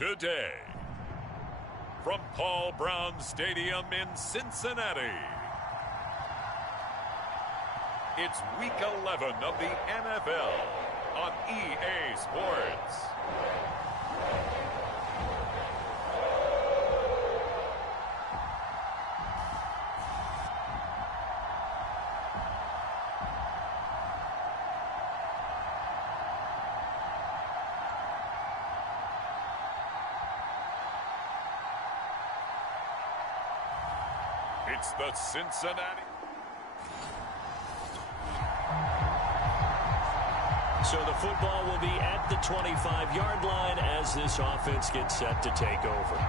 today. From Paul Brown Stadium in Cincinnati, it's Week 11 of the NFL on EA Sports. It's the Cincinnati. So the football will be at the 25-yard line as this offense gets set to take over.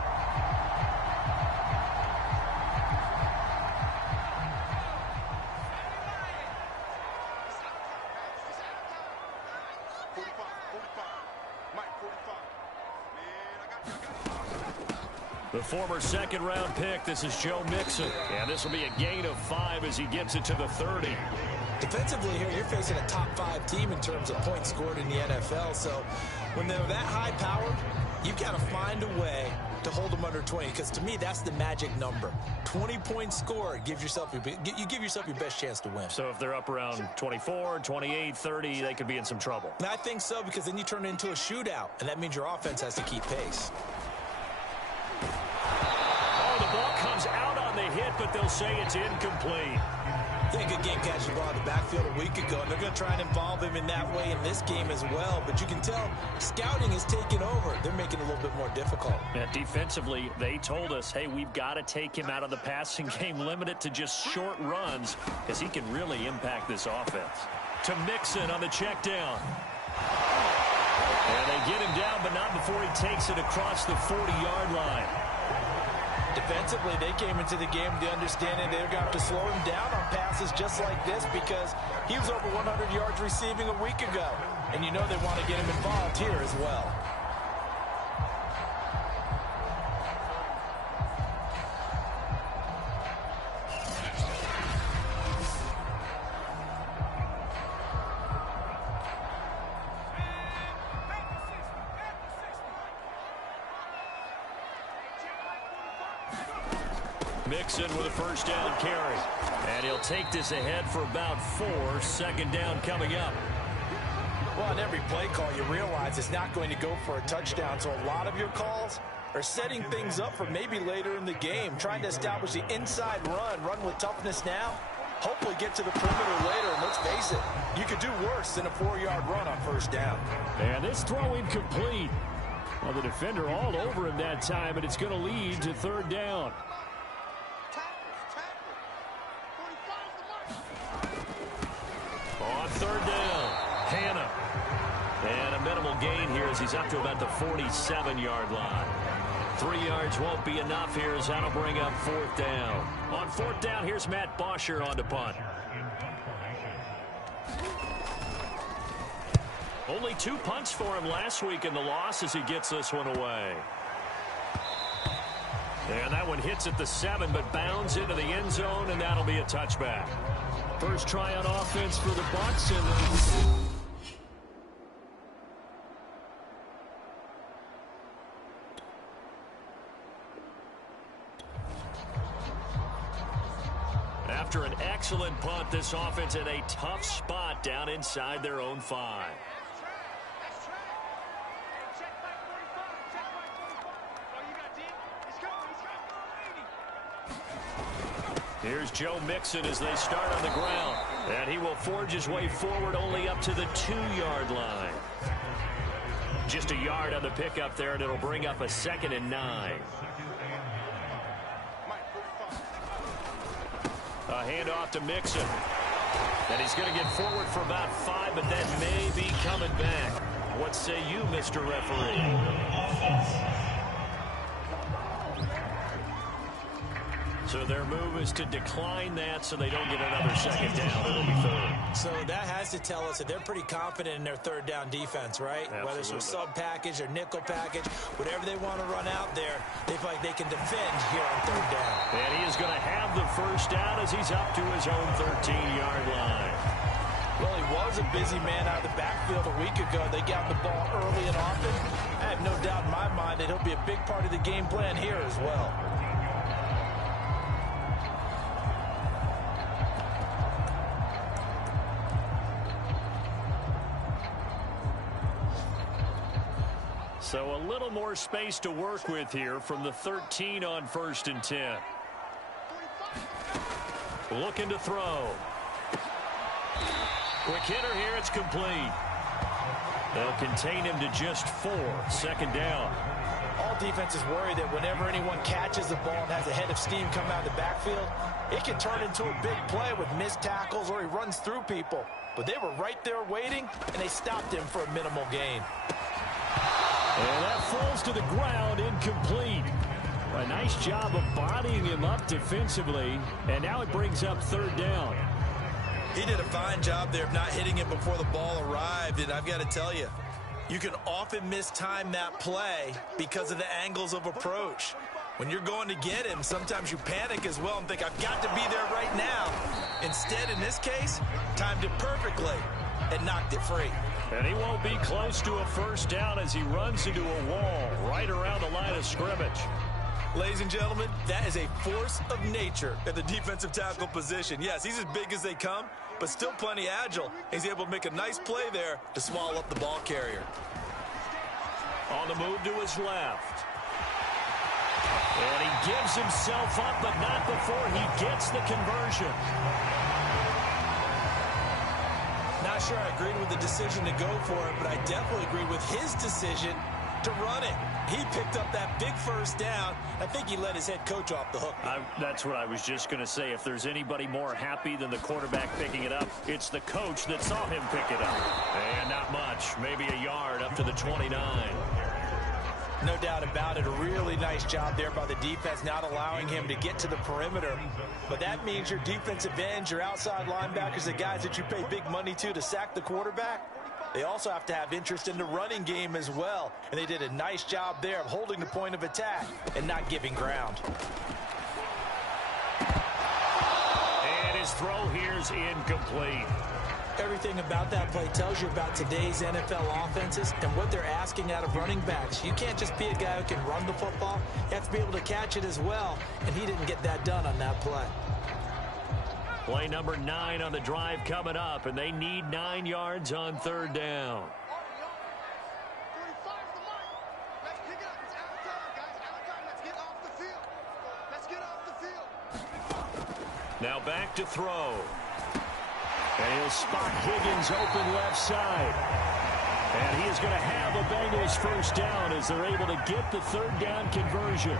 The former second-round pick, this is Joe Mixon. And this will be a gain of 5 as he gets it to the 30. Defensively here, you're facing a top-5 team in terms of points scored in the NFL. So when they're that high-powered, you've got to find a way to hold them under 20. Because to me, that's the magic number. 20 points scored, you give yourself your best chance to win. So if they're up around 24, 28, 30, they could be in some trouble. And I think so, because then you turn it into a shootout, and that means your offense has to keep pace. Oh, the ball comes out on the hit, but they'll say it's incomplete. I think a good game catching the ball in the backfield a week ago, and they're going to try and involve him in that way in this game as well. But you can tell scouting is taking over. They're making it a little bit more difficult. Yeah, defensively, they told us, hey, we've got to take him out of the passing game, limit it to just short runs, because he can really impact this offense. To Mixon on the check down. And they get him down, but not before he takes it across the 40-yard line. Defensively, they came into the game with the understanding they're going to have to slow him down on passes just like this, because he was over 100 yards receiving a week ago. And you know they want to get him involved here as well. Mixon with a first down carry. And he'll take this ahead for about 4. Second down coming up. Well, on every play call, you realize it's not going to go for a touchdown. So a lot of your calls are setting things up for maybe later in the game, trying to establish the inside run with toughness now. Hopefully get to the perimeter later. And let's face it, you could do worse than a 4-yard run on first down. And this throw incomplete. Well, the defender all over him that time, and it's going to lead to third down. On third down, Hannah. And a minimal gain here as he's up to about the 47-yard line. 3 yards won't be enough here as that'll bring up fourth down. On fourth down, here's Matt Bosher on to punt. Only 2 punts for him last week in the loss as he gets this one away. And that one hits at the 7, but bounds into the end zone, and that'll be a touchback. First try on offense for the Bucs, and after an excellent punt, this offense in a tough spot down inside their own 5. Here's Joe Mixon as they start on the ground. And he will forge his way forward only up to the 2-yard line. Just a yard on the pickup there, and it'll bring up a 2nd and 9. A handoff to Mixon. And he's going to get forward for about 5, but that may be coming back. What say you, Mr. Referee? So their move is to decline that so they don't get another second down. It'll be third. So that has to tell us that they're pretty confident in their third down defense, right? Absolutely. Whether it's a sub package or nickel package, whatever they want to run out there, they feel like they can defend here on third down. And he is going to have the first down as he's up to his own 13-yard line. Well, he was a busy man out of the backfield a week ago. They got the ball early and often. I have no doubt in my mind that he'll be a big part of the game plan here as well. So a little more space to work with here from the 13 on 1st and 10. Looking to throw. Quick hitter here. It's complete. They'll contain him to just 4. 2nd down. All defenses worry that whenever anyone catches the ball and has a head of steam come out of the backfield, it can turn into a big play with missed tackles or he runs through people. But they were right there waiting, and they stopped him for a minimal gain. And that falls to the ground, incomplete. A nice job of bodying him up defensively, and now it brings up 3rd down. He did a fine job there of not hitting him before the ball arrived, and I've got to tell you, you can often mistime that play because of the angles of approach. When you're going to get him, sometimes you panic as well and think, I've got to be there right now. Instead, in this case, timed it perfectly and knocked it free. And he won't be close to a 1st down as he runs into a wall right around the line of scrimmage. Ladies and gentlemen, that is a force of nature at the defensive tackle position. Yes, he's as big as they come, but still plenty agile. He's able to make a nice play there to swallow up the ball carrier. On the move to his left. And he gives himself up, but not before he gets the conversion. Not sure I agreed with the decision to go for it, but I definitely agree with his decision to run it. He picked up that big 1st down. I think he let his head coach off the hook. That's what I was just going to say. If there's anybody more happy than the quarterback picking it up, it's the coach that saw him pick it up. And not much, maybe a yard up to the 29. No doubt about it. A really nice job there by the defense, not allowing him to get to the perimeter. But that means your defensive ends, your outside linebackers, the guys that you pay big money to sack the quarterback, they also have to have interest in the running game as well. And they did a nice job there of holding the point of attack and not giving ground. And his throw here is incomplete. Everything about that play tells you about today's NFL offenses and what they're asking out of running backs. You can't just be a guy who can run the football. You have to be able to catch it as well, and he didn't get that done on that play. Play number 9 on the drive coming up, and they need 9 yards on 3rd down. Now back to throw. And he'll spot Higgins open left side. And he is going to have a Bengals 1st down as they're able to get the 3rd down conversion.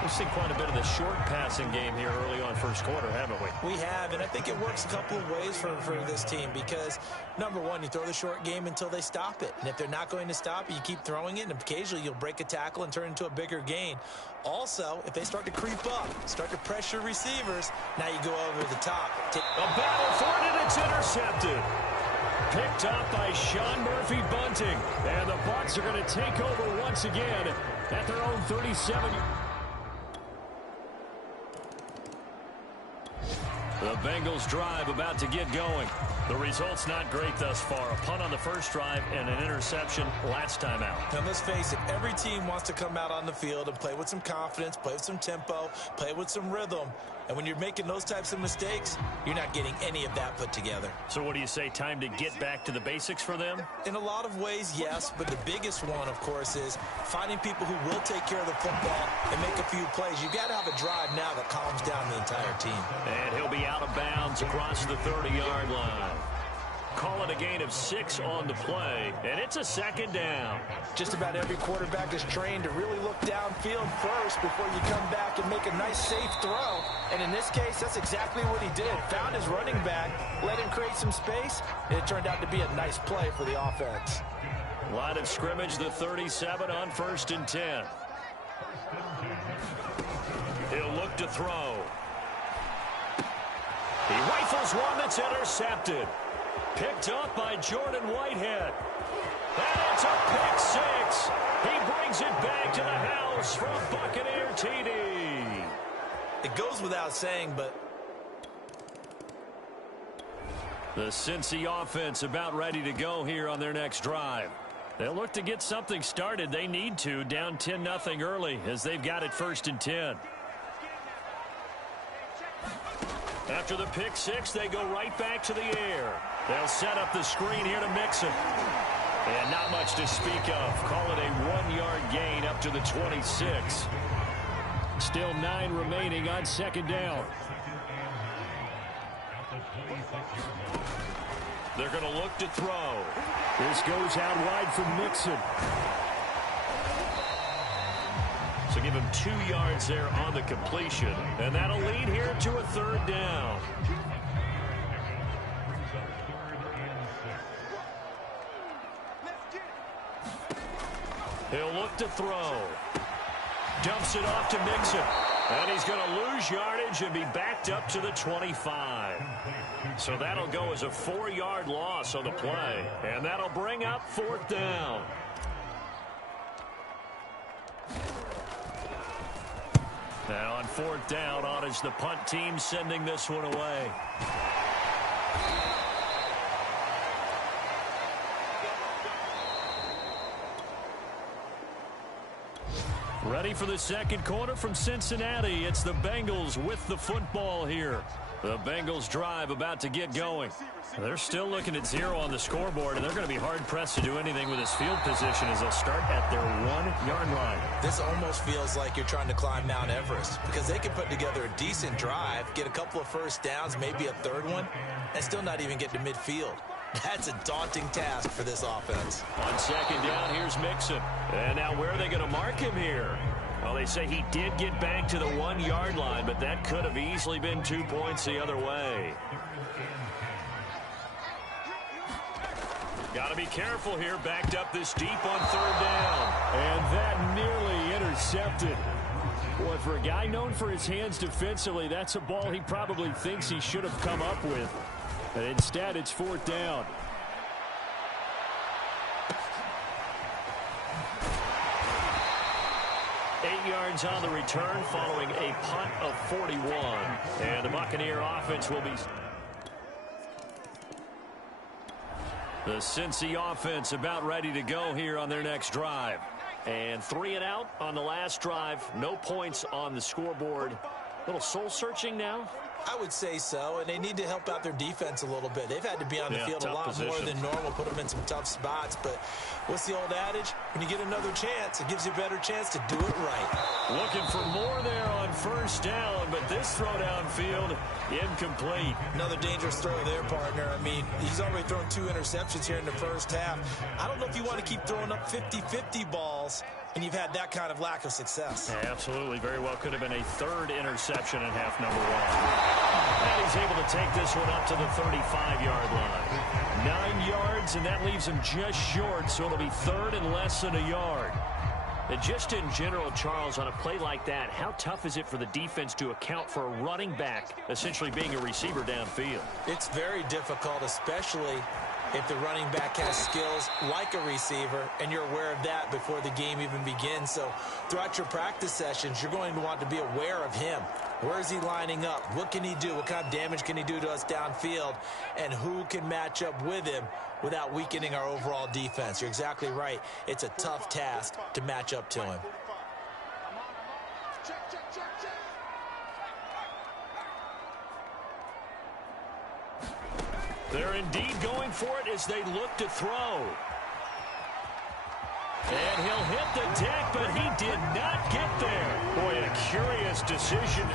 We've seen quite a bit of the short passing game here early on 1st quarter, haven't we? We have, and I think it works a couple of ways for this team because, number one, you throw the short game until they stop it. And if they're not going to stop it, you keep throwing it, and occasionally you'll break a tackle and turn into a bigger gain. Also, if they start to creep up, start to pressure receivers, now you go over the top. A battle for it, and it's intercepted. Picked up by Sean Murphy Bunting. And the Bucs are going to take over once again at their own 37. The Bengals drive about to get going. The result's not great thus far. A punt on the first drive and an interception last time out. Now, let's face it, every team wants to come out on the field and play with some confidence, play with some tempo, play with some rhythm. And when you're making those types of mistakes, you're not getting any of that put together. So what do you say, time to get back to the basics for them? In a lot of ways, yes, but the biggest one, of course, is finding people who will take care of the football and make a few plays. You've got to have a drive now that calms down the entire team. And he'll be out of bounds across the 30-yard line. Call it a gain of 6 on the play, and it's a 2nd down. Just about every quarterback is trained to really look downfield first before you come back and make a nice, safe throw. And in this case, that's exactly what he did. Found his running back, let him create some space, and it turned out to be a nice play for the offense. Line of scrimmage, the 37 on 1st and 10. He'll look to throw. He rifles one that's intercepted. Picked up by Jordan Whitehead. And it's a pick 6. He brings it back to the house from Buccaneer TD. It goes without saying, but the Cincy offense about ready to go here on their next drive. They'll look to get something started. They need to, down 10-0 early as they've got it 1st and 10. After the pick six, they go right back to the air. They'll set up the screen here to Mixon. And not much to speak of. Call it a 1-yard gain up to the 26. Still 9 remaining on 2nd down. They're going to look to throw. This goes out wide for Mixon. So give him 2 yards there on the completion. And that'll lead here to a 3rd down. He'll look to throw. Dumps it off to Mixon. And he's going to lose yardage and be backed up to the 25. So that'll go as a 4-yard loss on the play. And that'll bring up 4th down. Now on 4th down, on is the punt team sending this one away. Ready for the 2nd quarter from Cincinnati. It's the Bengals with the football here. The Bengals drive about to get going. They're still looking at 0 on the scoreboard, and they're going to be hard-pressed to do anything with this field position as they'll start at their 1-yard line. This almost feels like you're trying to climb Mount Everest because they can put together a decent drive, get a couple of 1st downs, maybe a 3rd one, and still not even get to midfield. That's a daunting task for this offense. On 2nd down, here's Mixon. And now where are they going to mark him here? Well, they say he did get back to the 1-yard line, but that could have easily been 2 points the other way. Got to be careful here, backed up this deep on 3rd down. And that nearly intercepted. Boy, for a guy known for his hands defensively, that's a ball he probably thinks he should have come up with. And instead, it's 4th down. Yards on the return following a punt of 41. And the Buccaneer offense will be... The Cincy offense about ready to go here on their next drive. And 3 and out on the last drive. No points on the scoreboard. A little soul-searching now? I would say so, and they need to help out their defense a little bit. They've had to be on the field a lot more than normal, put them in some tough spots. But what's the old adage? When you get another chance, it gives you a better chance to do it right. Looking for more there on 1st down, but this throw downfield incomplete. Another dangerous throw there, partner. I mean, he's already thrown 2 interceptions here in the 1st half. I don't know if you want to keep throwing up 50-50 balls, and you've had that kind of lack of success. Yeah, absolutely. Very well could have been a 3rd interception in half number 1. And he's able to take this one up to the 35-yard line. 9 yards, and that leaves him just short, so it'll be 3rd and less than a yard. And just in general, Charles, on a play like that, how tough is it for the defense to account for a running back essentially being a receiver downfield? It's very difficult, especially if the running back has skills like a receiver, and you're aware of that before the game even begins. So throughout your practice sessions, you're going to want to be aware of him. Where is he lining up? What can he do? What kind of damage can he do to us downfield? And who can match up with him without weakening our overall defense? You're exactly right. It's a tough task to match up to him. They're indeed going for it as they look to throw. And he'll hit the deck, but he did not get there. Boy, a curious decision.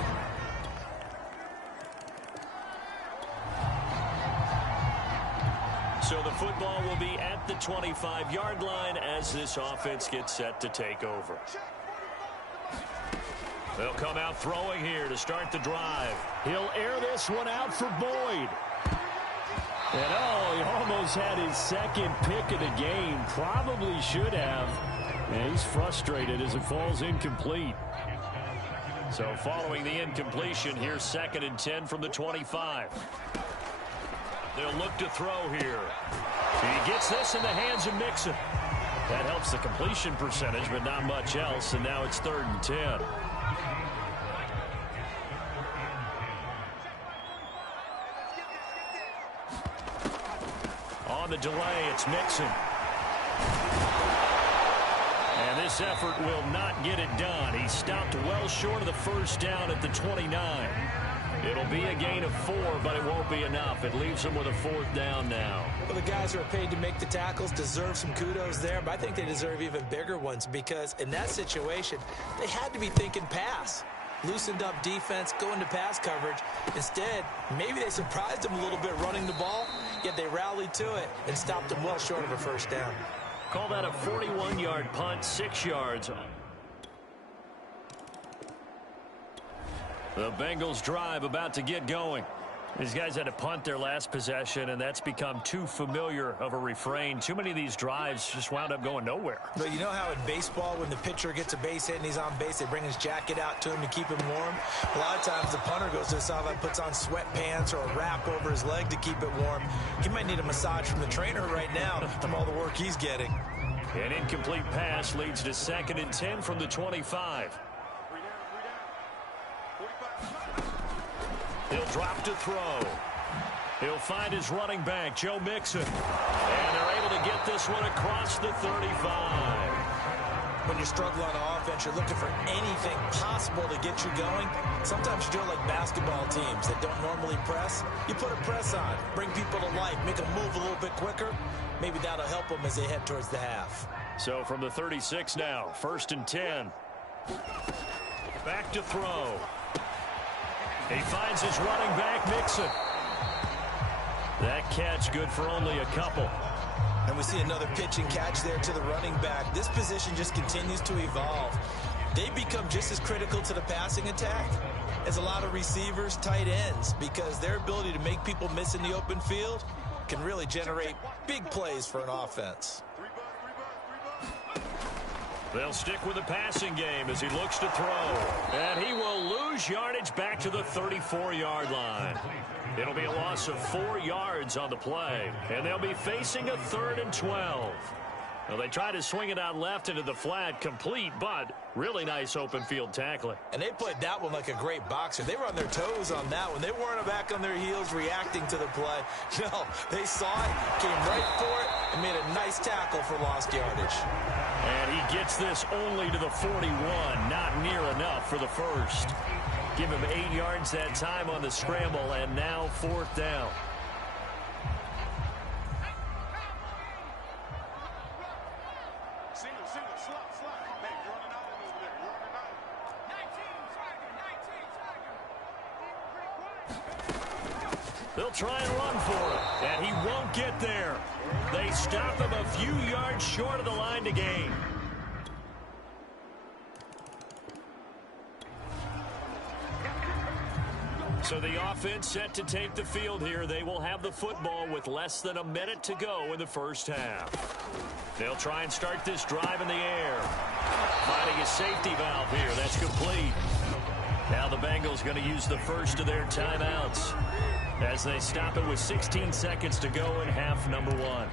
So the football will be at the 25-yard line as this offense gets set to take over. They'll come out throwing here to start the drive. He'll air this one out for Boyd. And he almost had his 2nd pick of the game. Probably should have. And he's frustrated as it falls incomplete. So following the incompletion, here's 2nd and 10 from the 25. They'll look to throw here. He gets this in the hands of Mixon. That helps the completion percentage, but not much else. And now it's 3rd and 10. On the delay, it's Mixon. This effort will not get it done. He stopped well short of the first down at the 29. It'll be a gain of 4, but it won't be enough. It leaves him with a 4th down now. Well, the guys who are paid to make the tackles deserve some kudos there, but I think they deserve even bigger ones because in that situation, they had to be thinking pass. Loosened up defense, going to pass coverage. Instead, maybe they surprised him a little bit running the ball, yet they rallied to it and stopped him well short of a first down. Call that a 41-yard punt, 6 yards. The Bengals drive about to get going. These guys had to punt their last possession, and that's become too familiar of a refrain. Too many of these drives just wound up going nowhere. But you know how in baseball, when the pitcher gets a base hit and he's on base, they bring his jacket out to him to keep him warm? A lot of times the punter goes to the sideline, puts on sweatpants or a wrap over his leg to keep it warm. He might need a massage from the trainer right now from all the work he's getting. An incomplete pass leads to 2nd and 10 from the 25. He'll drop to throw. He'll find his running back, Joe Mixon. And they're able to get this one across the 35. When you're struggling on offense, you're looking for anything possible to get you going. Sometimes you do it like basketball teams that don't normally press. You put a press on, bring people to life, make them move a little bit quicker. Maybe that'll help them as they head towards the half. So from the 36 now, 1st and 10. Back to throw. He finds his running back, Mixon. That catch good for only a couple. And we see another pitch and catch there to the running back. This position just continues to evolve. They become just as critical to the passing attack as a lot of receivers, tight ends, because their ability to make people miss in the open field can really generate big plays for an offense. They'll stick with the passing game as he looks to throw. And he will lose yardage back to the 34-yard line. It'll be a loss of 4 yards on the play. And they'll be facing a 3rd and 12. Well, they try to swing it out left into the flat, complete, but really nice open field tackling. And they played that one like a great boxer. They were on their toes on that one. They weren't back on their heels reacting to the play. No, they saw it, came right for it, and made a nice tackle for lost yardage. And he gets this only to the 41, not near enough for the first. Give him 8 yards that time on the scramble, and now 4th down. They'll try and run for him, and he won't get there. They stop him a few yards short of the line to gain. So the offense set to take the field here. They will have the football with less than a minute to go in the first half. They'll try and start this drive in the air. Finding a safety valve here. That's complete. Now the Bengals going to use the first of their timeouts as they stop it with 16 seconds to go in half number 1.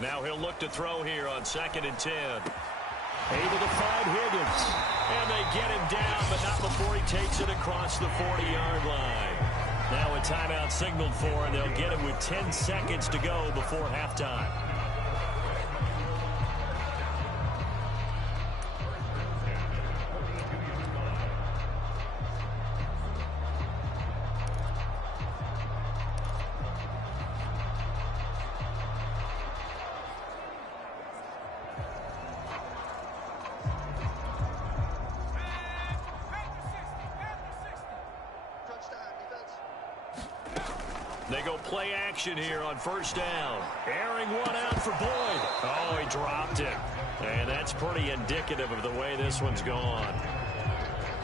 Now he'll look to throw here on 2nd and 10. Able to find Higgins. And they get him down, but not before he takes it across the 40-yard line. Now a timeout signaled for, and they'll get him with 10 seconds to go before halftime. They go play action here on 1st down. Airing one out for Boyd. Oh, he dropped it. And that's pretty indicative of the way this one's gone.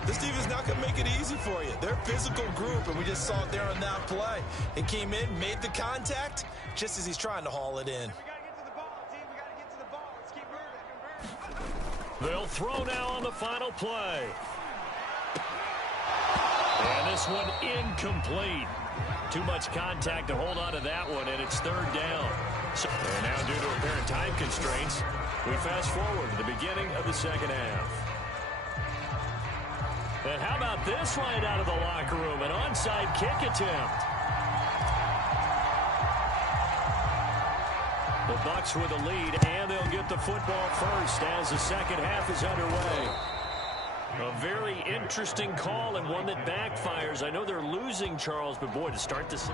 This team is not going to make it easy for you. They're a physical group, and we just saw it there on that play. It came in, made the contact, just as he's trying to haul it in. They'll throw now on the final play. And this one incomplete. Too much contact to hold on to that one, and it's third down. So, and now due to apparent time constraints, we fast forward to the beginning of the second half. And how about this right out of the locker room? An onside kick attempt. The Bucs with a lead, and they'll get the football first as the second half is underway. A very interesting call and one that backfires. I know they're losing, Charles, but boy, to start this.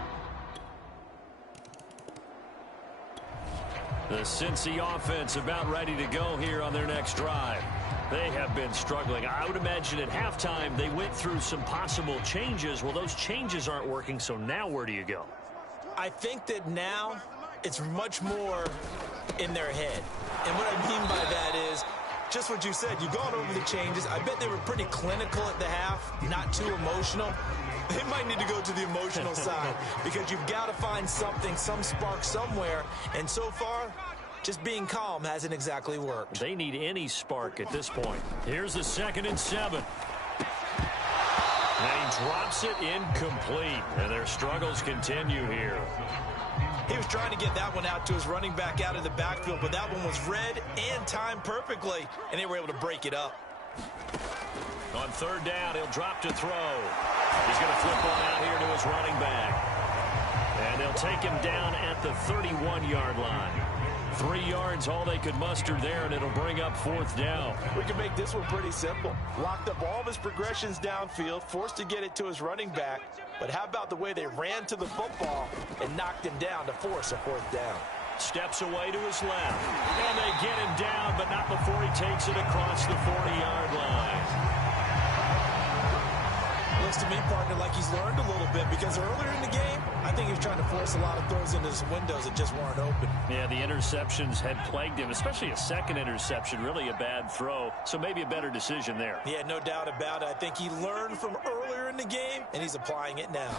The Cincy offense about ready to go here on their next drive. They have been struggling. I would imagine at halftime they went through some possible changes. Well, those changes aren't working, so now where do you go? I think that now it's much more in their head. And what I mean by that is just what you said. You've gone over the changes. I bet they were pretty clinical at the half, not too emotional. They might need to go to the emotional side because you've got to find something, some spark somewhere. And so far, just being calm hasn't exactly worked. They need any spark at this point. Here's the 2nd and 7. And he drops it incomplete. And their struggles continue here. He was trying to get that one out to his running back out of the backfield, but that one was read and timed perfectly, and they were able to break it up. On third down, he'll drop to throw. He's going to flip one out here to his running back. And they'll take him down at the 31-yard line. 3 yards, all they could muster there, and it'll bring up 4th down. We can make this one pretty simple. Locked up all of his progressions downfield, forced to get it to his running back. But how about the way they ran to the football and knocked him down to force a 4th down? Steps away to his left. And they get him down, but not before he takes it across the 40-yard line. Looks to me, partner, like he's learned a little bit because earlier in the game, I think he was trying to force a lot of throws into some windows that just weren't open. Yeah, the interceptions had plagued him, especially a second interception, really a bad throw. So maybe a better decision there. Yeah, no doubt about it. I think he learned from earlier in the game, and he's applying it now.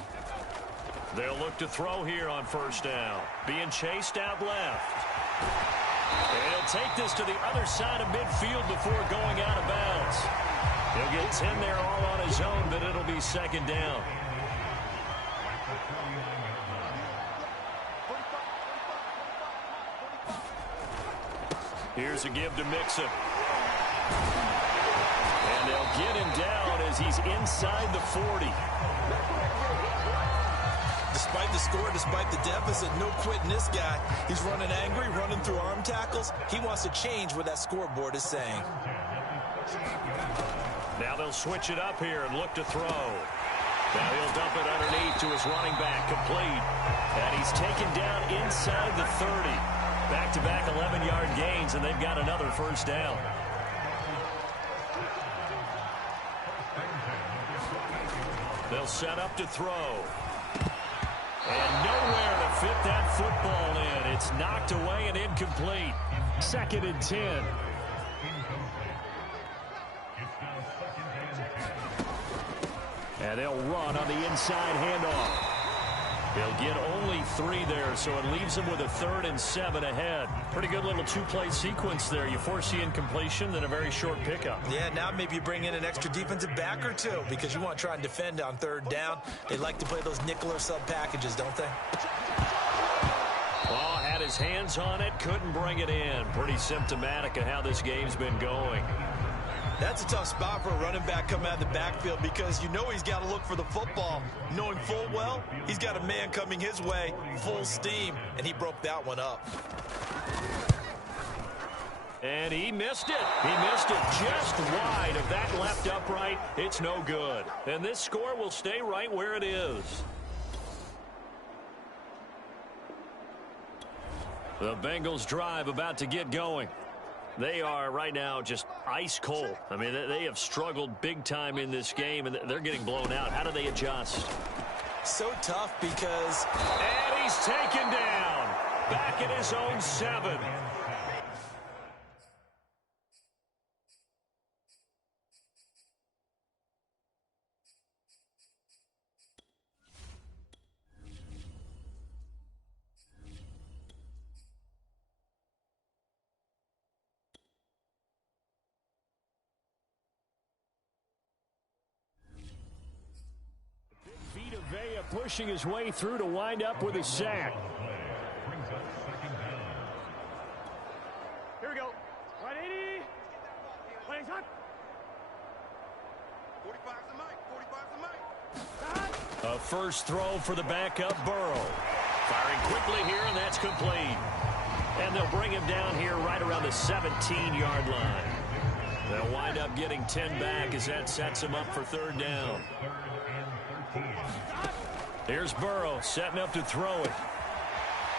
They'll look to throw here on 1st down. Being chased out left. And he'll take this to the other side of midfield before going out of bounds. He'll get 10 there all on his own, but it'll be 2nd down. Here's a give to Mixon. And they'll get him down as he's inside the 40. Despite the score, despite the deficit, no quitting this guy. He's running angry, running through arm tackles. He wants to change what that scoreboard is saying. Now they'll switch it up here and look to throw. Now he'll dump it underneath to his running back, complete. And he's taken down inside the 30. Back-to-back 11-yard gains, and they've got another 1st down. They'll set up to throw. And nowhere to fit that football in. It's knocked away and incomplete. 2nd and 10. And they'll run on the inside handoff. They'll get only 3 there, so it leaves them with a 3rd and 7 ahead. Pretty good little 2-play sequence there. You force the incompletion, then a very short pickup. Yeah, now maybe you bring in an extra defensive back or two because you want to try and defend on 3rd down. They like to play those nickel or sub packages, don't they? Oh, had his hands on it, couldn't bring it in. Pretty symptomatic of how this game's been going. That's a tough spot for a running back coming out of the backfield because you know he's got to look for the football. Knowing full well, he's got a man coming his way, full steam, and he broke that one up. And he missed it. He missed it just wide of that left upright. It's no good. And this score will stay right where it is. The Bengals drive about to get going. They are right now just ice cold. I mean, they have struggled big time in this game, and they're getting blown out. How do they adjust? So tough because... And he's taken down. Back at his own 7. pushing his way through to wind up with a sack. Here we go. 180. Legs up. 45's the mic. 45's the mic. A first throw for the backup Burrow. Firing quickly here, and that's complete. And they'll bring him down here right around the 17-yard line. They'll wind up getting 10 back as that sets him up for third down. Here's Burrow setting up to throw it.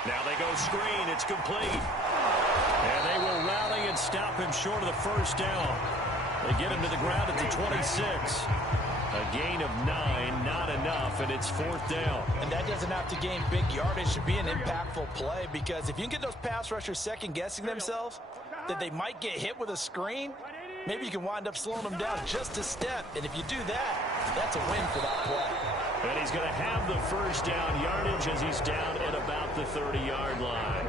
Now they go screen. It's complete. And they will rally and stop him short of the first down. They get him to the ground at the 26. A gain of 9, not enough, and it's fourth down. And that doesn't have to gain big yardage to be an impactful play, because if you can get those pass rushers second-guessing themselves that they might get hit with a screen, maybe you can wind up slowing them down just a step. And if you do that, that's a win for that play. And he's going to have the first down yardage as he's down at about the 30-yard line.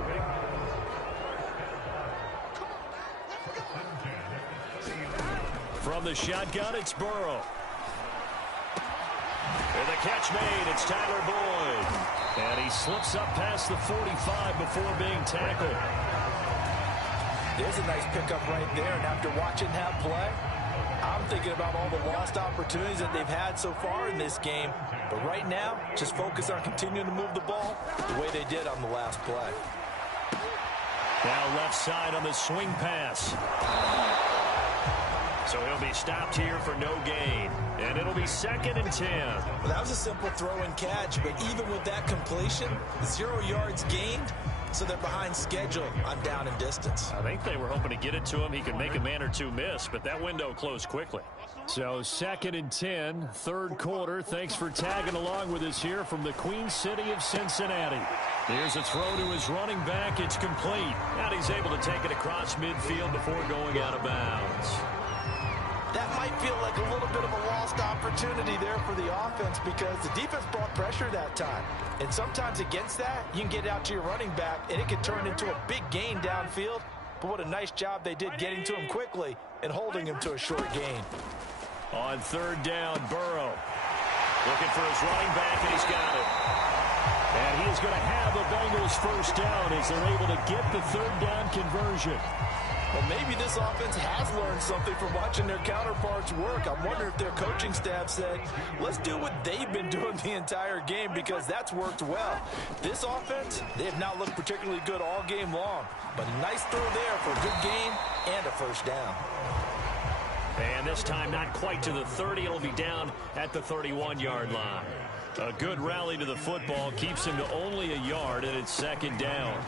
From the shotgun, it's Burrow. And the catch made. It's Tyler Boyd. And he slips up past the 45 before being tackled. There's a nice pickup right there. And after watching that play, I'm thinking about all the lost opportunities that they've had so far in this game. But right now, just focus on continuing to move the ball the way they did on the last play. Now left side on the swing pass. So he'll be stopped here for no gain. And it'll be 2nd and 10. Well, that was a simple throw and catch, but even with that completion, 0 yards gained, so they're behind schedule on down and distance. I think they were hoping to get it to him. He could make a man or two miss, but that window closed quickly. So 2nd and 10, third quarter. Thanks for tagging along with us here from the Queen City of Cincinnati. Here's a throw to his running back. It's complete. And he's able to take it across midfield before going out of bounds. That might feel like a little bit of a lost opportunity there for the offense, because the defense brought pressure that time. And sometimes against that, you can get out to your running back, and it can turn into a big gain downfield. But what a nice job they did getting to him quickly and holding him to a short gain. On third down, Burrow looking for his running back, and he's got it. And he is going to have the Bengals first down as they're able to get the third down conversion. Well, maybe this offense has learned something from watching their counterparts work. I'm wondering if their coaching staff said, let's do what they've been doing the entire game, because that's worked well. This offense, they have not looked particularly good all game long. But a nice throw there for a good gain and a first down. And this time not quite to the 30. It'll be down at the 31-yard line. A good rally to the football keeps him to only a yard, and it's 2nd down.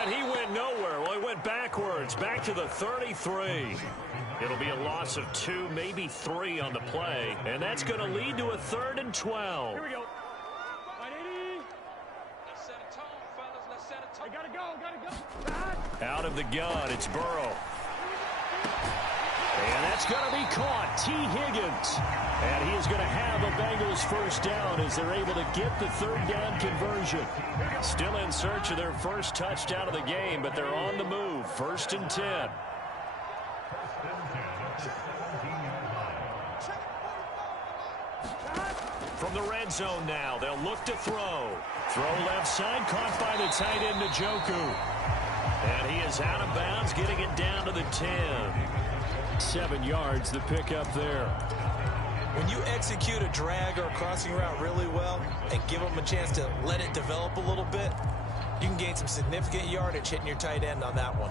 And he went nowhere. Well, he went backwards, back to the 33. It'll be a loss of 2, maybe 3 on the play. And that's going to lead to a 3rd and 12. Here we go. 180. Let's set a tone, fellas. Let's set a tone. Gotta go. Out of the gun, it's Burrow. And that's going to be caught. T. Higgins. And he is going to have a Bengals first down as they're able to get the third down conversion. Still in search of their first touchdown of the game, but they're on the move. 1st and 10. From the red zone now, they'll look to throw. Throw left side, caught by the tight end, Njoku. And he is out of bounds, getting it down to the 10. 7 yards, the pickup there. When you execute a drag or a crossing route really well and give them a chance to let it develop a little bit, you can gain some significant yardage hitting your tight end on that one.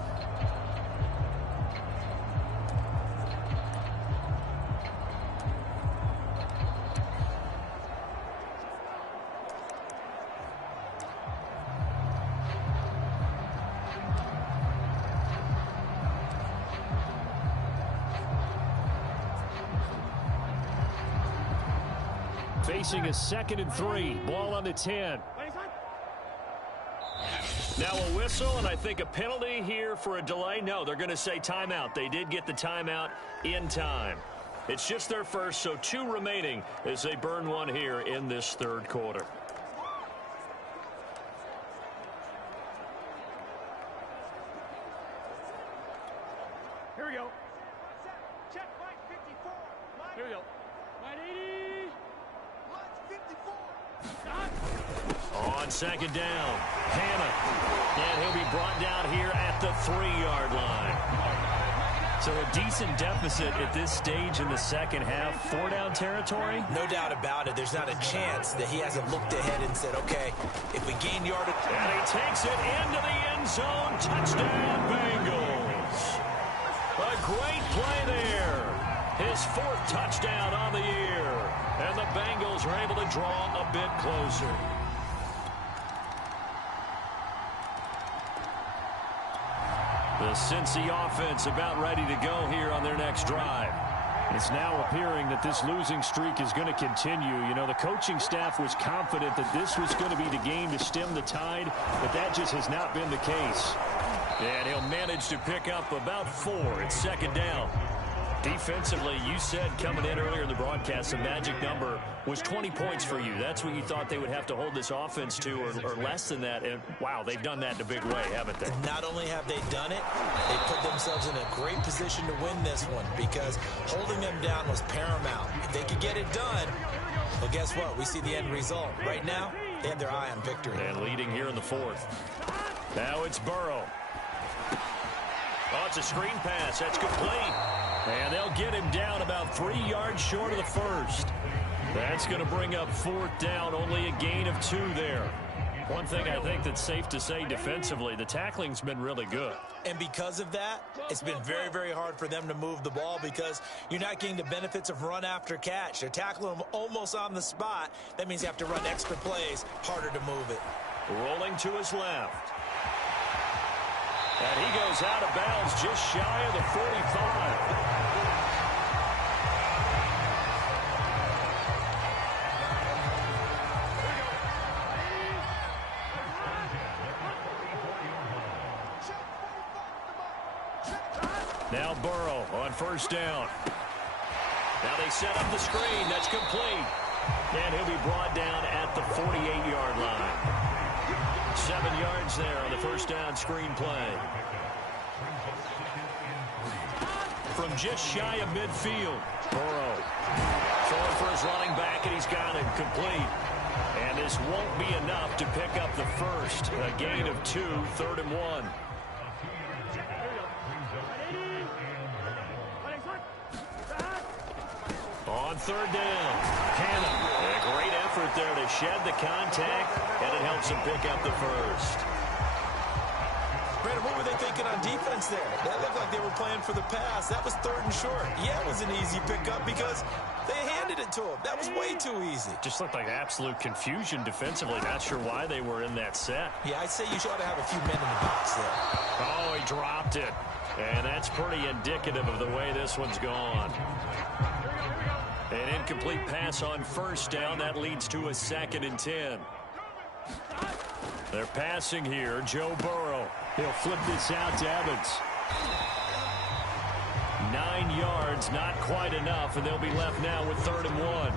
Facing a 2nd and 3. Ball on the 10. Now a whistle, and I think a penalty here for a delay. No, they're going to say timeout. They did get the timeout in time. It's just their first, so 2 remaining as they burn one here in this third quarter. Here we go. Check Mike 54. Here we go. 180. Let's 54. On second down, Hannah. And he'll be brought down here at the 3-yard line. So a decent deficit at this stage in the second half. 4-down territory? No doubt about it. There's not a chance that he hasn't looked ahead and said, okay, if we gain yardage. And he takes it into the end zone. Touchdown, Bengals. A great play there. His 4th touchdown on the year. And the Bengals are able to draw a bit closer. The Cincy offense about ready to go here on their next drive. It's now appearing that this losing streak is going to continue. You know, the coaching staff was confident that this was going to be the game to stem the tide, but that just has not been the case. And he'll manage to pick up about 4 at second down. Defensively, you said coming in earlier in the broadcast, the magic number was 20 points for you. That's what you thought they would have to hold this offense to, or less than that. And, wow, they've done that in a big way, haven't they? Not only have they done it, they put themselves in a great position to win this one because holding them down was paramount. If they could get it done, well, guess what? We see the end result. Right now, they have their eye on victory. And leading here in the 4th. Now it's Burrow. Oh, it's a screen pass. That's complete. And they'll get him down about 3 yards short of the 1st. That's going to bring up 4th down, only a gain of 2 there. One thing I think that's safe to say defensively, the tackling's been really good. And because of that, it's been very, very hard for them to move the ball because you're not getting the benefits of run after catch. They're tackling them almost on the spot. That means you have to run extra plays, harder to move it. Rolling to his left. And he goes out of bounds just shy of the 45. Now Burrow on 1st down. Now they set up the screen. That's complete. And he'll be brought down at the 48-yard line. 7 yards there on the 1st down screen play. From just shy of midfield, Burrow throwing for his running back, and he's got it complete. And this won't be enough to pick up the 1st. A gain of 2, 3rd and 1. On 3rd down, Hannah. A great effort there to shed the contact, and it helps him pick up the 1st. Brandon, what were they thinking on defense there? That looked like they were playing for the pass. That was 3rd and short. Yeah, it was an easy pickup because they handed it to him. That was way too easy. Just looked like absolute confusion defensively. Not sure why they were in that set. Yeah, I'd say you should have a few men in the box there. Oh, he dropped it. And that's pretty indicative of the way this one's gone. An incomplete pass on 1st down. That leads to a 2nd and 10. They're passing here. Joe Burrow. He'll flip this out to Evans. 9 yards, not quite enough, and they'll be left now with 3rd and 1.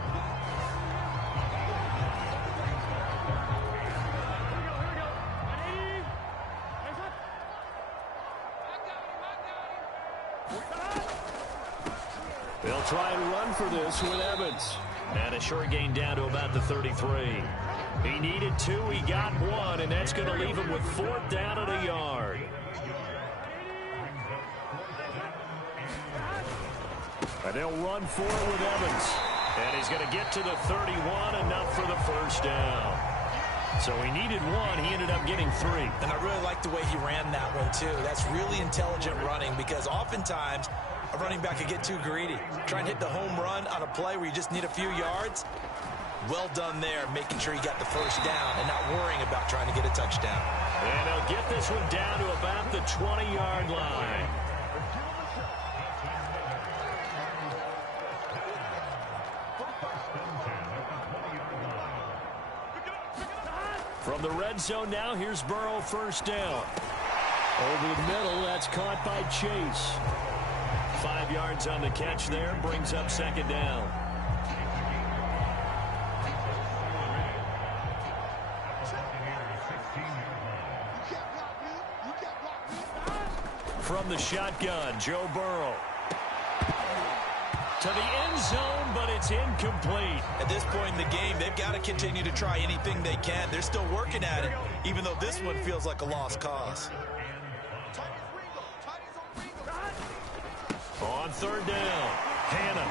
They'll try and run for this with Evans. And a short gain down to about the 33. He needed 2, he got 1, and that's going to leave him with 4th down at a yard. And they'll run for it with Evans. And he's going to get to the 31, enough for the 1st down. So he needed 1, he ended up getting 3. And I really like the way he ran that one, too. That's really intelligent running because oftentimes a running back could get too greedy. Try and hit the home run on a play where you just need a few yards. Well done there, making sure he got the 1st down and not worrying about trying to get a touchdown. And they'll get this one down to about the 20-yard line. From the red zone now, here's Burrow 1st down. Over the middle, that's caught by Chase. 5 yards on the catch there, brings up 2nd down. From the shotgun, Joe Burrow. to the end zone, but it's incomplete. At this point in the game, they've got to continue to try anything they can. They're still working at it, even though this one feels like a lost cause. On third down, Hannah.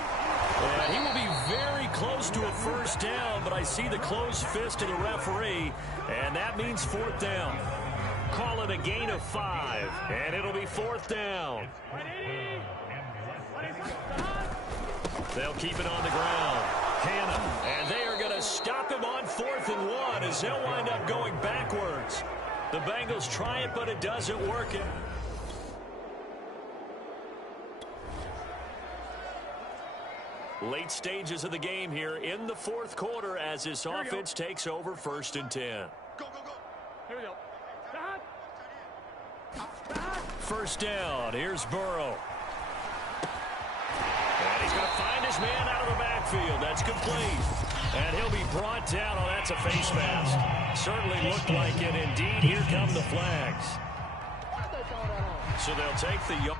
And he will be very close to a first down, but I see the closed fist of the referee, and that means fourth down. Call it a gain of 5, and it'll be fourth down. They'll keep it on the ground. Hannah, and they are going to stop him on 4th and 1 as they'll wind up going backwards. The Bengals try it, but it doesn't work. Late stages of the game here in the 4th quarter as this offense takes over 1st and 10. Go, go, go. Here we go. First down. Here's Burrow. And he's going to find his man out of the backfield. That's complete. And he'll be brought down. Oh, that's a face mask. Certainly looked like it. Indeed, here come the flags. So they'll take the yard.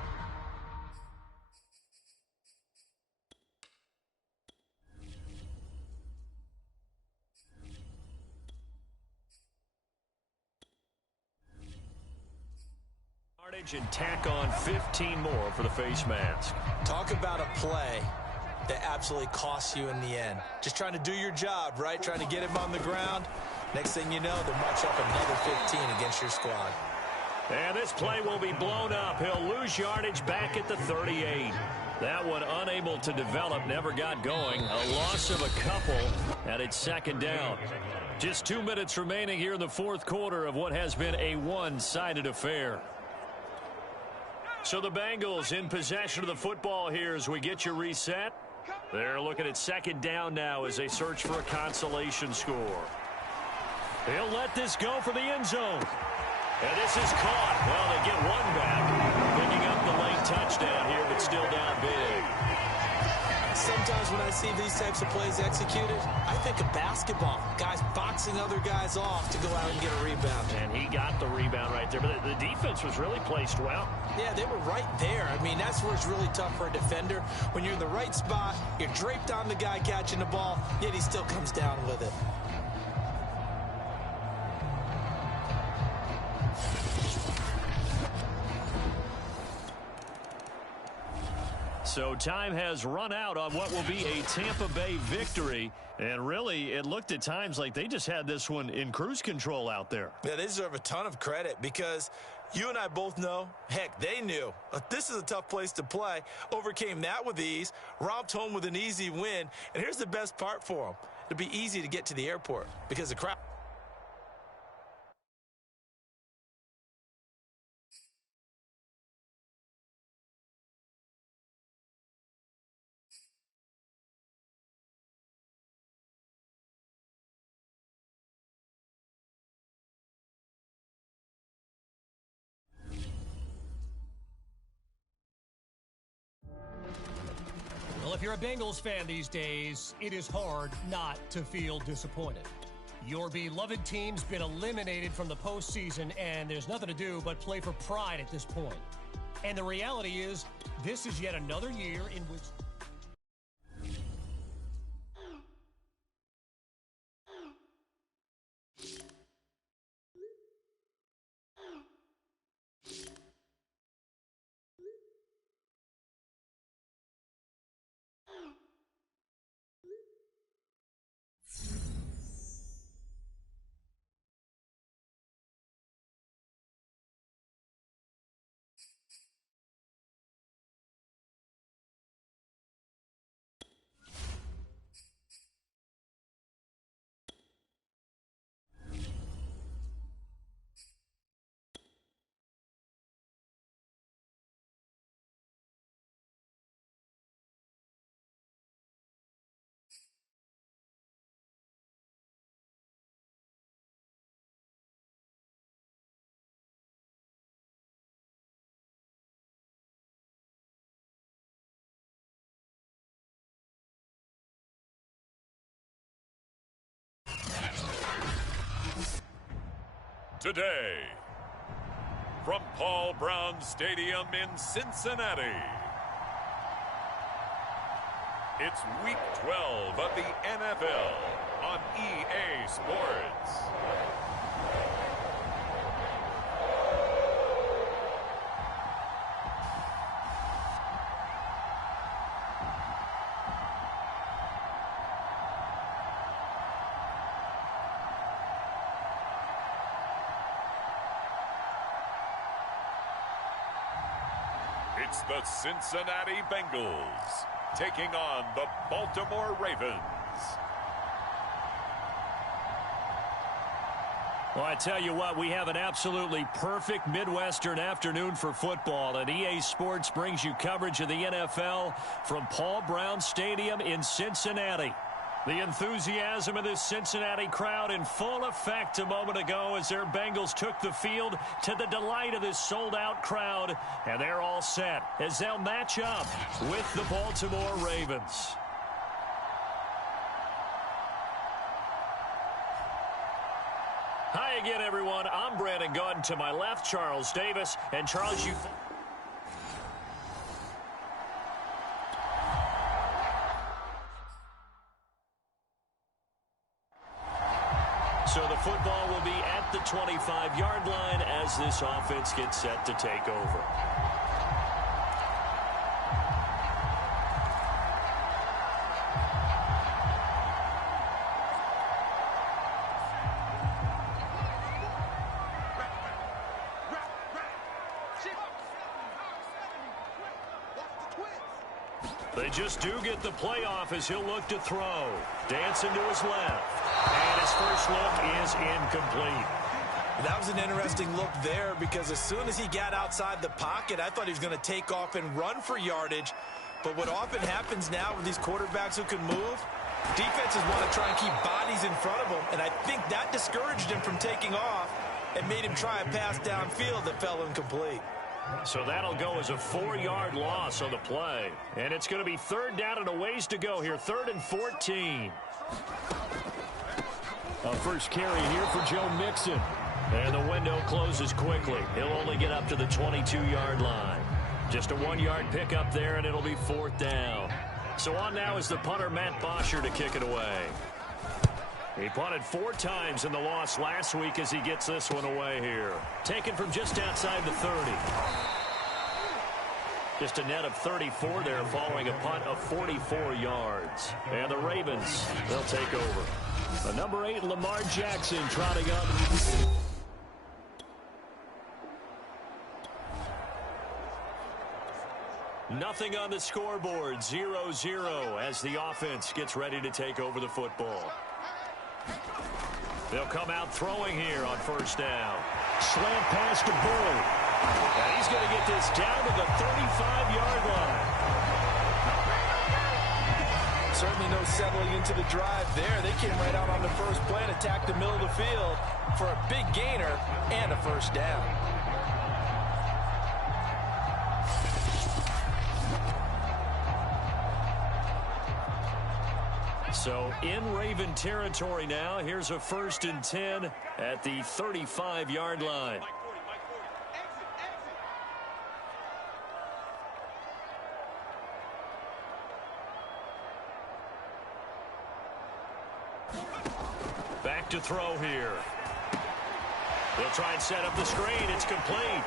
And tack on 15 more for the face mask. Talk about a play that absolutely costs you in the end. Just trying to do your job, right? Trying to get him on the ground. Next thing you know, they'll march up another 15 against your squad. And this play will be blown up. He'll lose yardage back at the 38. That one unable to develop, never got going. A loss of a couple, and it's second down. Just 2 minutes remaining here in the 4th quarter of what has been a one-sided affair. So the Bengals in possession of the football here as we get you reset. They're looking at second down now as they search for a consolation score. They'll let this go for the end zone. And this is caught. Well, they get one back. Picking up the late touchdown here, but still down big. Sometimes when I see these types of plays executed, I think of basketball. Guys boxing other guys off to go out and get a rebound. And he got the rebound right there. But the defense was really placed well. Yeah, they were right there. I mean, that's where it's really tough for a defender. When you're in the right spot, you're draped on the guy catching the ball, yet he still comes down with it. So time has run out on what will be a Tampa Bay victory. And really, it looked at times like they just had this one in cruise control out there. Yeah, they deserve a ton of credit because you and I both know, heck, they knew. This is a tough place to play. Overcame that with ease, romped home with an easy win. And here's the best part for them. It'll be easy to get to the airport because the crowd. Well, if you're a Bengals fan these days, it is hard not to feel disappointed. Your beloved team's been eliminated from the postseason, and there's nothing to do but play for pride at this point. And the reality is, this is yet another year in which... Today, from Paul Brown Stadium in Cincinnati, It's Week 12 of the NFL on EA Sports. It's the Cincinnati Bengals taking on the Baltimore Ravens. Well, I tell you what, we have an absolutely perfect Midwestern afternoon for football, and EA Sports brings you coverage of the NFL from Paul Brown Stadium in Cincinnati. The enthusiasm of this Cincinnati crowd in full effect a moment ago as their Bengals took the field to the delight of this sold-out crowd. And they're all set as they'll match up with the Baltimore Ravens. Hi again, everyone. I'm Brandon Gunn. To my left, Charles Davis. And Charles, you... So the football will be at the 25-yard line as this offense gets set to take over. They just do get the playoff as he'll look to throw. Dancing to his left. And his first look is incomplete. That was an interesting look there because as soon as he got outside the pocket, I thought he was going to take off and run for yardage. But what often happens now with these quarterbacks who can move, defenses want to try and keep bodies in front of them. And I think that discouraged him from taking off and made him try a pass downfield that fell incomplete. So that'll go as a 4-yard loss on the play. And it's going to be third down and a ways to go here. 3rd and 14. A first carry here for Joe Mixon. And the window closes quickly. He'll only get up to the 22-yard line. Just a 1-yard pickup there, and it'll be 4th down. So on now is the punter, Matt Bosher, to kick it away. He punted 4 times in the loss last week as he gets this one away here. Taken from just outside the 30. Just a net of 34 there following a punt of 44 yards. And the Ravens, they'll take over. The number 8, Lamar Jackson, trotting up. Nothing on the scoreboard, 0-0 as the offense gets ready to take over the football. They'll come out throwing here on first down. Slant pass to Bull. And he's going to get this down to the 35-yard line. Certainly no settling into the drive there. They came right out on the first play and attacked the middle of the field for a big gainer and a first down. So in Raven territory now. Here's a 1st and 10 at the 35-yard line. Back to throw here. They'll try and set up the screen. It's complete.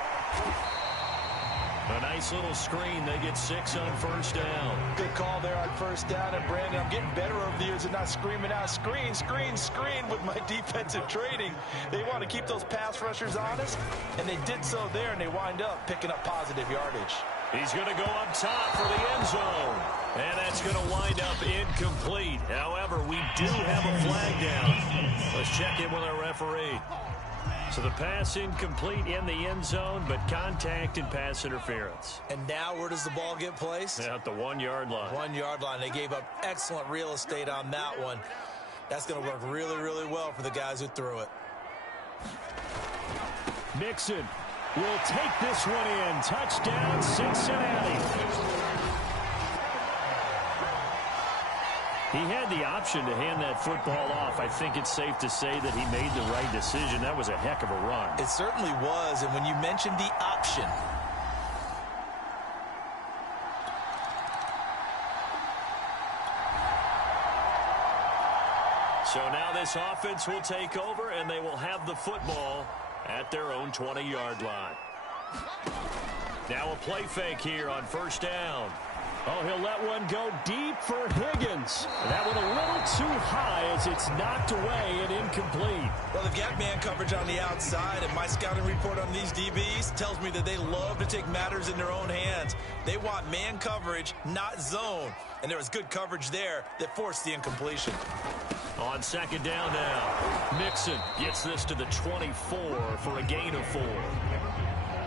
A nice little screen. They get 6 on first down. Good call there on first down. And, Brandon, I'm getting better over the years and not screaming out, screen, screen, screen with my defensive training. They want to keep those pass rushers honest, and they did so there, and they wind up picking up positive yardage. He's going to go up top for the end zone. And that's going to wind up incomplete. However, we do have a flag down. Let's check in with our referee. So the pass incomplete in the end zone, but contact and pass interference. And now where does the ball get placed? At the 1-yard line. 1-yard line. They gave up excellent real estate on that one. That's going to work really, really well for the guys who threw it. Mixon will take this one in. Touchdown, Cincinnati. He had the option to hand that football off. I think it's safe to say that he made the right decision. That was a heck of a run. It certainly was, and when you mentioned the option, this offense will take over, and they will have the football at their own 20-yard line. Now a play fake here on first down. Oh, he'll let one go deep for Higgins. That one a little too high as it's knocked away and incomplete. Well, they've got man coverage on the outside, and my scouting report on these DBs tells me that they love to take matters in their own hands. They want man coverage, not zone. And there was good coverage there that forced the incompletion. On second down now, Mixon gets this to the 24 for a gain of 4.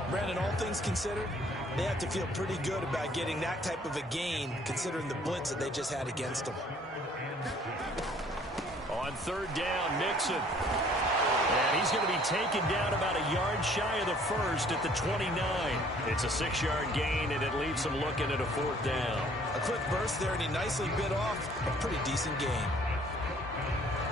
Brandon, all things considered, they have to feel pretty good about getting that type of a gain, considering the blitz that they just had against them. On third down, Mixon. And he's going to be taken down about a yard shy of the first at the 29. It's a 6-yard gain, and it leaves him looking at a fourth down. A quick burst there, and he nicely bit off a pretty decent gain.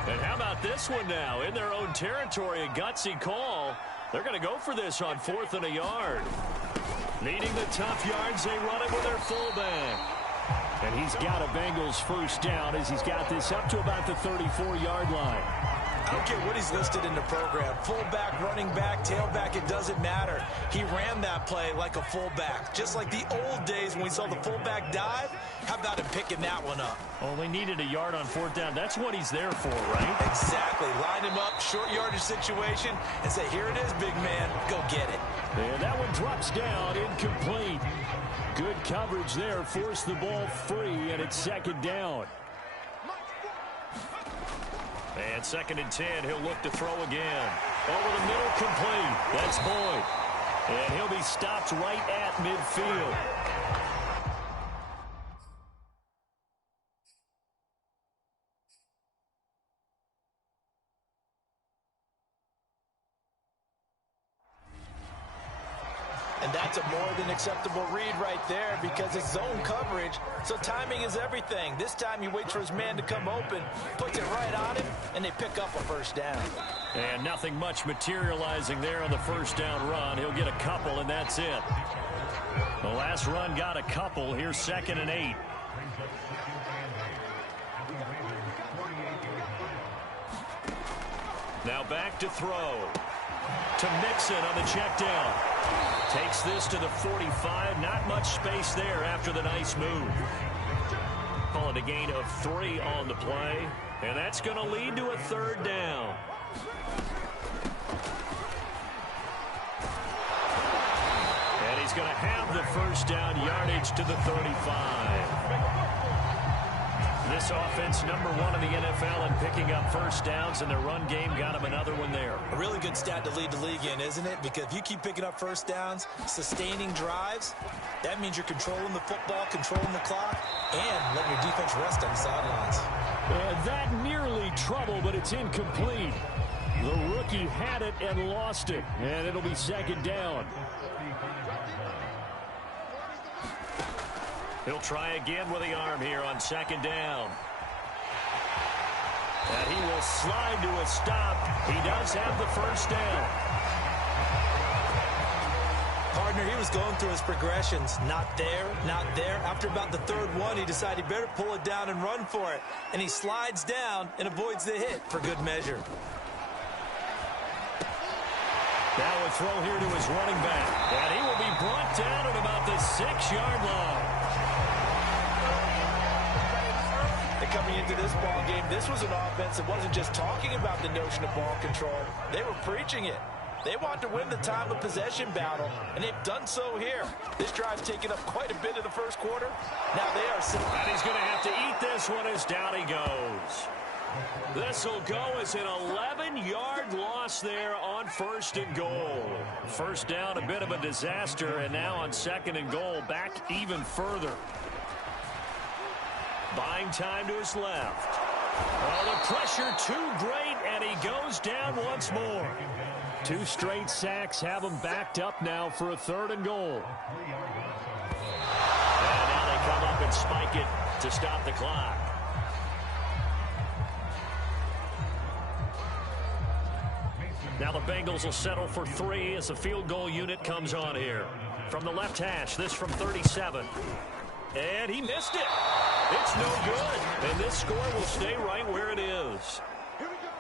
And how about this one now? In their own territory, a gutsy call. They're going to go for this on 4th and a yard. Needing the tough yards, they run it with their fullback. And he's got a Bengals first down as he's got this up to about the 34-yard line. I don't care what he's listed in the program. Fullback, running back, tailback, it doesn't matter. He ran that play like a fullback. Just like the old days when we saw the fullback dive. How about him picking that one up? Only needed a yard on 4th down. That's what he's there for, right? Exactly. Line him up, short yardage situation, and say, here it is, big man. Go get it. And that one drops down, incomplete. Good coverage there, forced the ball free, and it's second down. And 2nd and 10, he'll look to throw again. Over the middle, complete. That's Boyd. And he'll be stopped right at midfield. And that's a more than acceptable read right there because it's zone coverage, so timing is everything. This time he waits for his man to come open, puts it right on him, and they pick up a first down. And nothing much materializing there on the first down run. He'll get a couple, and that's it. The last run got a couple. Here's 2nd and 8. Now back to throw. To Mixon on the check down. Takes this to the 45. Not much space there after the nice move. Call it a gain of 3 on the play. And that's going to lead to a 3rd down. And he's going to have the first down yardage to the 35. This offense, #1 in the NFL in picking up first downs, and their run game got him another one there. A really good stat to lead the league in, isn't it? Because if you keep picking up first downs, sustaining drives, that means you're controlling the football, controlling the clock, and letting your defense rest on the sidelines. That nearly trouble, but it's incomplete. The rookie had it and lost it, and it'll be 2nd down. He'll try again with the arm here on 2nd down. And he will slide to a stop. He does have the first down. Partner, he was going through his progressions. Not there, not there. After about the 3rd one, he decided he better pull it down and run for it. And he slides down and avoids the hit for good measure. Now a throw here to his running back. And he will be brought down at about the 6-yard line. Coming into this ball game, this was an offense that wasn't just talking about the notion of ball control. They were preaching it. They want to win the time of possession battle, and they've done so here. This drive's taken up quite a bit in the first quarter. Now they are sitting. And he's going to have to eat this one as down he goes. This will go as an 11-yard loss there on 1st and goal. First down, a bit of a disaster, and now on 2nd and goal, back even further. Buying time to his left. Oh, the pressure too great, and he goes down once more. 2 straight sacks have him backed up now for a 3rd and goal. And now they come up and spike it to stop the clock. Now the Bengals will settle for 3 as the field goal unit comes on here. From the left hash, this from 37. And he missed it. It's no good. And this score will stay right where it is. Here we go.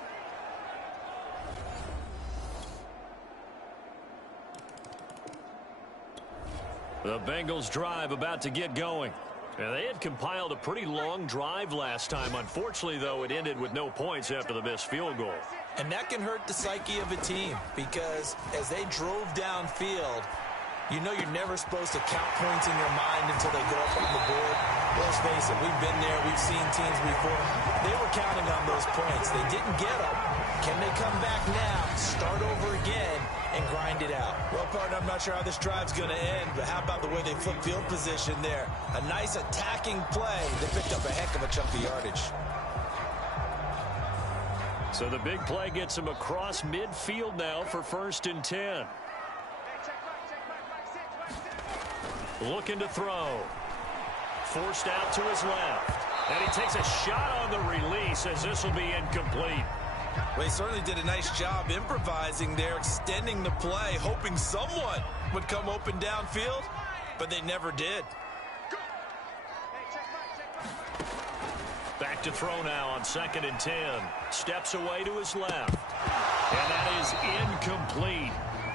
The Bengals drive about to get going. And they had compiled a pretty long drive last time. Unfortunately, though, it ended with no points after the missed field goal. And that can hurt the psyche of a team because as they drove downfield, you know you're never supposed to count points in your mind until they go up on the board. Let's face it, we've been there. We've seen teams before. They were counting on those points. They didn't get them. Can they come back now, start over again, and grind it out? Well, partner, I'm not sure how this drive's going to end, but how about the way they flip field position there? A nice attacking play. They picked up a heck of a chunk of yardage. So the big play gets him across midfield now for 1st and 10. Looking to throw. Forced out to his left. And he takes a shot on the release as this will be incomplete. Well, he certainly did a nice job improvising there, extending the play, hoping someone would come open downfield, but they never did. Back to throw now on 2nd and 10. Steps away to his left. And that is incomplete.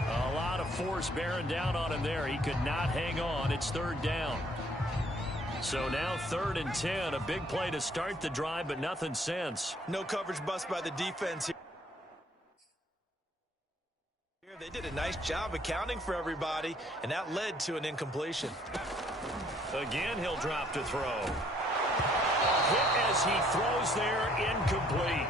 A lot of force bearing down on him there. He could not hang on. It's 3rd down. So now 3rd and 10. A big play to start the drive, but nothing since. No coverage bust by the defense here. They did a nice job accounting for everybody, and that led to an incompletion. Again, he'll drop to throw. Hit as he throws there, incomplete.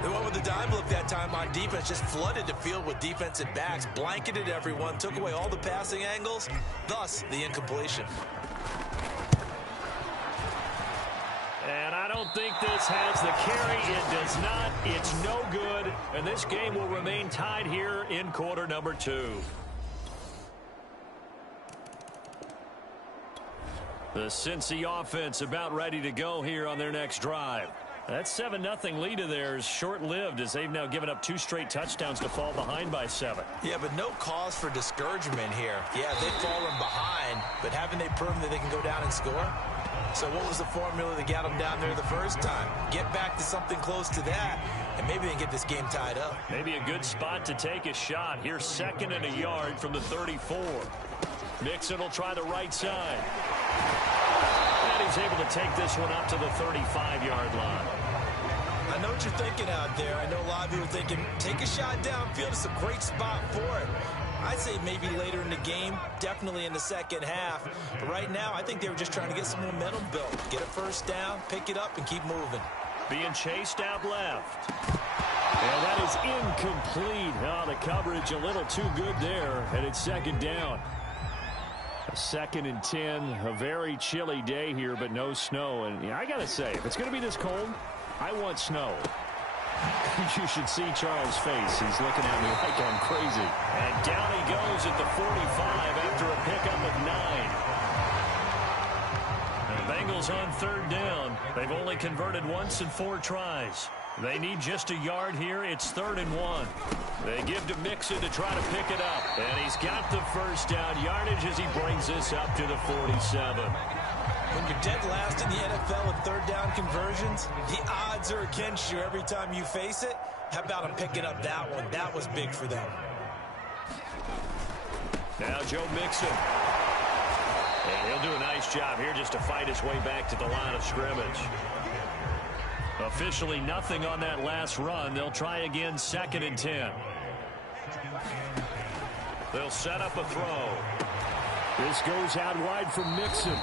They went with the dime look that time on defense, just flooded the field with defensive backs, blanketed everyone, took away all the passing angles, thus the incompletion. And I don't think this has the carry. It does not. It's no good. And this game will remain tied here in quarter number 2. The Cincy offense about ready to go here on their next drive. That 7-0 lead of theirs short-lived as they've now given up 2 straight touchdowns to fall behind by 7. Yeah, but no cause for discouragement here. Yeah, they've fallen behind, but haven't they proven that they can go down and score? So what was the formula that got them down there the first time? Get back to something close to that, and maybe they can get this game tied up. Maybe a good spot to take a shot. Here's 2nd and a yard from the 34. Mixon will try the right side. And he's able to take this one up to the 35-yard line. I know what you're thinking out there. I know a lot of you are thinking, take a shot downfield. It's a great spot for it. I'd say maybe later in the game, definitely in the second half. But right now, I think they were just trying to get some momentum built. Get a first down, pick it up, and keep moving. Being chased out left. And that is incomplete. Oh, the coverage a little too good there, and it's 2nd down. 2nd and 10, a very chilly day here, but no snow. And I got to say, if it's going to be this cold, I want snow. You should see Charles' face. He's looking at me like I'm crazy. And down he goes at the 45 after a pickup of 9. The Bengals on 3rd down. They've only converted once in 4 tries. They need just a yard here. It's 3rd and 1. They give to Mixon to try to pick it up. And he's got the first down yardage as he brings this up to the 47. When you're dead last in the NFL in 3rd down conversions, the odds are against you every time you face it. How about him picking up that one? That was big for them. Now Joe Mixon. And he'll do a nice job here just to fight his way back to the line of scrimmage. Officially nothing on that last run. They'll try again 2nd and 10. They'll set up a throw. This goes out wide from Mixon.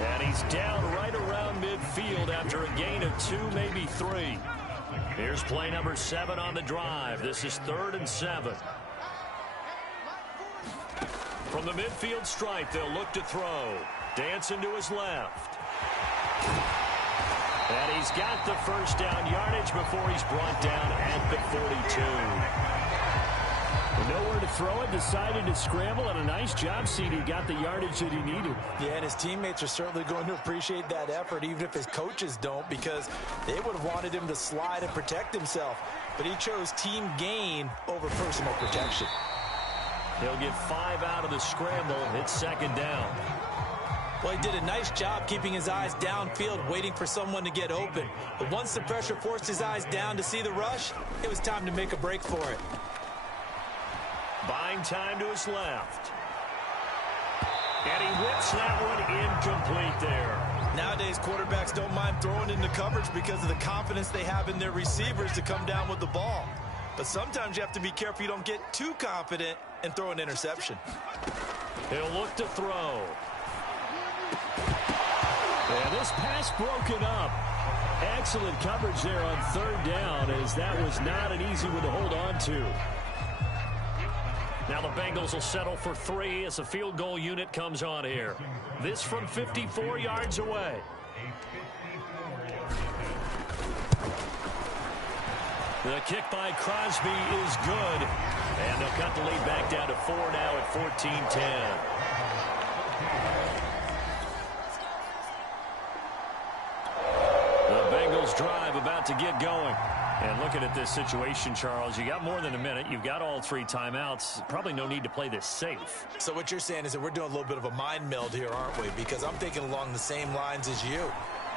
And he's down right around midfield after a gain of 2, maybe 3. Here's play number 7 on the drive. This is 3rd and 7. From the midfield stripe, they'll look to throw. Dancing to his left. And he's got the first down yardage before he's brought down at the 42. Nowhere to throw it, decided to scramble, and a nice job, CD. Got the yardage that he needed. Yeah, and his teammates are certainly going to appreciate that effort, even if his coaches don't, because they would have wanted him to slide and protect himself. But he chose team gain over personal protection. He'll get 5 out of the scramble. It's 2nd down. Well, he did a nice job keeping his eyes downfield, waiting for someone to get open. But once the pressure forced his eyes down to see the rush, it was time to make a break for it. Buying time to his left. And he whips that one incomplete there. Nowadays, quarterbacks don't mind throwing into coverage because of the confidence they have in their receivers to come down with the ball. But sometimes you have to be careful you don't get too confident and throw an interception. He'll look to throw. And this pass broken up. Excellent coverage there on third down, as that was not an easy one to hold on to. Now the Bengals will settle for 3 as the field goal unit comes on here. This from 54 yards away. The kick by Crosby is good. And they'll cut the lead back down to 4 now at 14-10. The Bengals drive about to get going. And looking at this situation, Charles, you got more than a minute. You've got all 3 timeouts. Probably no need to play this safe. So what you're saying is that we're doing a little bit of a mind meld here, aren't we? Because I'm thinking along the same lines as you.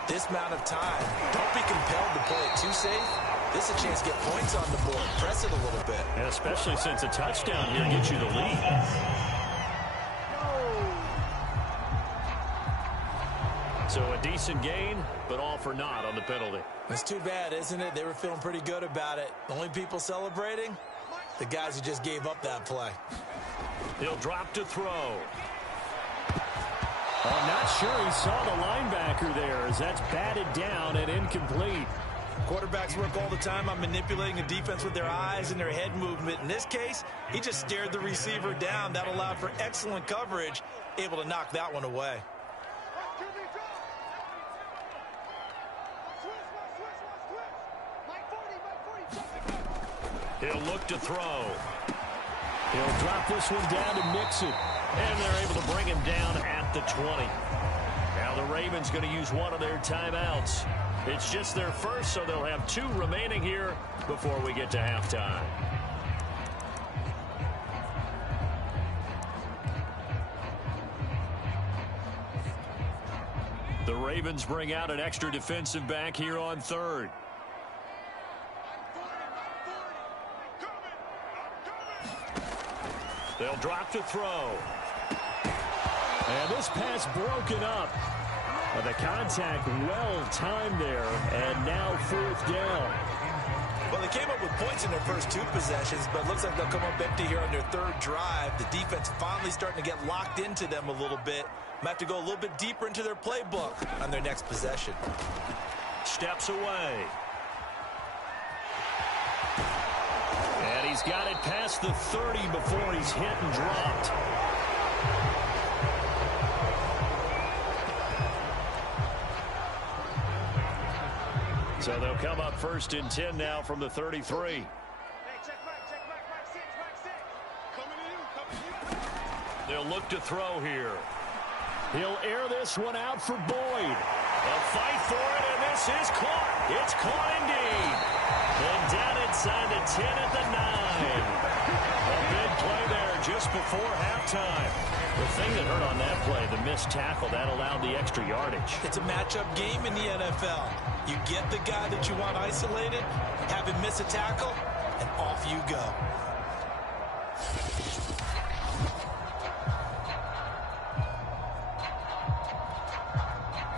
This amount of time, don't be compelled to play it too safe. This is a chance to get points on the board. Press it a little bit. And especially since a touchdown here gets you the lead. So a decent gain, but all for naught on the penalty. It's too bad, isn't it? They were feeling pretty good about it. The only people celebrating? The guys who just gave up that play. He'll drop to throw. I'm not sure he saw the linebacker there, as that's batted down and incomplete. Quarterbacks work all the time on manipulating a defense with their eyes and their head movement. In this case, he just stared the receiver down. That allowed for excellent coverage, able to knock that one away. He'll look to throw. He'll drop this one down to Mixon. And they're able to bring him down at the 20. Now the Ravens going to use one of their timeouts. It's just their first, so they'll have 2 remaining here before we get to halftime. The Ravens bring out an extra defensive back here on third. They'll drop to throw. And this pass broken up. The contact well timed there, and now 4th down. Well, they came up with points in their first 2 possessions, but it looks like they'll come up empty here on their 3rd drive. The defense finally starting to get locked into them a little bit. Might have to go a little bit deeper into their playbook on their next possession. Steps away. And he's got it past the 30 before he's hit and dropped. So they'll come up 1st and 10 now from the 33. They'll look to throw here. He'll air this one out for Boyd. A fight for it, and this is caught. It's caught indeed. And down inside the 10 at the 9. A big play there just before halftime. The thing that hurt on that play, the missed tackle, that allowed the extra yardage. It's a matchup game in the NFL. You get the guy that you want isolated, have him miss a tackle, and off you go.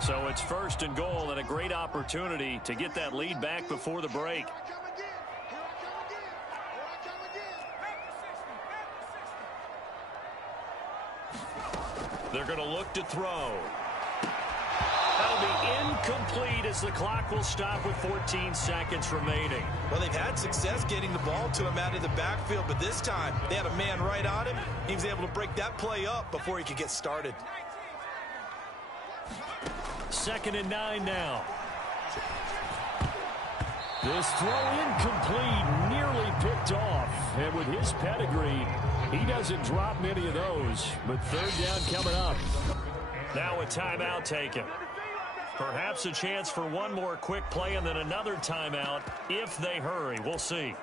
So it's 1st and goal, and a great opportunity to get that lead back before the break. They're going to look to throw. That'll be incomplete as the clock will stop with 14 seconds remaining. Well, they've had success getting the ball to him out of the backfield, but this time they had a man right on him. He was able to break that play up before he could get started. 2nd and 9 now. This throw incomplete, nearly picked off. And with his pedigree, he doesn't drop many of those. But 3rd down coming up. Now a timeout taken. Perhaps a chance for one more quick play and then another timeout if they hurry. We'll see.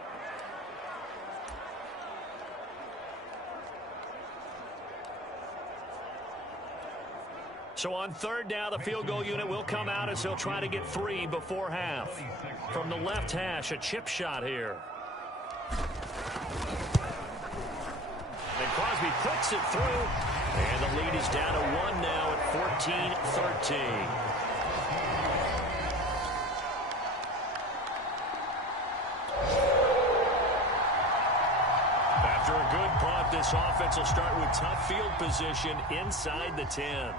So on 3rd down, the field goal unit will come out as they'll try to get 3 before half. From the left hash, a chip shot here. Crosby puts it through. And the lead is down to 1 now at 14-13. After a good punt, this offense will start with tough field position inside the 10.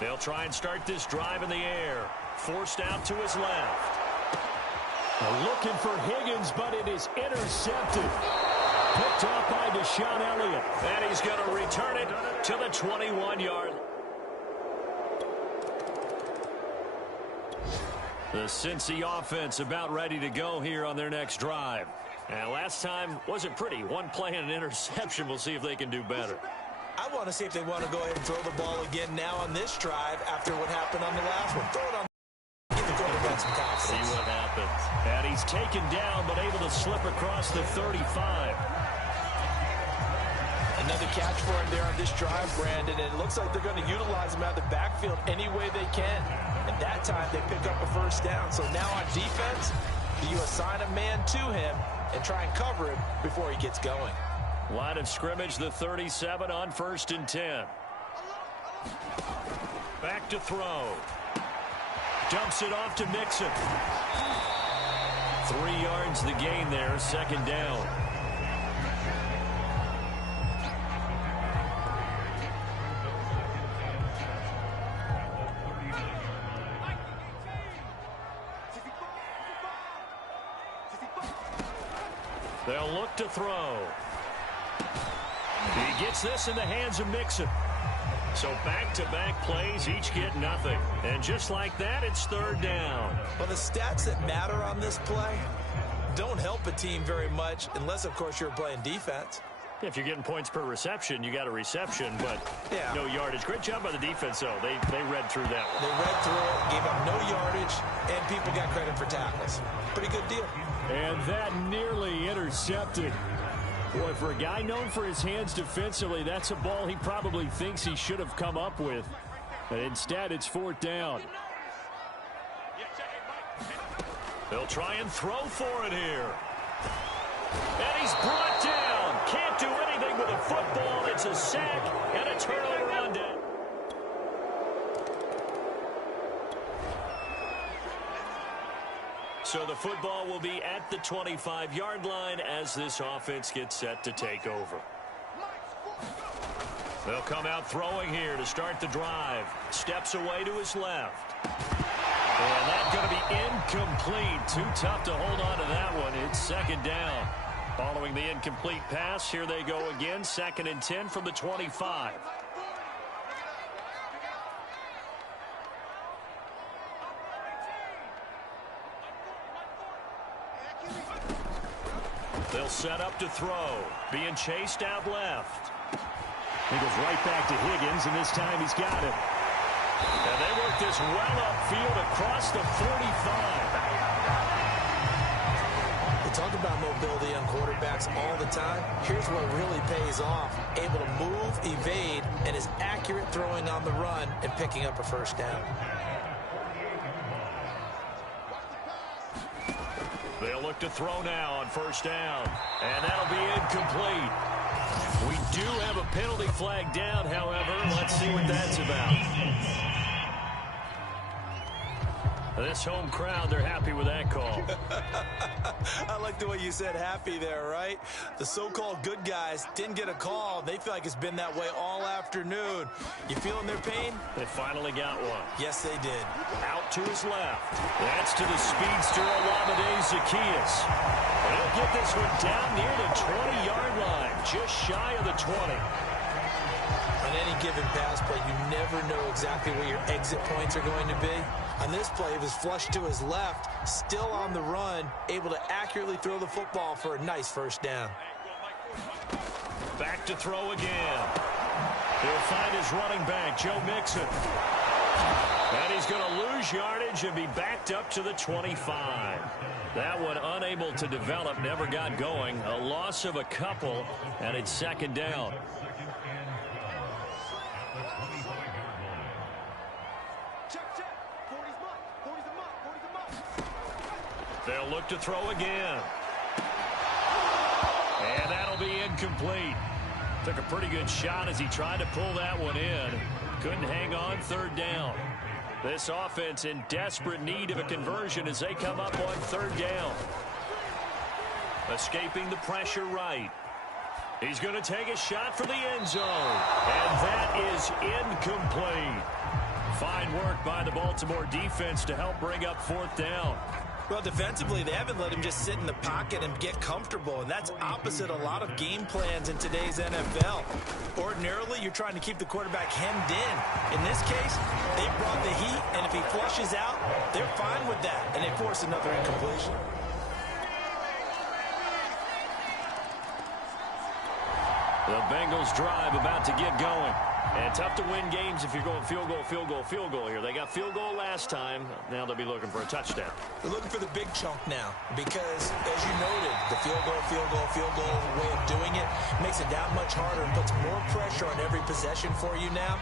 They'll try and start this drive in the air. Forced out to his left. Looking for Higgins, but it is intercepted. Picked off by Deshaun Elliott. And he's going to return it to the 21-yard. The Cincy offense about ready to go here on their next drive. And last time wasn't pretty. One play and an interception. We'll see if they can do better. I want to see if they want to go ahead and throw the ball again now on this drive after what happened on the last one. Throw it on. Give the quarterback some confidence. See what happens. And he's taken down, but able to slip across the 35. Another catch for him there on this drive, Brandon, and it looks like they're going to utilize him out of the backfield any way they can. And that time they pick up a first down. So now on defense, you assign a man to him and try and cover him before he gets going. Line of scrimmage, the 37 on 1st and 10. Back to throw. Dumps it off to Mixon. 3 yards the gain there, 2nd down. They'll look to throw. He gets this in the hands of Mixon. So back-to-back plays, each get nothing. And just like that, it's 3rd down. Well, the stats that matter on this play don't help a team very much unless, of course, you're playing defense. If you're getting points per reception, you got a reception, but no yardage. Great job by the defense, though. They read through that one. They read through it, gave up no yardage, and people got credit for tackles. Pretty good deal. And that nearly intercepted. Boy, for a guy known for his hands defensively, that's a ball he probably thinks he should have come up with. But instead, it's 4th down. They'll try and throw for it here. And he's brought down. Can't do anything with a football. It's a sack and a turnover on down. So the football will be at the 25-yard line as this offense gets set to take over. They'll come out throwing here to start the drive. Steps away to his left. And that's going to be incomplete. Too tough to hold on to that one. It's 2nd down. Following the incomplete pass, here they go again. 2nd and 10 from the 25. They'll set up to throw. Being chased out left. He goes right back to Higgins, and this time he's got it. And they work this well upfield across the 45. We talk about mobility on quarterbacks all the time. Here's what really pays off. Able to move, evade, and is accurate throwing on the run and picking up a first down. They'll look to throw now on 1st down. And that'll be incomplete. We do have a penalty flag down, however. Let's see what that's about. This home crowd, they're happy with that call. I like the way you said happy there, right? The so-called good guys didn't get a call. They feel like it's been that way all afternoon. You feeling their pain? They finally got one. Yes, they did. Out to his left. That's to the speedster, Olamide Zaccheaus. He'll get this one down near the 20-yard line, just shy of the 20. On any given pass play, you never know exactly where your exit points are going to be. On this play, it was flushed to his left, still on the run, able to accurately throw the football for a nice first down. Back to throw again. He'll find his running back, Joe Mixon. And he's going to lose yardage and be backed up to the 25. That one unable to develop, never got going. A loss of a couple, and it's 2nd down. They'll look to throw again. And that'll be incomplete. Took a pretty good shot as he tried to pull that one in. Couldn't hang on, third down. This offense in desperate need of a conversion as they come up on third down. Escaping the pressure right. He's going to take a shot for the end zone. And that is incomplete. Fine work by the Baltimore defense to help bring up fourth down. Well, defensively, they haven't let him just sit in the pocket and get comfortable, and that's opposite a lot of game plans in today's NFL. Ordinarily, you're trying to keep the quarterback hemmed in. In this case, they brought the heat, and if he flushes out, they're fine with that, and they force another incompletion. The Bengals drive about to get going. And tough to win games if you're going field goal, field goal, field goal here. They got field goal last time. Now they'll be looking for a touchdown. They're looking for the big chunk now because, as you noted, the field goal way of doing it makes it that much harder and puts more pressure on every possession for you now.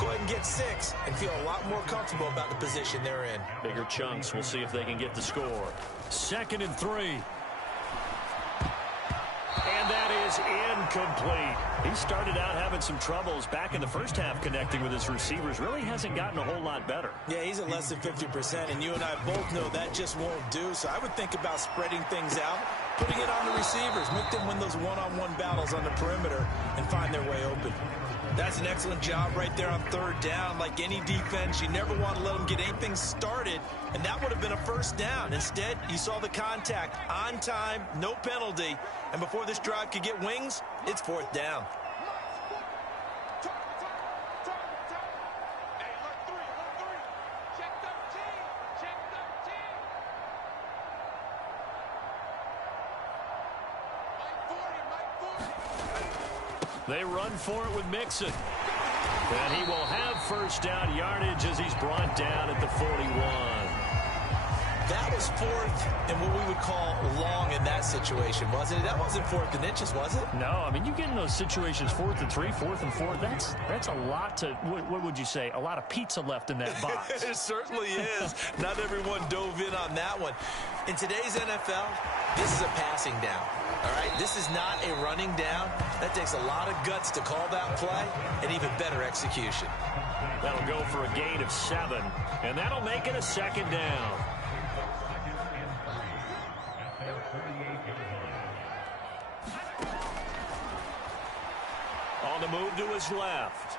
Go ahead and get 6 and feel a lot more comfortable about the position they're in. Bigger chunks. We'll see if they can get the score. 2nd and 3. And that is incomplete. He started out having some troubles back in the first half connecting with his receivers. Really hasn't gotten a whole lot better. Yeah, he's at less than 50%, and you and I both know that just won't do. So I would think about spreading things out, putting it on the receivers, make them win those one-on-one battles on the perimeter and find their way open. That's an excellent job right there on third down. Like any defense, you never want to let them get anything started, and that would have been a first down. Instead, you saw the contact on time, no penalty, and before this drive could get wings, it's fourth down. They run for it with Mixon. And he will have first down yardage as he's brought down at the 41. That was fourth and what we would call long in that situation, wasn't it? That wasn't 4th and inches, was it? No, I mean, you get in those situations 4th and 3, 4th and 4. That's a lot to, what would you say, a lot of pizza left in that box. It certainly is. Not everyone dove in on that one. In today's NFL, this is a passing down. All right, this is not a running down. That takes a lot of guts to call that play and even better execution. That'll go for a gain of 7, and that'll make it a second down. On the move to his left.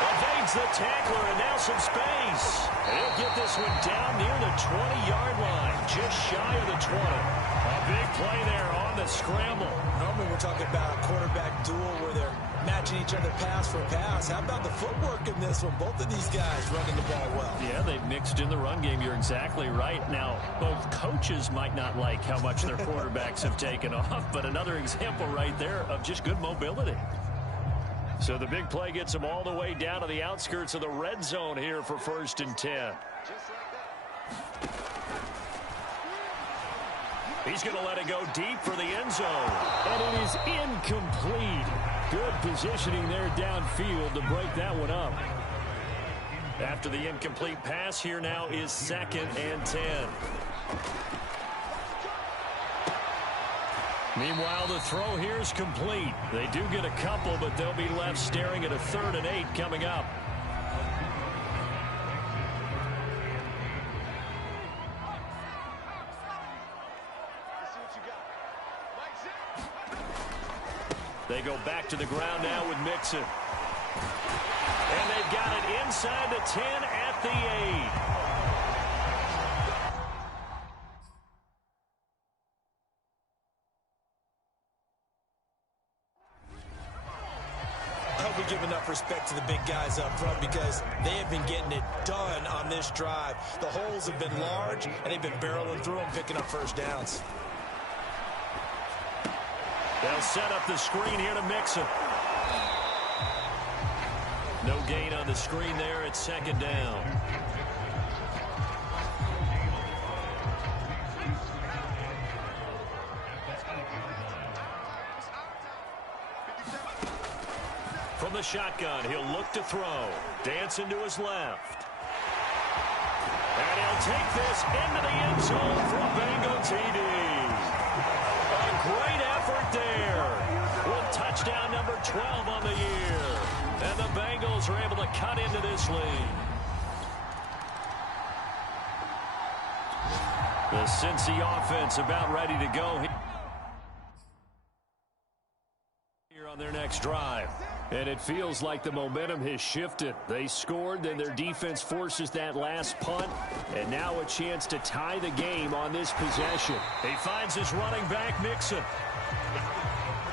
Evades the tackler, and now some space. And he'll get this one down near the 20-yard line, just shy of the 20. A big play there on the scramble. Normally we're talking about a quarterback duel where they're matching each other pass for pass. How about the footwork in this one? Both of these guys running the ball well. Yeah, they've mixed in the run game. You're exactly right. Now, both coaches might not like how much their quarterbacks have taken off, but another example right there of just good mobility. So the big play gets him all the way down to the outskirts of the red zone here for 1st and 10. He's going to let it go deep for the end zone. And it is incomplete. Good positioning there downfield to break that one up. After the incomplete pass, here now is 2nd and 10. Meanwhile, the throw here is complete. They do get a couple, but they'll be left staring at a 3rd and 8 coming up. They go back to the ground now with Mixon. And they've got it inside the 10 at the 8. I hope we give enough respect to the big guys up front because they have been getting it done on this drive. The holes have been large, and they've been barreling through them, picking up first downs. They'll set up the screen here to Mixon. No gain on the screen there at 2nd down. From the shotgun, he'll look to throw. Dancing to his left. And they'll take this into the end zone for a Bengal TD. A great effort there with touchdown number 12 on the year. And the Bengals are able to cut into this lead. The Cincy offense about ready to go here on their next drive. And it feels like the momentum has shifted. They scored, then their defense forces that last punt, and now a chance to tie the game on this possession. He finds his running back, Mixon.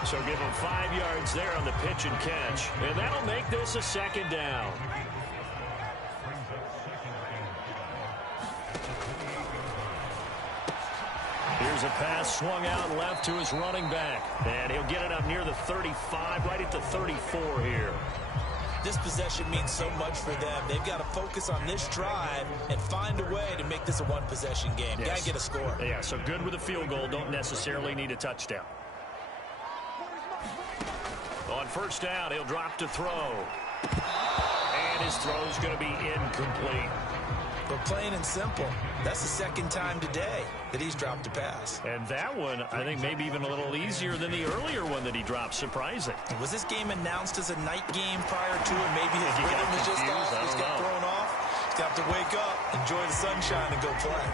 So give him 5 yards there on the pitch and catch, and that'll make this a second down. Here's a pass swung out left to his running back. And he'll get it up near the 35, right at the 34 here. This possession means so much for them. They've got to focus on this drive and find a way to make this a one-possession game. Yes. Got to get a score. Yeah, so good with a field goal. Don't necessarily need a touchdown. On first down, he'll drop to throw. And his throw's going to be incomplete. But plain and simple, that's the second time today that he's dropped a pass. And that one, I think, maybe even a little easier than the earlier one that he dropped. Surprising. Was this game announced as a night game prior to it? Maybe his rhythm was just off. He just got thrown off. He's got to wake up, enjoy the sunshine, and go play.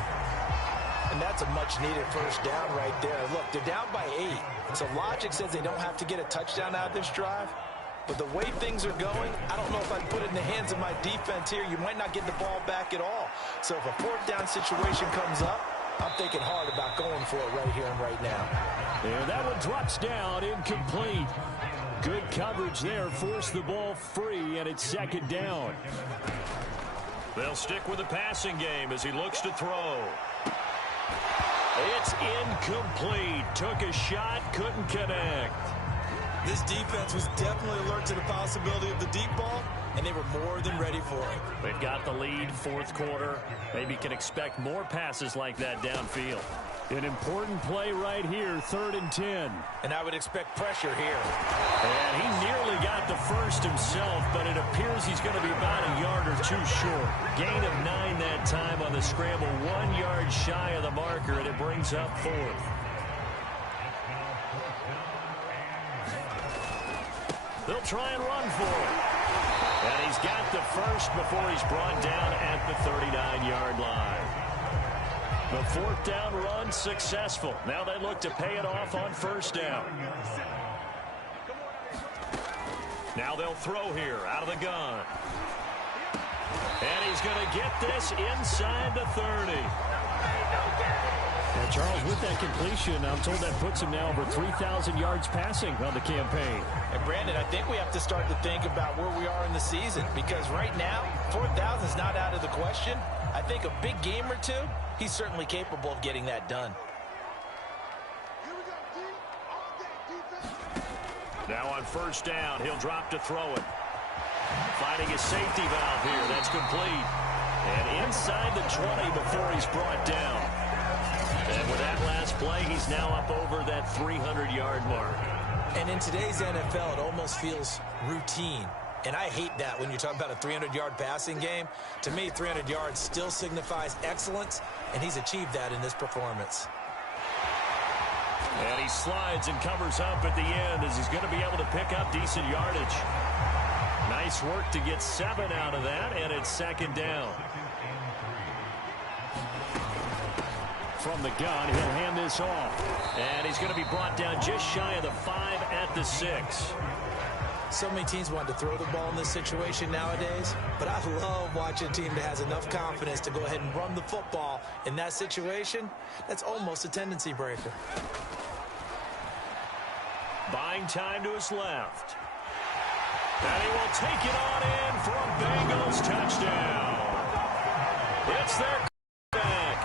And that's a much-needed first down right there. Look, they're down by 8. So logic says they don't have to get a touchdown out of this drive. But the way things are going, I don't know if I'd put it in the hands of my defense here. You might not get the ball back at all. So if a fourth down situation comes up, I'm thinking hard about going for it right here and right now. And that one drops down, incomplete. Good coverage there, forced the ball free, and it's second down. They'll stick with the passing game as he looks to throw. It's incomplete. Took a shot, couldn't connect. This defense was definitely alert to the possibility of the deep ball, and they were more than ready for it. They've got the lead, fourth quarter. Maybe can expect more passes like that downfield. An important play right here, 3rd and 10. And I would expect pressure here. And he nearly got the first himself, but it appears he's going to be about a yard or 2 short. Gain of 9 that time on the scramble, 1 yard shy of the marker, and it brings up 4th. They'll try and run for it. And he's got the first before he's brought down at the 39-yard line. The 4th down run successful. Now they look to pay it off on first down. Now they'll throw here out of the gun. And he's going to get this inside the 30. And Charles, with that completion, I'm told that puts him now over 3,000 yards passing on the campaign. And Brandon, I think we have to start to think about where we are in the season, because right now, 4,000 is not out of the question. I think a big game or two, he's certainly capable of getting that done. Now on first down, he'll drop to throw it. Finding his safety valve here. That's complete. And inside the 20 before he's brought down. And with that last play, he's now up over that 300-yard mark. And in today's NFL, it almost feels routine. And I hate that when you're talking about a 300-yard passing game. To me, 300 yards still signifies excellence, and he's achieved that in this performance. And he slides and covers up at the end as he's going to be able to pick up decent yardage. Nice work to get 7 out of that, and it's second down. From the gun, he'll hand this off. And he's going to be brought down just shy of the 5 at the 6. So many teams want to throw the ball in this situation nowadays, but I love watching a team that has enough confidence to go ahead and run the football in that situation. That's almost a tendency breaker. Buying time to his left. And he will take it on in for a Bengals touchdown. It's their quarterback.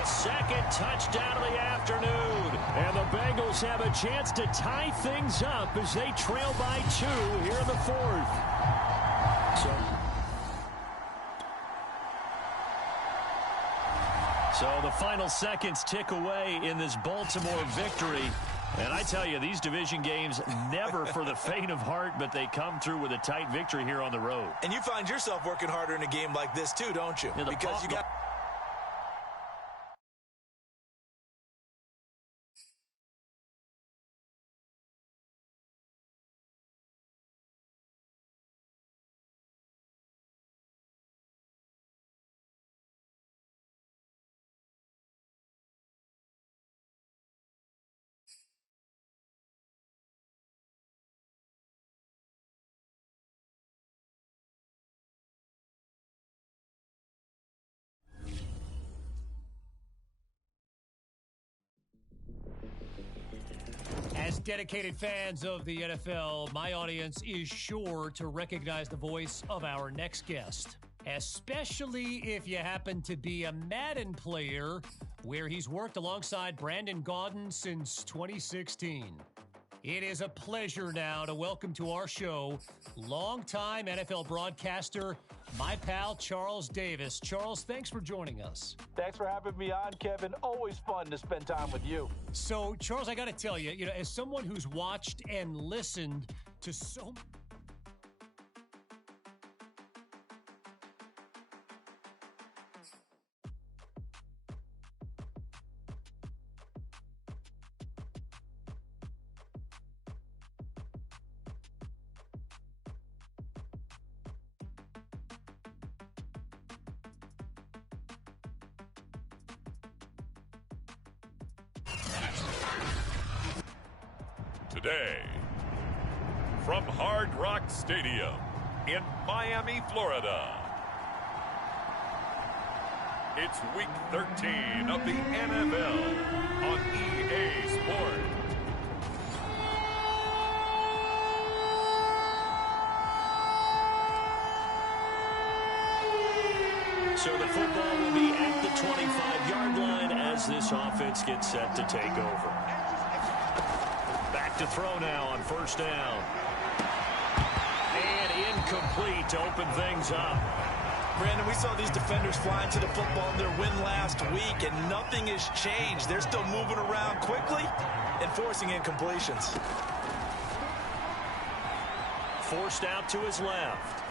His second touchdown of the afternoon. And the Bengals have a chance to tie things up as they trail by 2 here in the 4th. So the final seconds tick away in this Baltimore victory. And I tell you, these division games never for the faint of heart, but they come through with a tight victory here on the road. And you find yourself working harder in a game like this too, don't you? Yeah, because you got... As dedicated fans of the NFL, my audience is sure to recognize the voice of our next guest, especially if you happen to be a Madden player, where he's worked alongside Brandon Gaudin since 2016. It is a pleasure now to welcome to our show longtime NFL broadcaster, my pal Charles Davis. Charles, thanks for joining us. Thanks for having me on, Kevin. Always fun to spend time with you. So, Charles, I got to tell you, as someone who's watched and listened to so Today, from Hard Rock Stadium in Miami, Florida, it's Week 13 of the NFL on EA Sports. So the football will be at the 25-yard line as this offense gets set to take over. Back to throw now on first down. And incomplete to open things up. Brandon, we saw these defenders flying to the football in their win last week, and nothing has changed. They're still moving around quickly and forcing incompletions. Forced out to his left.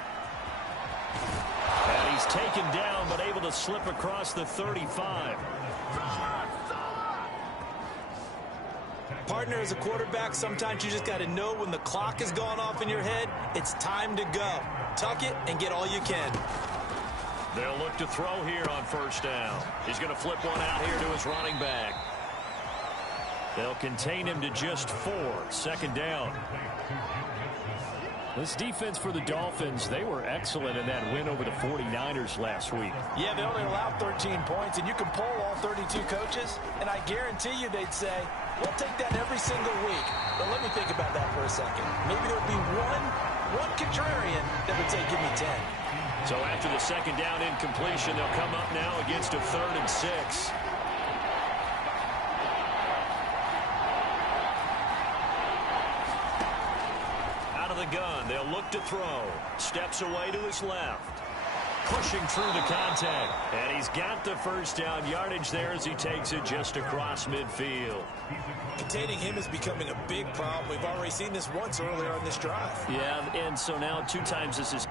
And he's taken down, but able to slip across the 35. Partner, as a quarterback, sometimes you just got to know when the clock has gone off in your head, it's time to go. Tuck it and get all you can. They'll look to throw here on first down. He's going to flip one out here to his running back. They'll contain him to just 4. Second down. This defense for the Dolphins, they were excellent in that win over the 49ers last week. Yeah, they only allowed 13 points, and you can poll all 32 coaches, and I guarantee you they'd say, we'll take that every single week. But let me think about that for a second. Maybe there would be one contrarian that would say, give me 10. So after the second down incompletion, they'll come up now against a 3rd and 6. The gun. They'll look to throw. Steps away to his left. Pushing through the contact. And he's got the first down yardage there as he takes it just across midfield. Containing him is becoming a big problem. We've already seen this once earlier on this drive. Yeah, and so now 2 times this is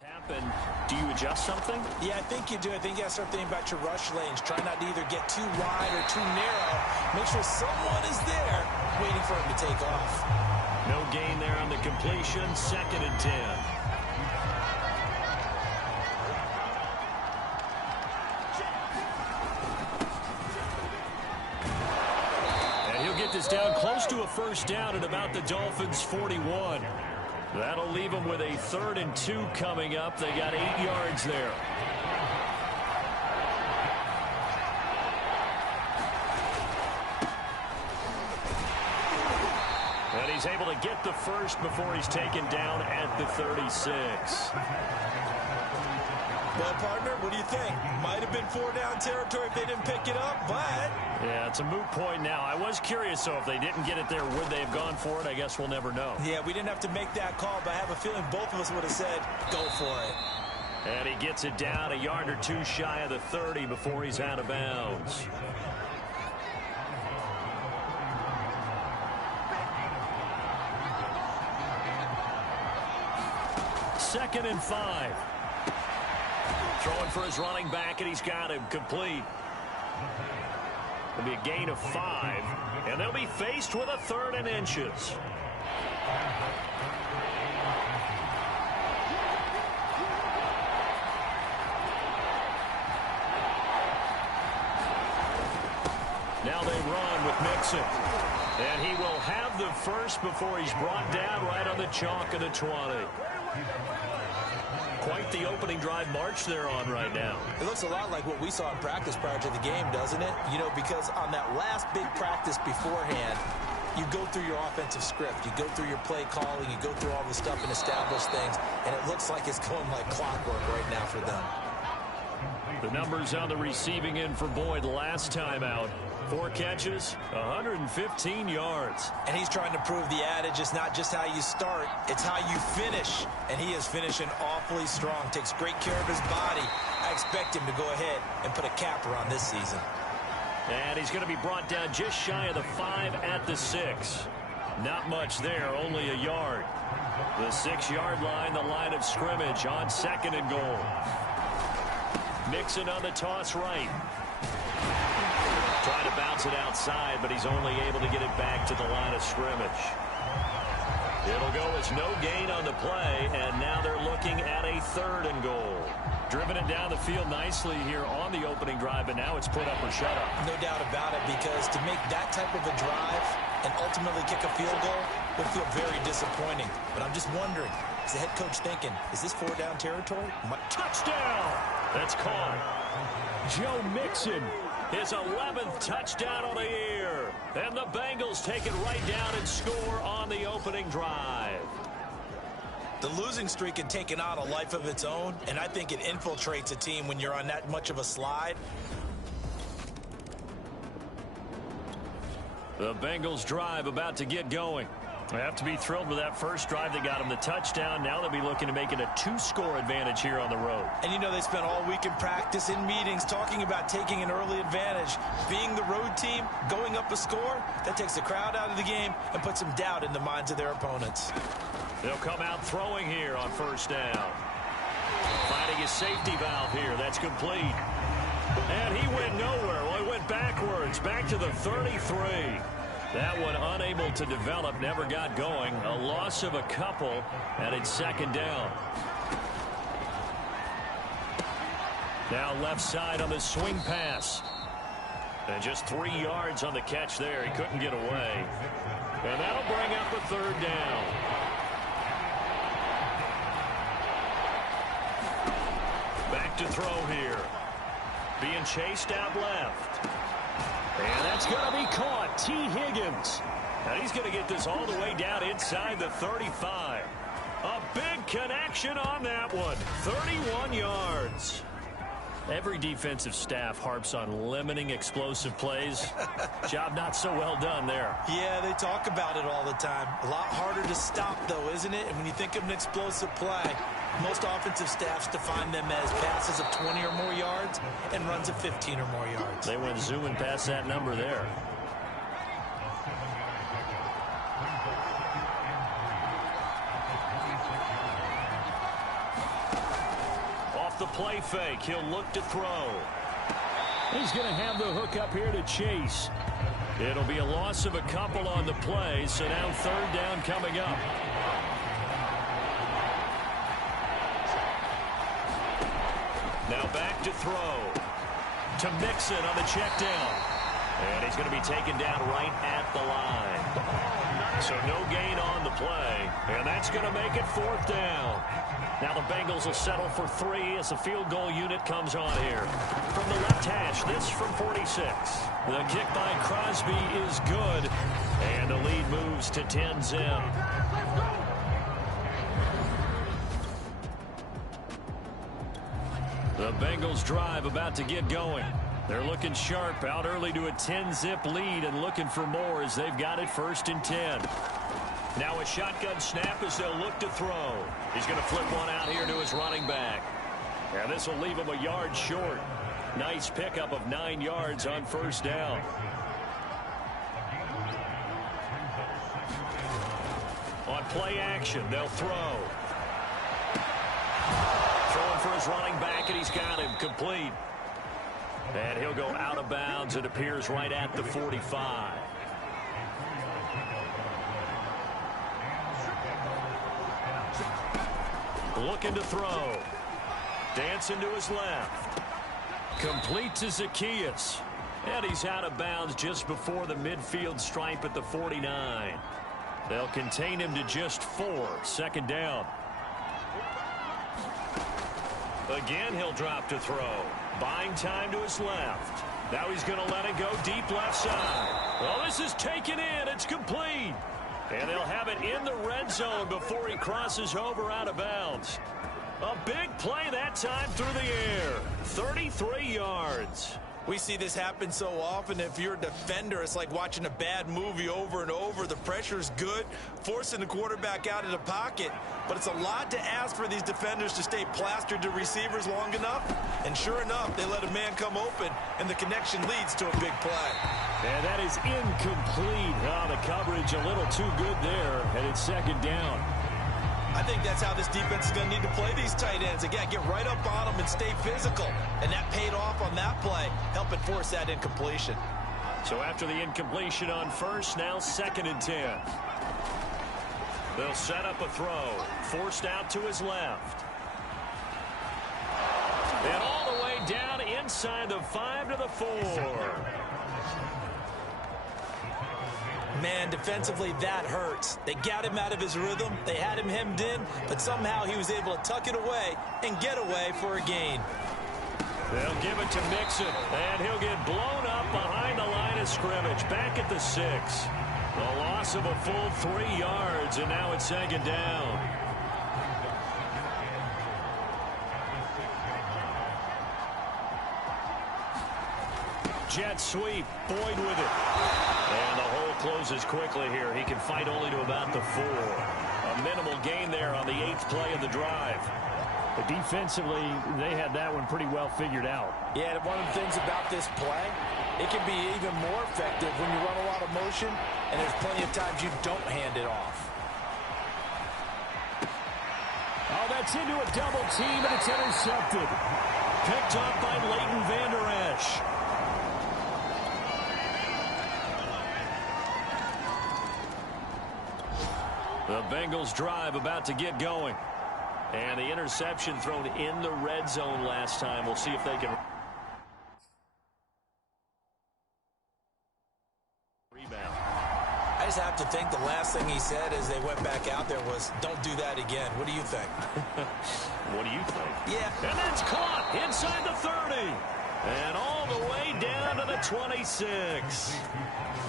happen. Do you adjust something? Yeah, I think you do. I think you got to start thinking about your rush lanes. Try not to either get too wide or too narrow. Make sure someone is there waiting for him to take off. No gain there on the completion. 2nd and 10. And he'll get this down close to a first down at about the Dolphins' 41. That'll leave them with a 3rd and 2 coming up. They got 8 yards there. And he's able to get the first before he's taken down at the 36. Well, partner, what do you think? Might have been 4-down territory if they didn't pick it up, but... Yeah, it's a moot point now. I was curious, so if they didn't get it there, would they have gone for it? I guess we'll never know. Yeah, we didn't have to make that call, but I have a feeling both of us would have said, go for it. And he gets it down a yard or 2 shy of the 30 before he's out of bounds. Second and 5. Throwing for his running back, and he's got him complete. It'll be a gain of 5, and they'll be faced with a 3rd and inches. Now they run with Mixon. And he will have the first before he's brought down right on the chalk of the 20. quite the opening drive march they're on right now. It looks a lot like what we saw in practice prior to the game, doesn't it? You know, because on that last big practice beforehand, you go through your offensive script. You go through your play calling. You go through all the stuff and establish things. And it looks like it's going like clockwork right now for them. The numbers on the receiving end for Boyd last time out. 4 catches, 115 yards. And he's trying to prove the adage, it's not just how you start, it's how you finish. And he is finishing awfully strong, takes great care of his body. I expect him to go ahead and put a capper on this season. And he's going to be brought down just shy of the 5 at the 6. Not much there, only a yard. The 6-yard line, the line of scrimmage on 2nd and goal. Mixon on the toss right. Trying to bounce it outside, but he's only able to get it back to the line of scrimmage. It'll go as no gain on the play, and now they're looking at a 3rd and goal. Driven it down the field nicely here on the opening drive, but now it's put up or shut up. No doubt about it, because to make that type of a drive and ultimately kick a field goal would feel very disappointing. But I'm just wondering, is the head coach thinking, is this 4-down territory? Touchdown! That's caught. Joe Mixon, his 11th touchdown on the year. And the Bengals take it right down and score on the opening drive. The losing streak had taken on a life of its own, and I think it infiltrates a team when you're on that much of a slide. The Bengals drive about to get going. They have to be thrilled with that first drive that got them the touchdown. Now they'll be looking to make it a 2-score advantage here on the road. And you know, they spent all week in practice, in meetings, talking about taking an early advantage. Being the road team, going up a score, that takes the crowd out of the game and puts some doubt in the minds of their opponents. They'll come out throwing here on 1st down. Finding his safety valve here. That's complete. And he went nowhere. Well, he went backwards, back to the 33. That one unable to develop, never got going. A loss of a couple, and it's 2nd down. Now left side on the swing pass. And just 3 yards on the catch there. He couldn't get away. And that'll bring up a 3rd down. Back to throw here. Being chased out left. And that's going to be caught. T. Higgins. And he's going to get this all the way down inside the 35. A big connection on that one. 31 yards. Every defensive staff harps on limiting explosive plays. Job not so well done there. Yeah, they talk about it all the time. A lot harder to stop, though, isn't it? And when you think of an explosive play, most offensive staffs define them as passes of 20 or more yards and runs of 15 or more yards. They went zooming past that number there. Off the play fake, he'll look to throw. He's going to have the hook up here to Chase. It'll be a loss of a couple on the play, so now 3rd down coming up. Now back to throw. To Mixon on the check down. And he's going to be taken down right at the line. So no gain on the play. And that's going to make it 4th down. Now the Bengals will settle for 3 as the field goal unit comes on here. From the left hash, this from 46. The kick by Crosby is good. And the lead moves to 10-zip. The Bengals drive about to get going. They're looking sharp, out early to a 10-zip lead and looking for more as they've got it 1st and 10. Now a shotgun snap as they'll look to throw. He's going to flip one out here to his running back. And this will leave him a yard short. Nice pickup of 9 yards on 1st down. On play action, they'll throw. Throwing for his running back, and he's got him complete. And he'll go out of bounds. It appears right at the 45. Looking to throw. Dancing to his left. Complete to Zacchaeus. And he's out of bounds just before the midfield stripe at the 49. They'll contain him to just 4. 2nd down. Again, he'll drop to throw. Buying time to his left. Now he's going to let it go deep left side. Well, this is taken in. It's complete. And they'll have it in the red zone before he crosses over out of bounds. A big play that time through the air. 33 yards. We see this happen so often. If you're a defender, it's like watching a bad movie over and over. The pressure's good, forcing the quarterback out of the pocket. But it's a lot to ask for these defenders to stay plastered to receivers long enough. And sure enough, they let a man come open, and the connection leads to a big play. And that is incomplete. Oh, the coverage a little too good there, and it's second down. I think that's how this defense is going to need to play these tight ends. Again, get right up on them and stay physical. And that paid off on that play, helping force that incompletion. So after the incompletion on first, now 2nd and 10. They'll set up a throw. Forced out to his left. And all the way down inside the 5 to the 4. Man, defensively, that hurts. They got him out of his rhythm. They had him hemmed in, but somehow he was able to tuck it away and get away for a gain. They'll give it to Mixon, and he'll get blown up behind the line of scrimmage. Back at the 6. A loss of a full 3 yards, and now it's 2nd down. Jet sweep, Boyd with it. And the hole closes quickly here. He can fight only to about the 4. A minimal gain there on the 8th play of the drive. But defensively, they had that one pretty well figured out. Yeah, and one of the things about this play, it can be even more effective when you run a lot of motion, and there's plenty of times you don't hand it off. Oh, that's into a double team, and it's intercepted. Picked up by Leighton Vander Esch. The Bengals drive about to get going. And the interception thrown in the red zone last time. We'll see if they can rebound. I just have to think the last thing he said as they went back out there was, don't do that again. What do you think? What do you think? Yeah. And that's caught inside the 30. And all the way down to the 26.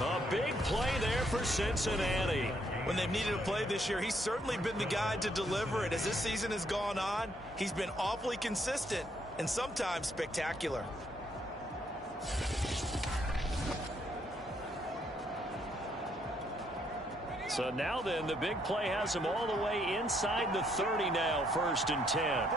A big play there for Cincinnati. When they've needed a play this year, he's certainly been the guy to deliver it. As this season has gone on, he's been awfully consistent and sometimes spectacular. So now then, the big play has him all the way inside the 30 now, 1st and 10.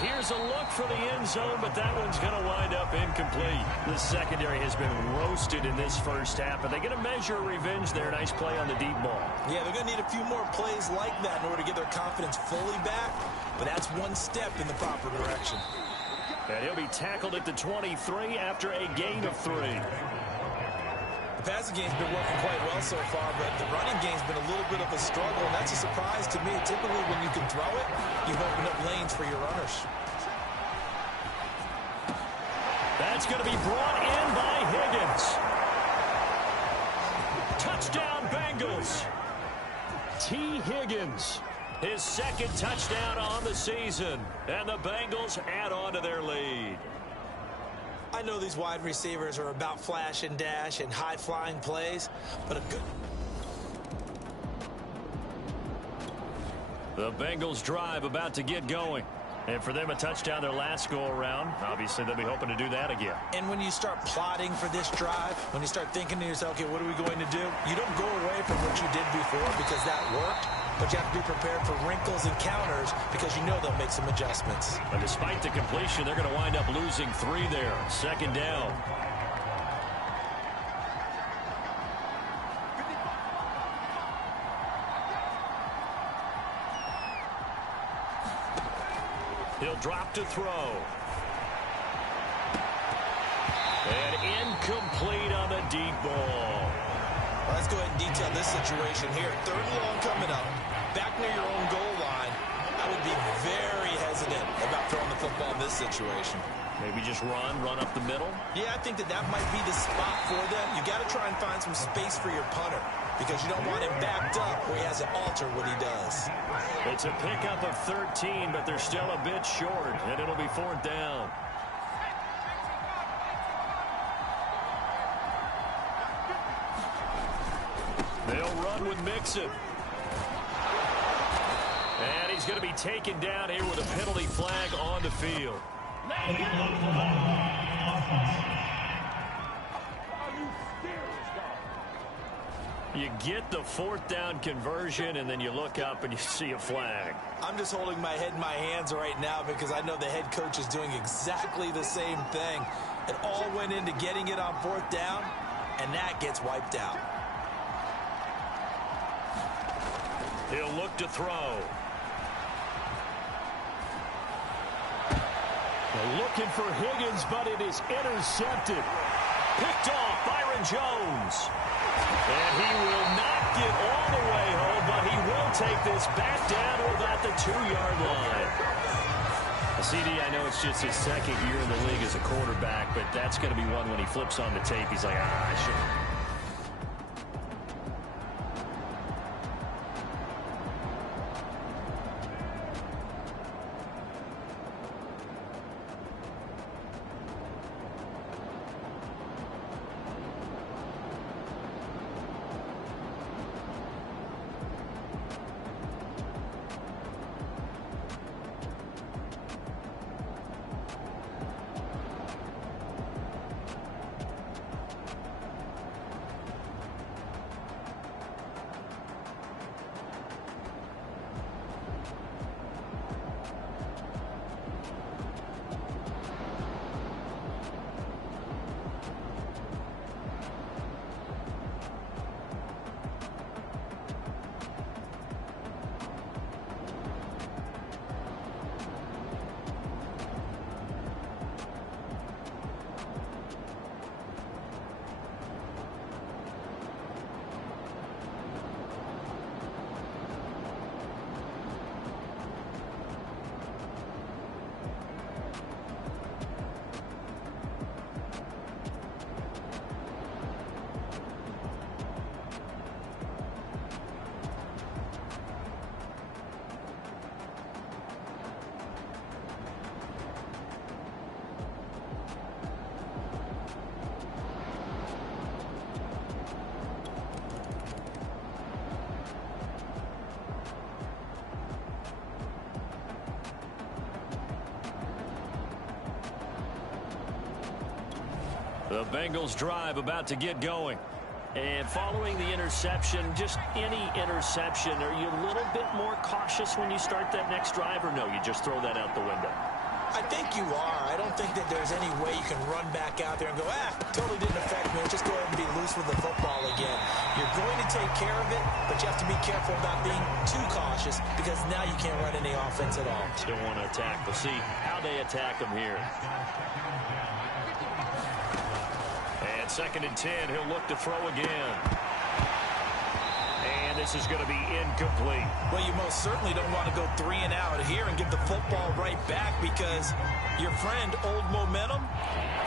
Here's a look for the end zone, but that one's going to wind up incomplete. The secondary has been roasted in this first half, but they get a measure of revenge there. Nice play on the deep ball. Yeah, they're going to need a few more plays like that in order to get their confidence fully back, but that's one step in the proper direction. And he'll be tackled at the 23 after a gain of 3. The passing game's been working quite well so far, but the running game's been a little bit of a struggle, and that's a surprise to me. Typically, when you can throw it, you've opened up lanes for your runners. That's going to be brought in by Higgins. Touchdown, Bengals. T. Higgins, his 2nd touchdown on the season, and the Bengals add on to their lead. I know these wide receivers are about flash and dash and high-flying plays, but a good... The Bengals drive about to get going. And for them, a touchdown their last go-around. Obviously, they'll be hoping to do that again. And when you start plotting for this drive, when you start thinking to yourself, okay, what are we going to do? You don't go away from what you did before because that worked, but you have to be prepared for wrinkles and counters because you know they'll make some adjustments. And despite the completion, they're going to wind up losing 3 there. 2nd down. He'll drop to throw. And incomplete on the deep ball. Well, let's go ahead and detail this situation here. 3rd and long coming up. Back near your own goal line. I would be very hesitant about throwing the football in this situation. Maybe just run up the middle? Yeah, I think that might be the spot for them. You got to try and find some space for your punter. because you don't want him backed up where he has to alter what he does. It's a pickup of 13, but they're still a bit short, and it'll be 4th down. They'll run with Mixon. And he's going to be taken down here with a penalty flag on the field. You get the 4th down conversion, and then you look up and you see a flag. I'm just holding my head in my hands right now because I know the head coach is doing exactly the same thing. It all went into getting it on 4th down, and that gets wiped out. He'll look to throw. They're looking for Higgins, but it is intercepted. Picked off Byron Jones. And he will not get all the way home, but he will take this back down to about the 2-yard line. CD, I know it's just his 2nd year in the league as a quarterback, but that's going to be one when he flips on the tape. He's like, I should. The Bengals drive about to get going. And following the interception, just any interception, are you a little bit more cautious when you start that next drive, or no, you just throw that out the window? I think you are. I don't think that there's any way you can run back out there and go, totally didn't affect me. Just go ahead and be loose with the football again. You're going to take care of it, but you have to be careful about being too cautious because now you can't run any offense at all. Still want to attack. We'll see how they attack him here. And 2nd and 10, he'll look to throw again. And this is going to be incomplete. Well, you most certainly don't want to go 3 and out here and give the football right back because your friend, Old Momentum,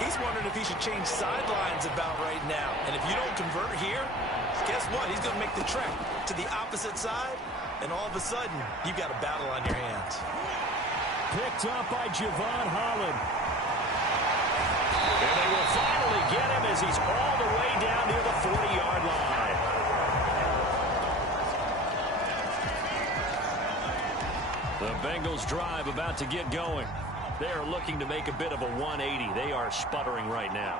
he's wondering if he should change sidelines about right now. And if you don't convert here, guess what? He's going to make the trek to the opposite side, and all of a sudden, you've got a battle on your hands. Picked up by Javon Holland. And they will finally get him as he's all the way down near the 40-yard line. The Bengals drive about to get going. They are looking to make a bit of a 180. They are sputtering right now.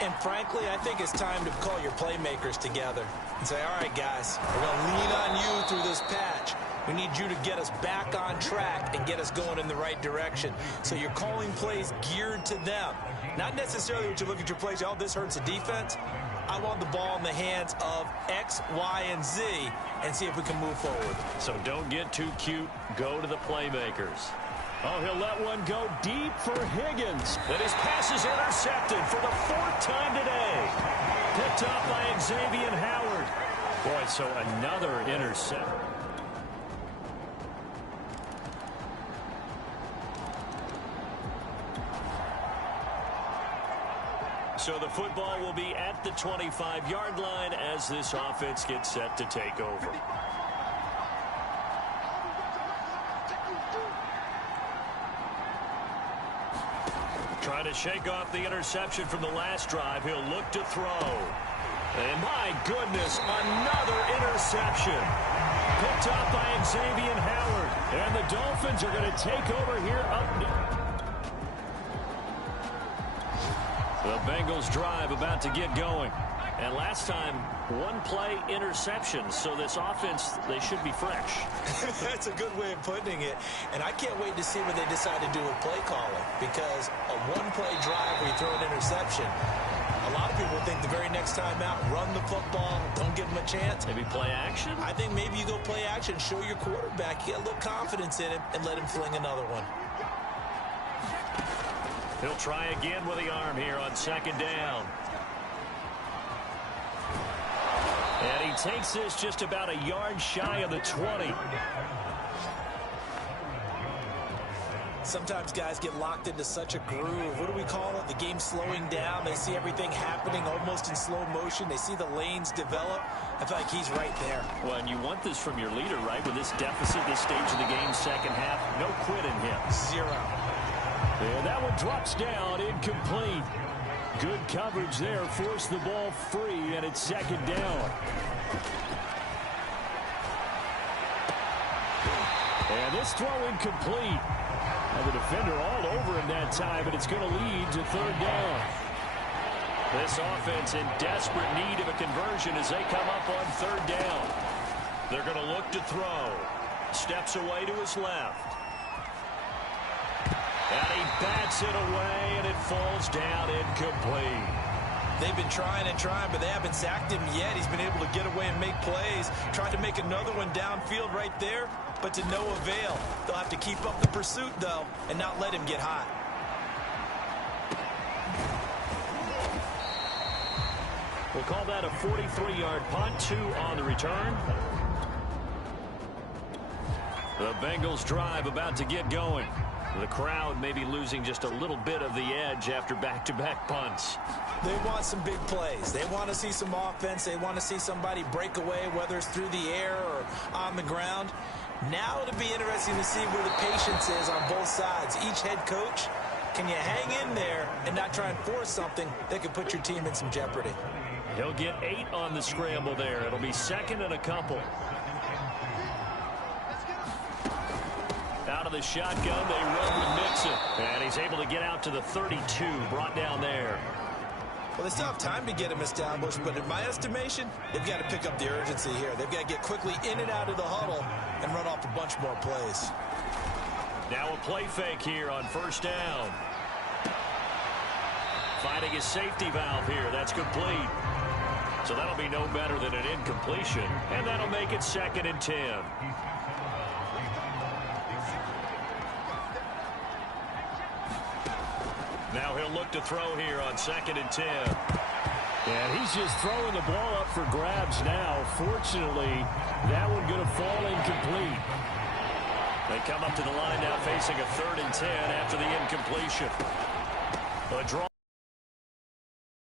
And frankly, I think it's time to call your playmakers together and say, all right, guys, we're going to lean on you through this patch. We need you to get us back on track and get us going in the right direction. So you're calling plays geared to them. Not necessarily what you look at your plays, oh, this hurts the defense. I want the ball in the hands of X, Y, and Z and see if we can move forward. So don't get too cute. Go to the playmakers. Oh, he'll let one go deep for Higgins. And his pass is intercepted for the 4th time today. Picked up by Xavier Howard. Boy, so another interception. So the football will be at the 25-yard line as this offense gets set to take over. Trying to shake off the interception from the last drive. He'll look to throw. And my goodness, another interception. Picked up by Xavier Howard. And the Dolphins are going to take over here up near. The Bengals drive about to get going. And last time, one-play interception. So this offense, they should be fresh. That's a good way of putting it. And I can't wait to see what they decide to do with play calling. Because a one-play drive where you throw an interception, a lot of people think the very next time out, run the football, don't give them a chance. Maybe play action? I think maybe you go play action, show your quarterback, get a little confidence in him, and let him fling another one. He'll try again with the arm here on second down. And he takes this just about a yard shy of the 20. Sometimes guys get locked into such a groove. What do we call it? The game slowing down. They see everything happening almost in slow motion. They see the lanes develop. I feel like he's right there. Well, and you want this from your leader, right? With this deficit, this stage of the game, second half, no quit in him. Zero. And that one drops down, incomplete. Good coverage there, forced the ball free, and it's second down. And this throw incomplete. And the defender all over him that time, but it's going to lead to third down. This offense in desperate need of a conversion as they come up on third down. They're going to look to throw. Steps away to his left. And he bats it away, and it falls down incomplete. They've been trying and trying, but they haven't sacked him yet. He's been able to get away and make plays. Tried to make another one downfield right there, but to no avail. They'll have to keep up the pursuit, though, and not let him get hot. We'll call that a 43-yard punt, 2 on the return. The Bengals drive about to get going. The crowd may be losing just a little bit of the edge after back-to-back punts. They want some big plays. They want to see some offense. They want to see somebody break away, whether it's through the air or on the ground. Now it'll be interesting to see where the patience is on both sides. Each head coach, can you hang in there and not try and force something that could put your team in some jeopardy? He'll get 8 on the scramble there. It'll be second and a couple. Out of the shotgun, they run with Mixon. And he's able to get out to the 32, brought down there. Well, they still have time to get him established, but in my estimation, they've got to pick up the urgency here. They've got to get quickly in and out of the huddle and run off a bunch more plays. Now a play fake here on first down. Finding his safety valve here. That's complete. So that'll be no better than an incompletion, and that'll make it second and 10. Now he'll look to throw here on second and 10. And he's just throwing the ball up for grabs now. Fortunately, that one going to fall incomplete. They come up to the line now facing a third and 10 after the incompletion. A draw.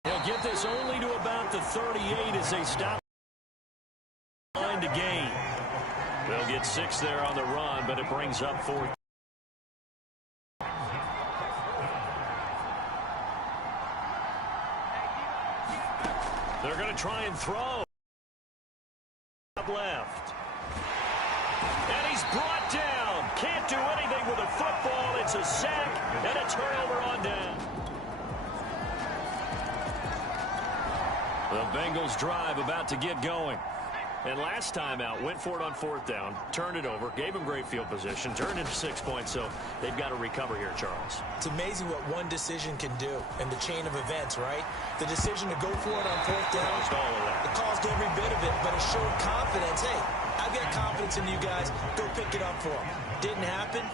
He'll get this only to about the 38 as they stop the line to gain. They'll get 6 there on the run, but it brings up 4th. They're going to try and throw. Left. And he's brought down. Can't do anything with a football. It's a sack and a turnover on down. The Bengals drive about to get going. And last time out, went for it on 4th down, turned it over, gave them great field position, turned into 6 points, so they've got to recover here, Charles. It's amazing what one decision can do in the chain of events, right? The decision to go for it on 4th down. Caused all of that. It caused every bit of it, but it showed confidence. Hey, I've got confidence in you guys. Go pick it up for them. Didn't happen.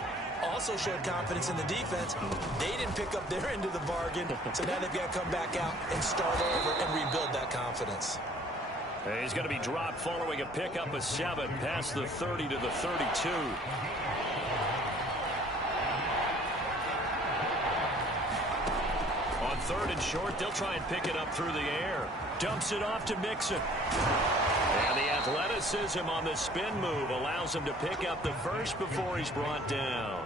Also showed confidence in the defense. They didn't pick up their end of the bargain, so now they've got to come back out and start over and rebuild that confidence. He's going to be dropped following a pickup of 7 past the 30 to the 32. On third and short. They'll try and pick it up through the air. Dumps it off to Mixon. And the athleticism on the spin move allows him to pick up the first before he's brought down.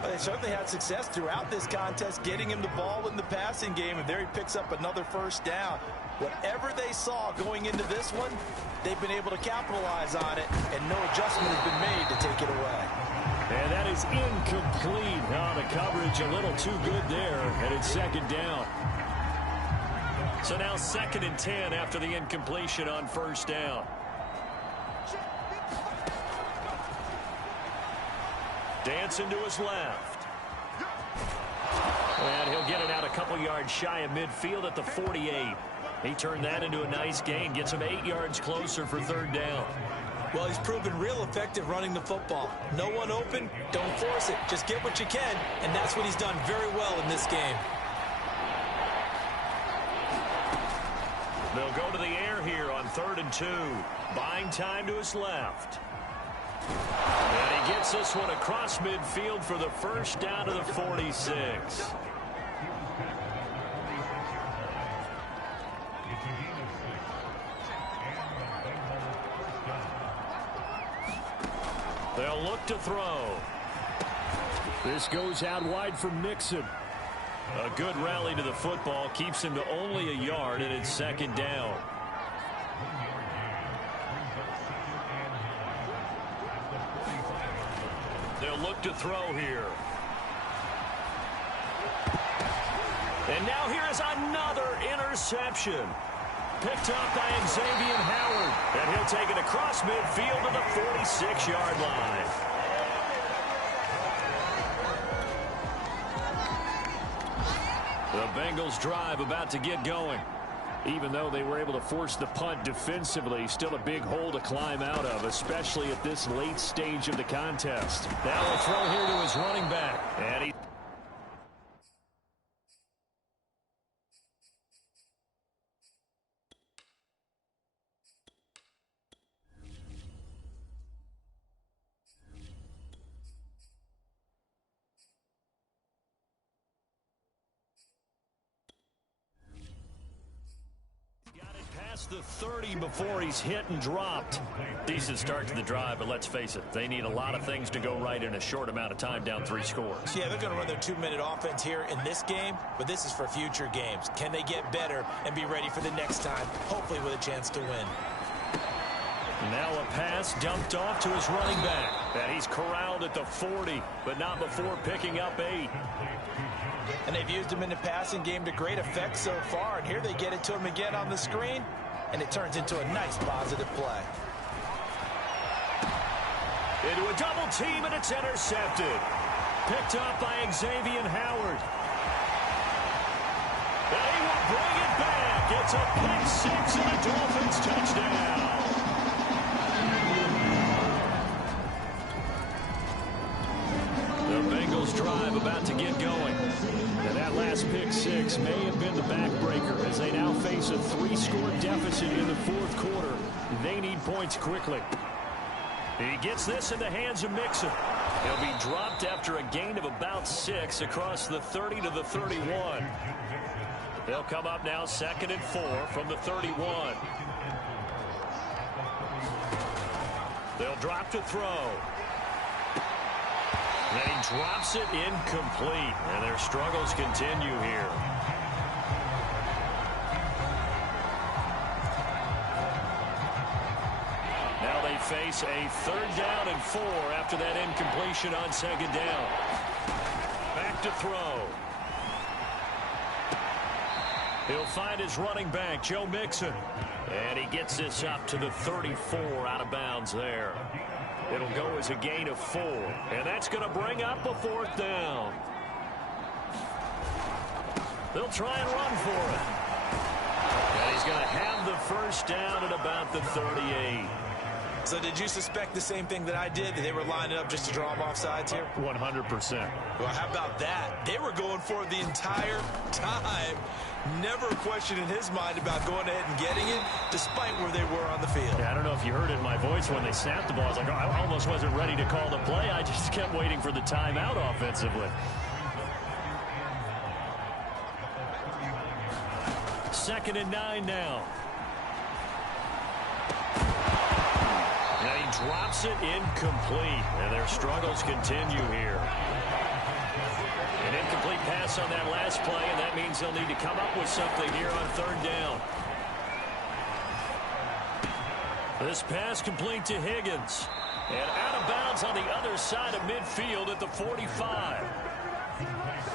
Well, they certainly had success throughout this contest getting him the ball in the passing game, and there he picks up another first down. Whatever they saw going into this one, they've been able to capitalize on it, and no adjustment has been made to take it away. And that is incomplete. Oh, the coverage a little too good there, and it's second down. So now 2nd and 10 after the incompletion on first down. Dancing to his left. And he'll get it out a couple yards shy of midfield at the 48. He turned that into a nice gain. Gets him 8 yards closer for third down. Well, he's proven real effective running the football. No one open, don't force it. Just get what you can, and that's what he's done very well in this game. They'll go to the air here on 3rd and 2. Buying time to his left. And he gets this one across midfield for the first down to the 46. They'll look to throw. This goes out wide for Mixon. A good rally to the football keeps him to only a yard, and it's second down. They'll look to throw here. And now here is another interception. Picked up by Xavier Howard. And he'll take it across midfield to the 46-yard line. The Bengals drive about to get going. Even though they were able to force the punt defensively, still a big hole to climb out of, especially at this late stage of the contest. Now a throw here to his running back. And he... the 30 before he's hit and dropped. Decent start to the drive, but let's face it, they need a lot of things to go right in a short amount of time, down 3 scores. Yeah, they're going to run their 2-minute offense here in this game, but this is for future games. Can they get better and be ready for the next time, hopefully with a chance to win? Now a pass dumped off to his running back. And he's corralled at the 40, but not before picking up 8. And they've used him in the passing game to great effect so far, and here they get it to him again on the screen, and it turns into a nice positive play. Into a double team, and it's intercepted. Picked up by Xavier Howard. And he will bring it back. It's a pick 6 and a Dolphins touchdown. The Bengals drive about to get going. And that last pick 6 may have been the backbreaker as they now face a 3-score deficit in the 4th quarter. They need points quickly. He gets this in the hands of Mixon. He'll be dropped after a gain of about 6 across the 30 to the 31. They'll come up now 2nd and 4 from the 31. They'll drop to throw. And he drops it incomplete, and their struggles continue here. Now they face a 3rd down and 4 after that incompletion on 2nd down. Back to throw. He'll find his running back, Joe Mixon. And he gets this up to the 34 out of bounds there. It'll go as a gain of 4, and that's going to bring up a 4th down. They'll try and run for it. And he's going to have the first down at about the 38. So did you suspect the same thing that I did, that they were lining up just to draw him off sides here? 100%. Well, how about that? They were going for it the entire time. Never a question in his mind about going ahead and getting it, despite where they were on the field. Yeah, I don't know if you heard it in my voice when they snapped the ball. I was like, oh, I almost wasn't ready to call the play. I just kept waiting for the timeout offensively. 2nd and 9 now. Now he drops it incomplete, and their struggles continue here. An incomplete pass on that last play, and that means they'll need to come up with something here on 3rd down. This pass complete to Higgins. And out of bounds on the other side of midfield at the 45.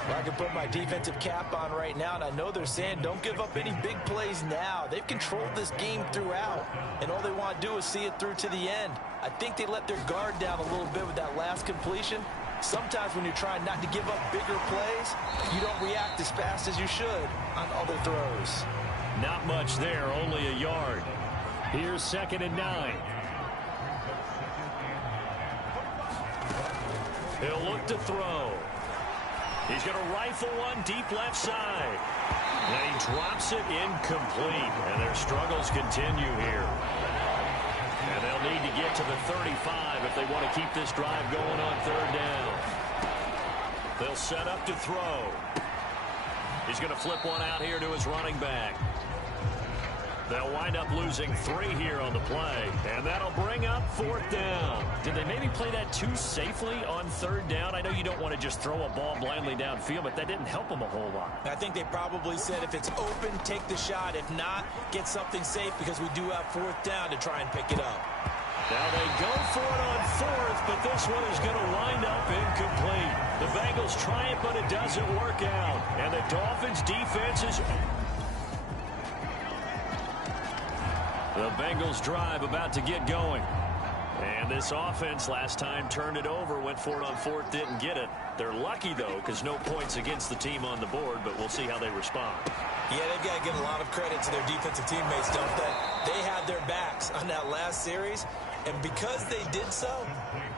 Well, I can put my defensive cap on right now, and I know they're saying don't give up any big plays now. They've controlled this game throughout, and all they want to do is see it through to the end. I think they let their guard down a little bit with that last completion. Sometimes when you're trying not to give up bigger plays, you don't react as fast as you should on other throws. Not much there, only a yard. Here's 2nd and 9. He'll look to throw. He's going to rifle one deep left side. And he drops it incomplete. And their struggles continue here. And they'll need to get to the 35 if they want to keep this drive going on 3rd down. They'll set up to throw. He's going to flip one out here to his running back. They'll wind up losing 3 here on the play, and that'll bring up 4th down. Did they maybe play that too safely on 3rd down? I know you don't want to just throw a ball blindly downfield, but that didn't help them a whole lot. I think they probably said if it's open, take the shot. If not, get something safe because we do have 4th down to try and pick it up. Now they go for it on 4th, but this one is going to wind up incomplete. The Bengals try it, but it doesn't work out. And the Dolphins' defense is... The Bengals drive about to get going. And this offense last time turned it over, went for it on 4th, didn't get it. They're lucky, though, because no points against the team on the board, but we'll see how they respond. Yeah, they've got to give a lot of credit to their defensive teammates, don't they? They had their backs on that last series, and because they did so,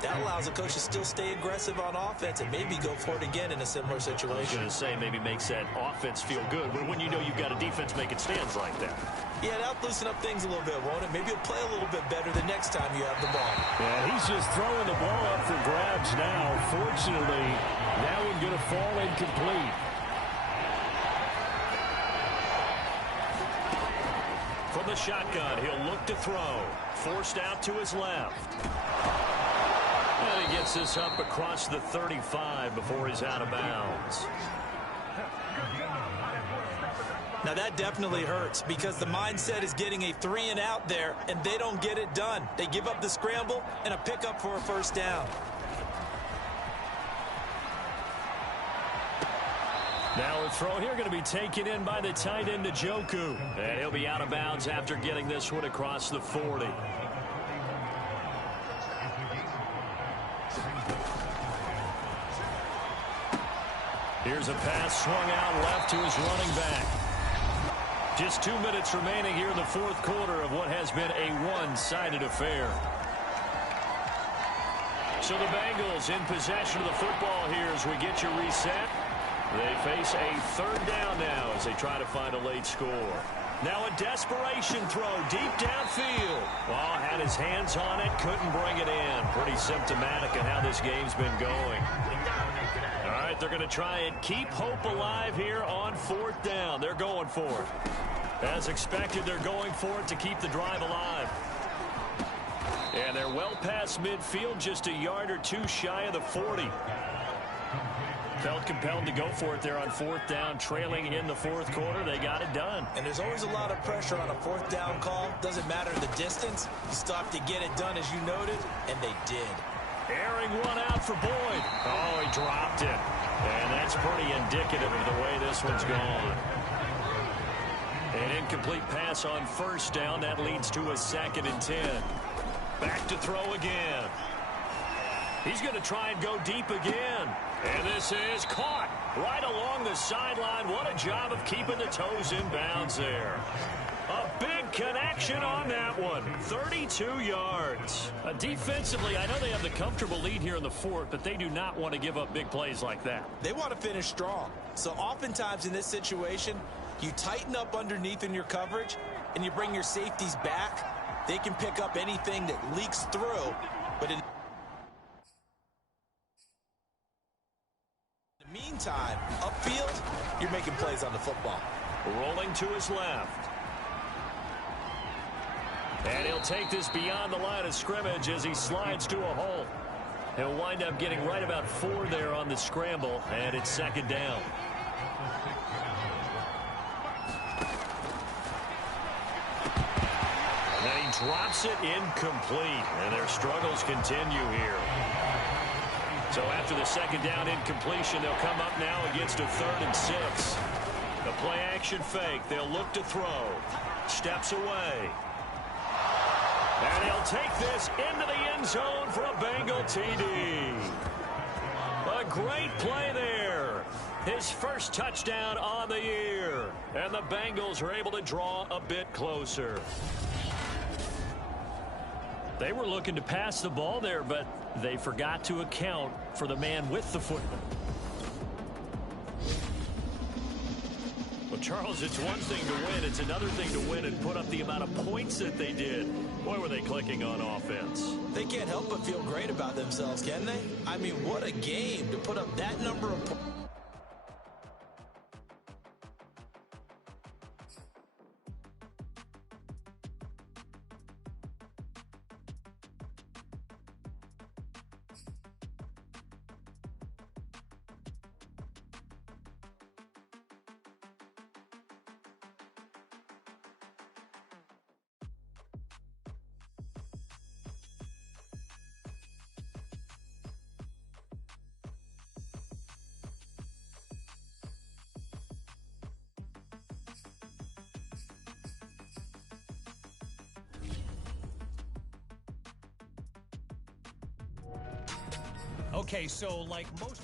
that allows the coach to still stay aggressive on offense and maybe go for it again in a similar situation. I was going to say maybe makes that offense feel good, but when you know you've got a defense making stands like that. Yeah, that'll loosen up things a little bit, won't it? Maybe you'll play a little bit better the next time you have the ball. Yeah, he's just throwing the ball up for grabs now. Fortunately, that one going to fall incomplete. From the shotgun, he'll look to throw. Forced out to his left. And he gets this up across the 35 before he's out of bounds. Now that definitely hurts because the mindset is getting a 3-and-out there, and they don't get it done. They give up the scramble and a pickup for a 1st down. Now a throw here going to be taken in by the tight end Njoku. And he'll be out of bounds after getting this one across the 40. Here's a pass swung out left to his running back. Just 2 minutes remaining here in the 4th quarter of what has been a one-sided affair. So the Bengals in possession of the football here as we get you reset. They face a 3rd down now as they try to find a late score. Now a desperation throw deep downfield. Well, had his hands on it, couldn't bring it in. Pretty symptomatic of how this game's been going. All right, they're going to try and keep hope alive here on 4th down. They're going for it. As expected, they're going for it to keep the drive alive. And they're well past midfield, just a yard or two shy of the 40. Felt compelled to go for it there on 4th down, trailing in the 4th quarter. They got it done. And there's always a lot of pressure on a 4th down call. Doesn't matter the distance. You still have to get it done, as you noted, and they did. Airing one out for Boyd. Oh, he dropped it. And that's pretty indicative of the way this one's gone. An incomplete pass on 1st down. That leads to a 2nd and 10. Back to throw again. He's going to try and go deep again. And this is caught right along the sideline. What a job of keeping the toes in bounds there. A big connection on that one. 32 yards. Defensively, I know they have the comfortable lead here in the 4th, but they do not want to give up big plays like that. They want to finish strong. So oftentimes in this situation, you tighten up underneath in your coverage, and you bring your safeties back. They can pick up anything that leaks through, but in the meantime, upfield, you're making plays on the football. Rolling to his left. And he'll take this beyond the line of scrimmage as he slides to a hole. He'll wind up getting right about 4 there on the scramble, and it's second down. And he drops it incomplete, and their struggles continue here. So after the second down incompletion, they'll come up now against a 3rd and 6. The play action fake. They'll look to throw. Steps away. And he'll take this into the end zone for a Bengal TD. A great play there. His first touchdown on the year. And the Bengals are able to draw a bit closer. They were looking to pass the ball there, but they forgot to account for the man with the football. Well, Charles, it's one thing to win. It's another thing to win and put up the amount of points that they did. Boy, were they clicking on offense. They can't help but feel great about themselves, can they? I mean, what a game to put up that number of points. Okay, so like most...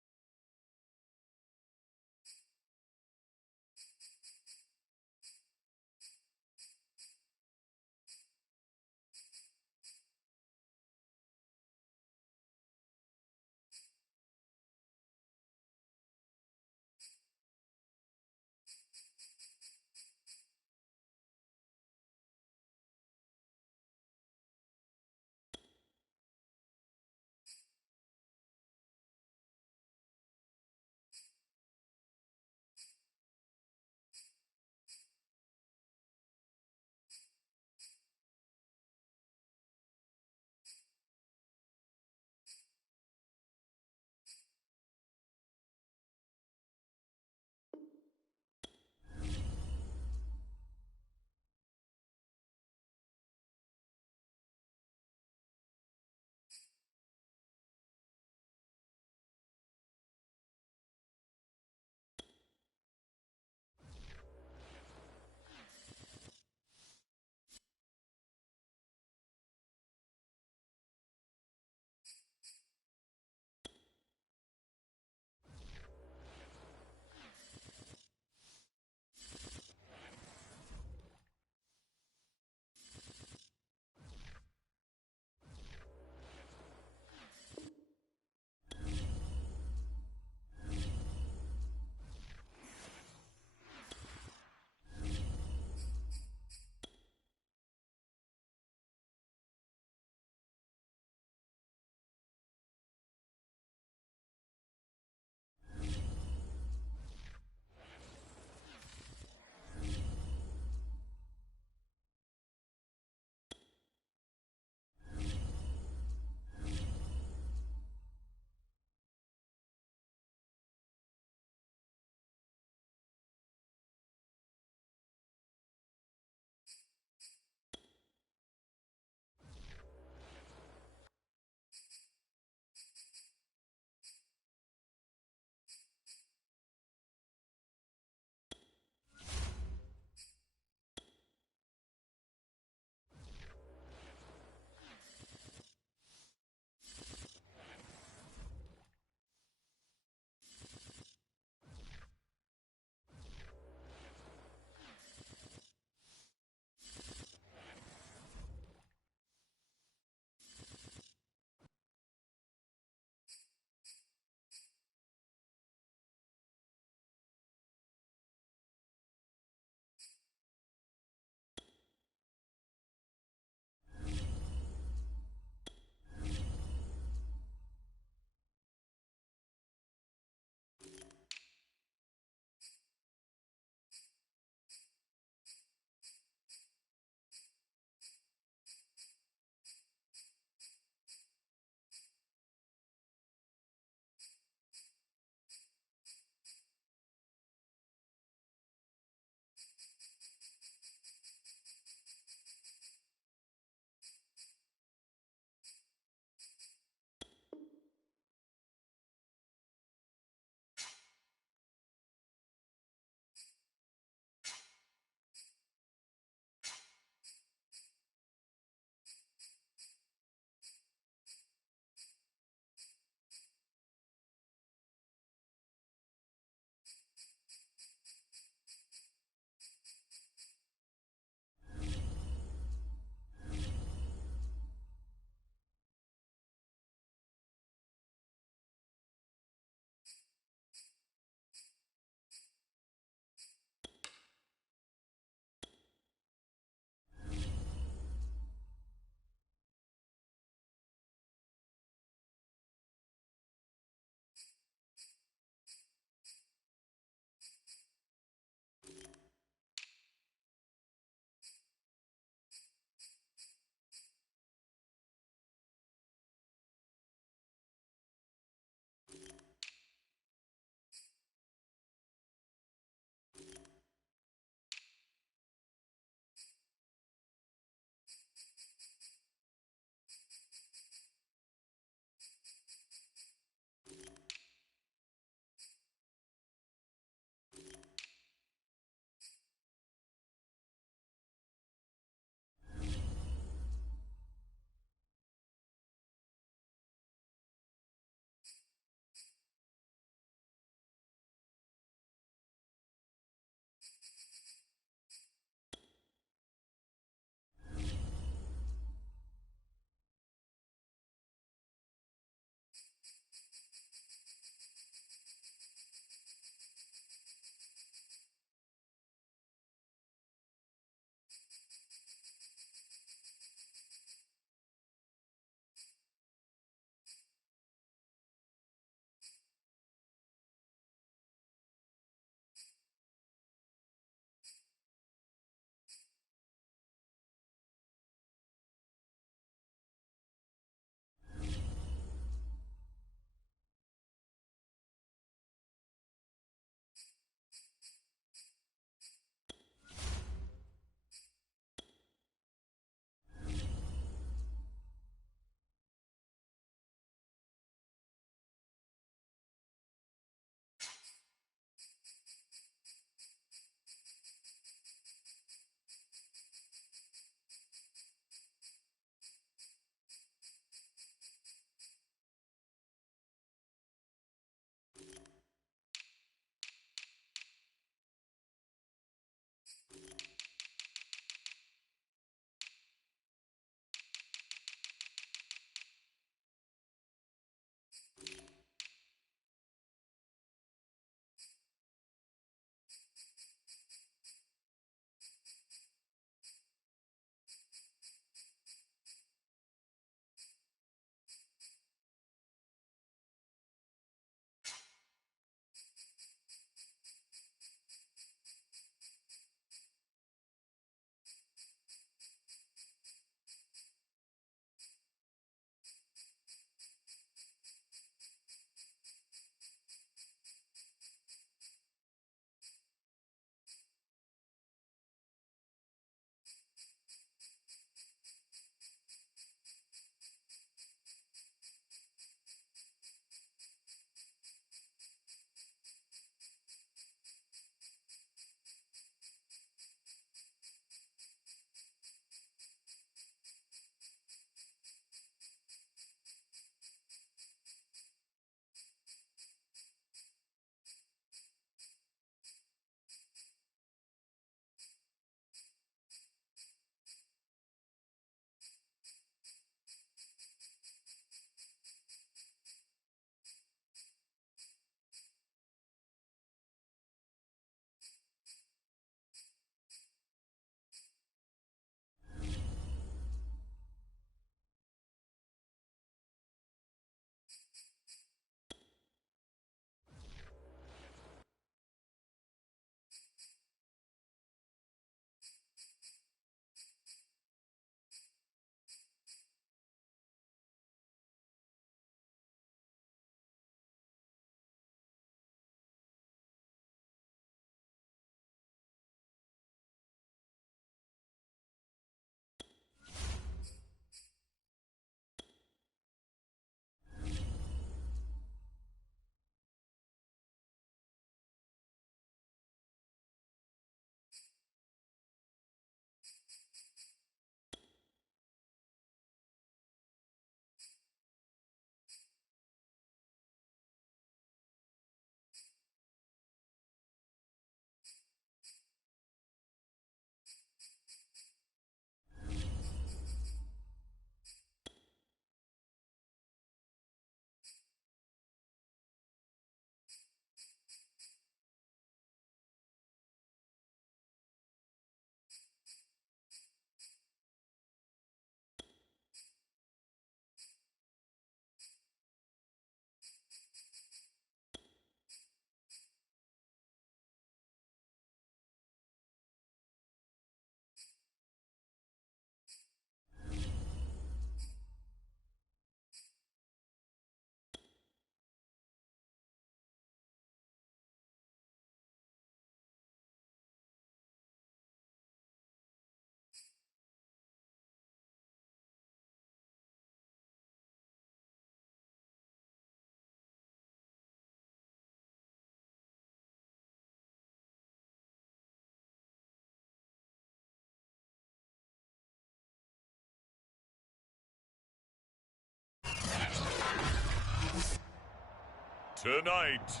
Tonight,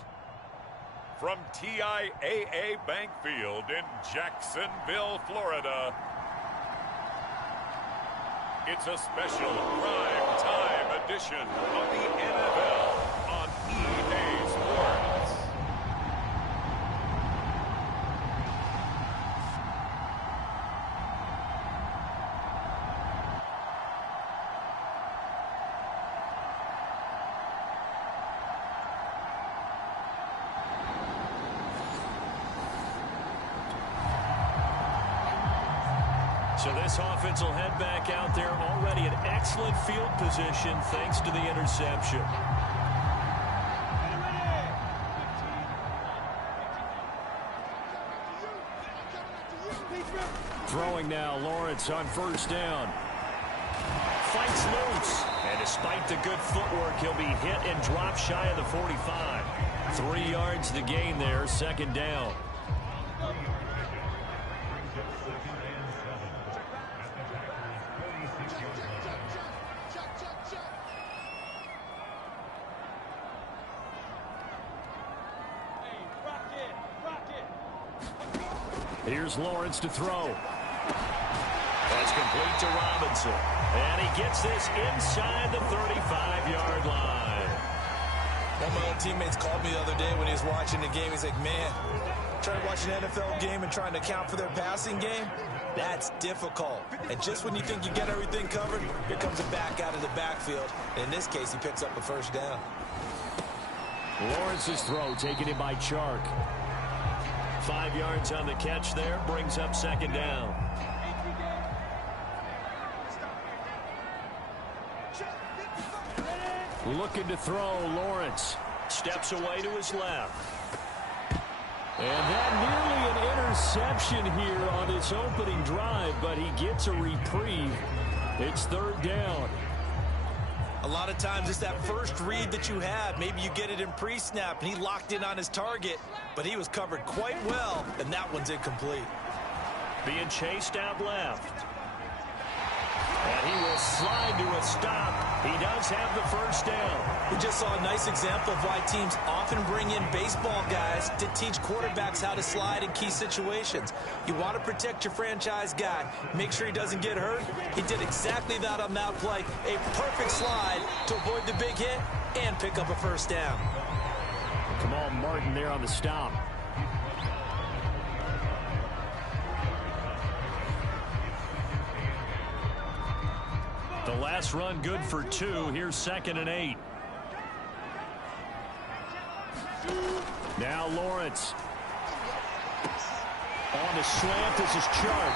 from TIAA Bank Field in Jacksonville, Florida, it's a special prime time edition of the NFL on EA Sports. So this offense will head back out there, already in excellent field position thanks to the interception. Throwing now, Lawrence on first down. Fights loose. And despite the good footwork, he'll be hit and drop shy of the 45. 3 yards the gain there, second down. Here's Lawrence to throw. That's complete to Robinson. And he gets this inside the 35-yard line. One of my old teammates called me the other day when he was watching the game. He's like, man, trying to watch an NFL game and trying to account for their passing game, that's difficult. And just when you think you get everything covered, here comes a back out of the backfield. And in this case, he picks up a first down. Lawrence's throw taken in by Chark. 5 yards on the catch there, brings up second down. Looking to throw, Lawrence. Steps away to his left. And that nearly an interception here on his opening drive, but he gets a reprieve. It's third down. A lot of times it's that first read that you have. Maybe you get it in pre-snap, and he locked in on his target, but he was covered quite well, and that one's incomplete. Being chased out left. And he will slide to a stop. He does have the first down. We just saw a nice example of why teams often bring in baseball guys to teach quarterbacks how to slide in key situations. You want to protect your franchise guy. Make sure he doesn't get hurt. He did exactly that on that play. A perfect slide to avoid the big hit and pick up a first down. Kamal Martin there on the stop. The last run good for 2. Here's 2nd and 8. Now Lawrence. On the slant, this is Chark.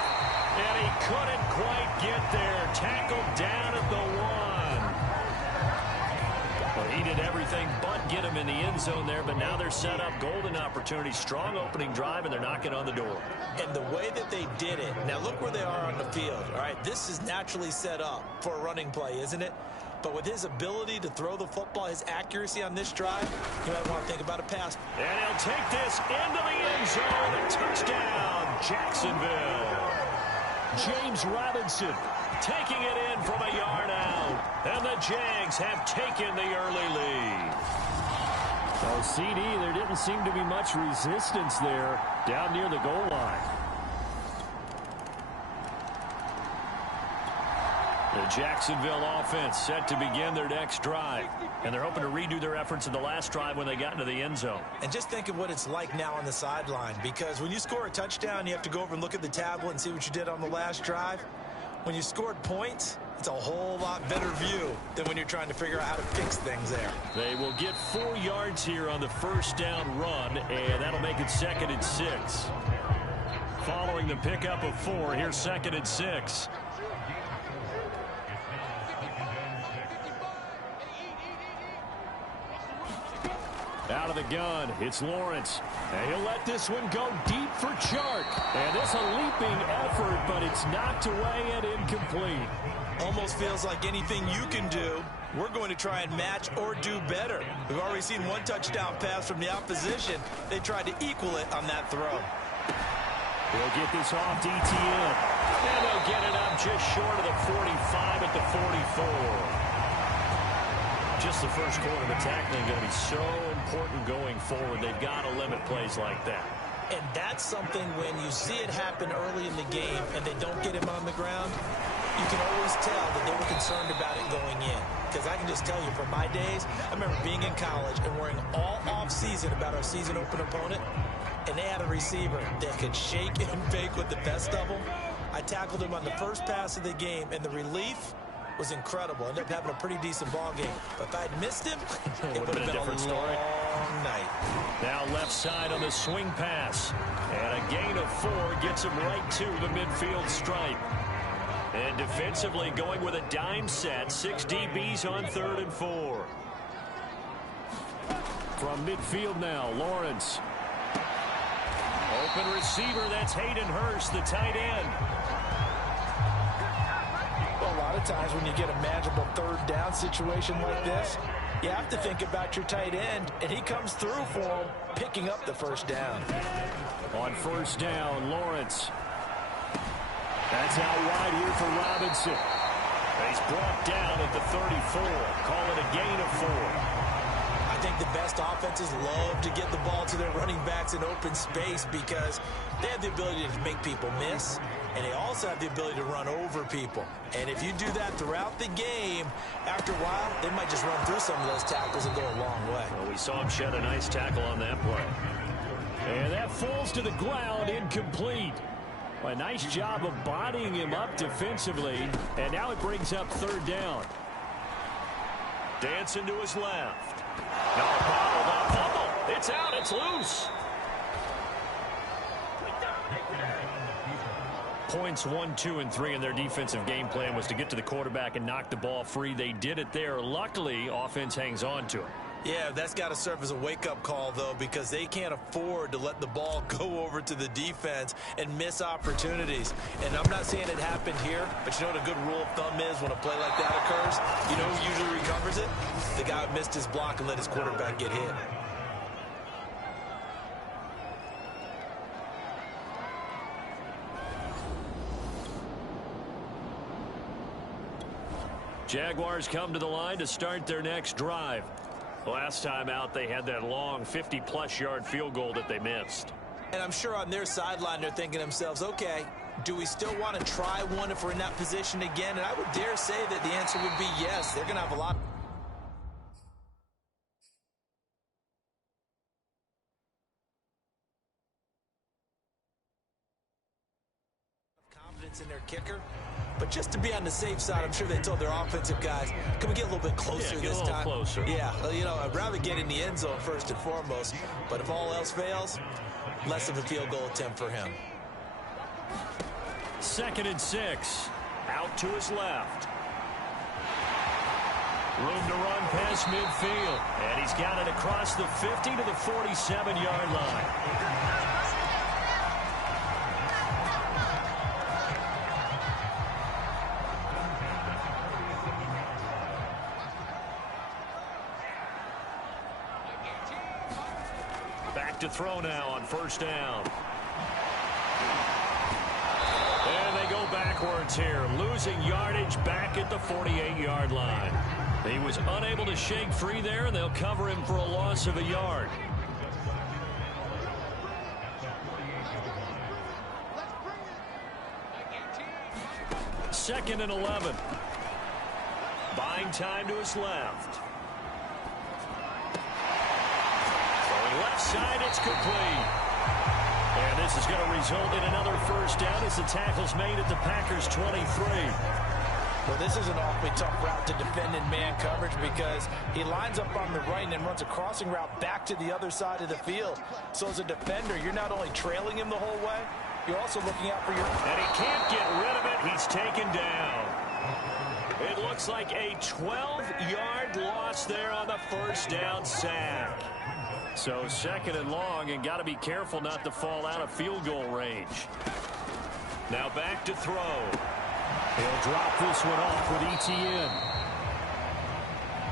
And he couldn't quite get there. Tackled down at the 1. Well, he did everything but get him in the end zone there, but now they're set up. Golden opportunity. Strong opening drive, and they're knocking on the door. And the way that they did it, now look where they are on the field. All right, this is naturally set up for a running play, isn't it? But with his ability to throw the football, his accuracy on this drive, you might want to think about a pass. And he'll take this into the end zone. A touchdown, Jacksonville. James Robinson taking it in from a yard out. And the Jags have taken the early lead. So CD, there didn't seem to be much resistance there down near the goal line. The Jacksonville offense set to begin their next drive. And they're hoping to redo their efforts in the last drive when they got into the end zone. And just think of what it's like now on the sideline, because when you score a touchdown, you have to go over and look at the tablet and see what you did on the last drive. When you scored points, it's a whole lot better view than when you're trying to figure out how to fix things there. They will get 4 yards here on the first down run, and that'll make it 2nd and 6. Following the pickup of 4, here's 2nd and 6. Out of the gun, it's Lawrence. And he'll let this one go deep for Chark. And this a leaping effort, but it's knocked away and incomplete. Almost feels like anything you can do, we're going to try and match or do better. We've already seen one touchdown pass from the opposition. They tried to equal it on that throw. They'll get this off DTN. And they'll get it up just short of the 45 at the 44. just the first quarter, but tackling going to be so important going forward. They've got to limit plays like that. And that's something when you see it happen early in the game and they don't get him on the ground, you can always tell that they were concerned about it going in. Because I can just tell you, from my days, I remember being in college and worrying all off-season about our season open opponent, and they had a receiver that could shake and bake with the best of them. I tackled him on the first pass of the game, and the relief was incredible. Ended up having a pretty decent ball game. But if I had missed him, it would have been a different story. Long night. Now left side on the swing pass. And a gain of 4 gets him right to the midfield stripe. And defensively going with a dime set. 6 DBs on 3rd and 4. From midfield now, Lawrence. Open receiver, that's Hayden Hurst, the tight end. Well, a lot of times when you get a manageable 3rd down situation like this, you have to think about your tight end, and he comes through for him, picking up the 1st down. On 1st down, Lawrence. That's out wide here for Robinson. He's brought down at the 34. Call it a gain of 4. I think the best offenses love to get the ball to their running backs in open space because they have the ability to make people miss, and they also have the ability to run over people. And if you do that throughout the game, after a while, they might just run through some of those tackles and go a long way. Well, we saw him shed a nice tackle on that play. And that falls to the ground, incomplete. A nice job of bodying him up defensively, and now it brings up 3rd down. Dancing to his left. No, bobble. It's out. It's loose. Points 1, 2, and 3 in their defensive game plan was to get to the quarterback and knock the ball free. They did it there. Luckily, offense hangs on to it. Yeah, that's got to serve as a wake-up call, though, because they can't afford to let the ball go over to the defense and miss opportunities. And I'm not saying it happened here, but you know what a good rule of thumb is when a play like that occurs? You know who usually recovers it? The guy who missed his block and let his quarterback get hit. Jaguars come to the line to start their next drive. Last time out, they had that long 50-plus yard field goal that they missed. And I'm sure on their sideline, they're thinking to themselves, okay, do we still want to try one if we're in that position again? And I would dare say that the answer would be yes. They're going to have a lot of confidence in their kicker. But just to be on the safe side, I'm sure they told their offensive guys, can we get a little bit closer this time? Closer. Yeah, well, you know, I'd rather get in the end zone first and foremost. But if all else fails, less of a field goal attempt for him. 2nd and 6. Out to his left. Room to run past midfield. And he's got it across the 50 to the 47-yard line. To throw now on 1st down. And they go backwards here, losing yardage back at the 48-yard line. He was unable to shake free there, and they'll cover him for a loss of a yard. Second and 11. Buying time to his left. Left side, it's complete. And this is going to result in another 1st down as the tackle's made at the Packers' 23. Well, this is an awfully tough route to defend in man coverage because he lines up on the right and then runs a crossing route back to the other side of the field. So as a defender, you're not only trailing him the whole way, you're also looking out for your... And he can't get rid of it. He's taken down. It looks like a 12-yard loss there on the 1st down sack. So 2nd and long, and got to be careful not to fall out of field goal range. Now back to throw. He'll drop this one off with ETN.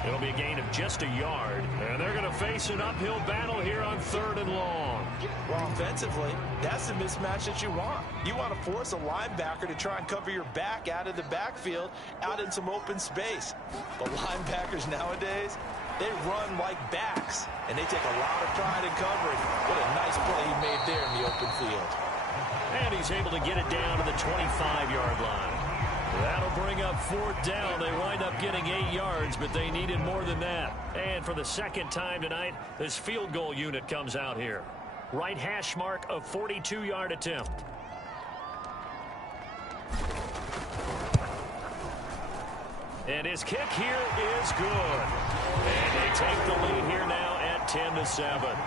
It'll be a gain of just a yard. And they're going to face an uphill battle here on 3rd and long. Well, offensively, that's the mismatch that you want. You want to force a linebacker to try and cover your back out of the backfield, out in some open space. But linebackers nowadays, they run like backs, and they take a lot of pride in covering. What a nice play he made there in the open field. And he's able to get it down to the 25-yard line. That'll bring up 4th down. They wind up getting 8 yards, but they needed more than that. And for the second time tonight, this field goal unit comes out here. Right hash mark of 42-yard attempt. And his kick here is good. And they take the lead here now at 10-7.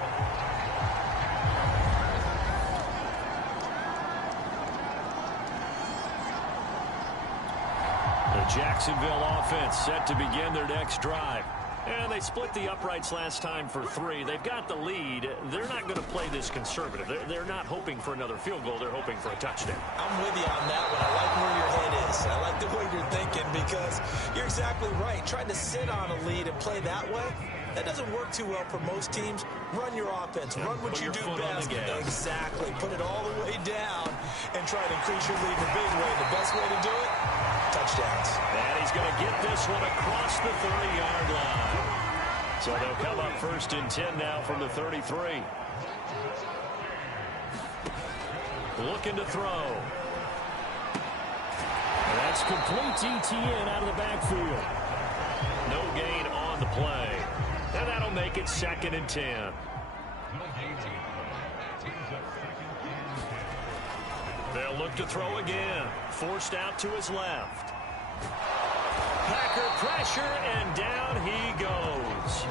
The Jacksonville offense set to begin their next drive. And they split the uprights last time for 3. They've got the lead. They're not going to play this conservative. They're not hoping for another field goal. They're hoping for a touchdown. I'm with you on that one. I like where your head is. I like the way you're thinking because you're exactly right. Trying to sit on a lead and play that way, that doesn't work too well for most teams. Run your offense. Run what you do best. Exactly. Put it all the way down and try to increase your lead in a big way. The best way to do it, touchdowns. And he's going to get this one across the 30-yard line. So they'll come up 1st and 10 now from the 33. Looking to throw. And that's complete ETN out of the backfield. No gain on the play. And that'll make it 2nd and 10. They'll look to throw again. Forced out to his left. Packer pressure, and down he goes.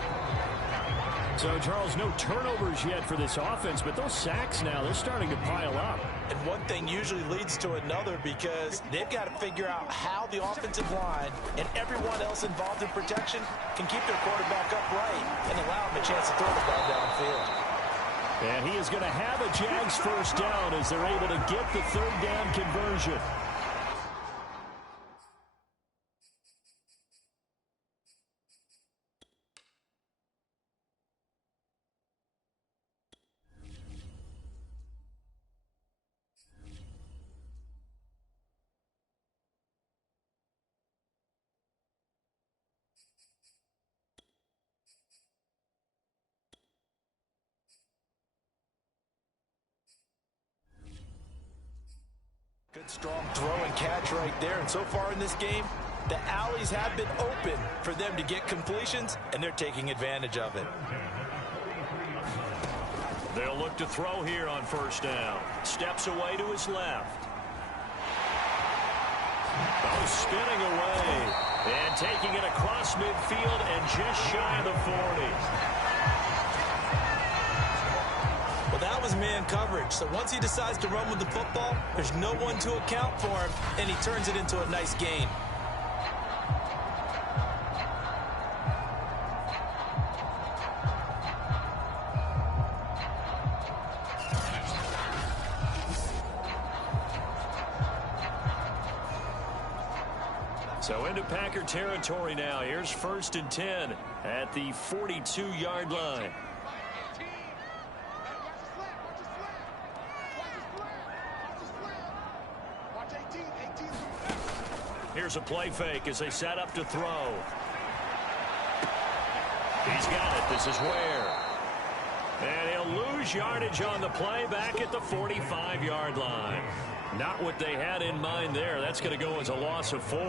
So, Charles, no turnovers yet for this offense, but those sacks now, they're starting to pile up. And one thing usually leads to another because they've got to figure out how the offensive line and everyone else involved in protection can keep their quarterback upright and allow him a chance to throw the ball downfield. And he is going to have a Jags 1st down as they're able to get the 3rd down conversion. Good strong throw and catch right there. And so far in this game, the alleys have been open for them to get completions, and they're taking advantage of it. They'll look to throw here on 1st down. Steps away to his left. Oh, spinning away. And taking it across midfield and just shy of the 40. Well, that was man coverage. So once he decides to run with the football, there's no one to account for him, and he turns it into a nice gain. So into Packer territory now. Here's 1st and 10 at the 42-yard line. Here's a play fake as they set up to throw. He's got it. This is Ware. And he'll lose yardage on the play back at the 45-yard line. Not what they had in mind there. That's going to go as a loss of 4.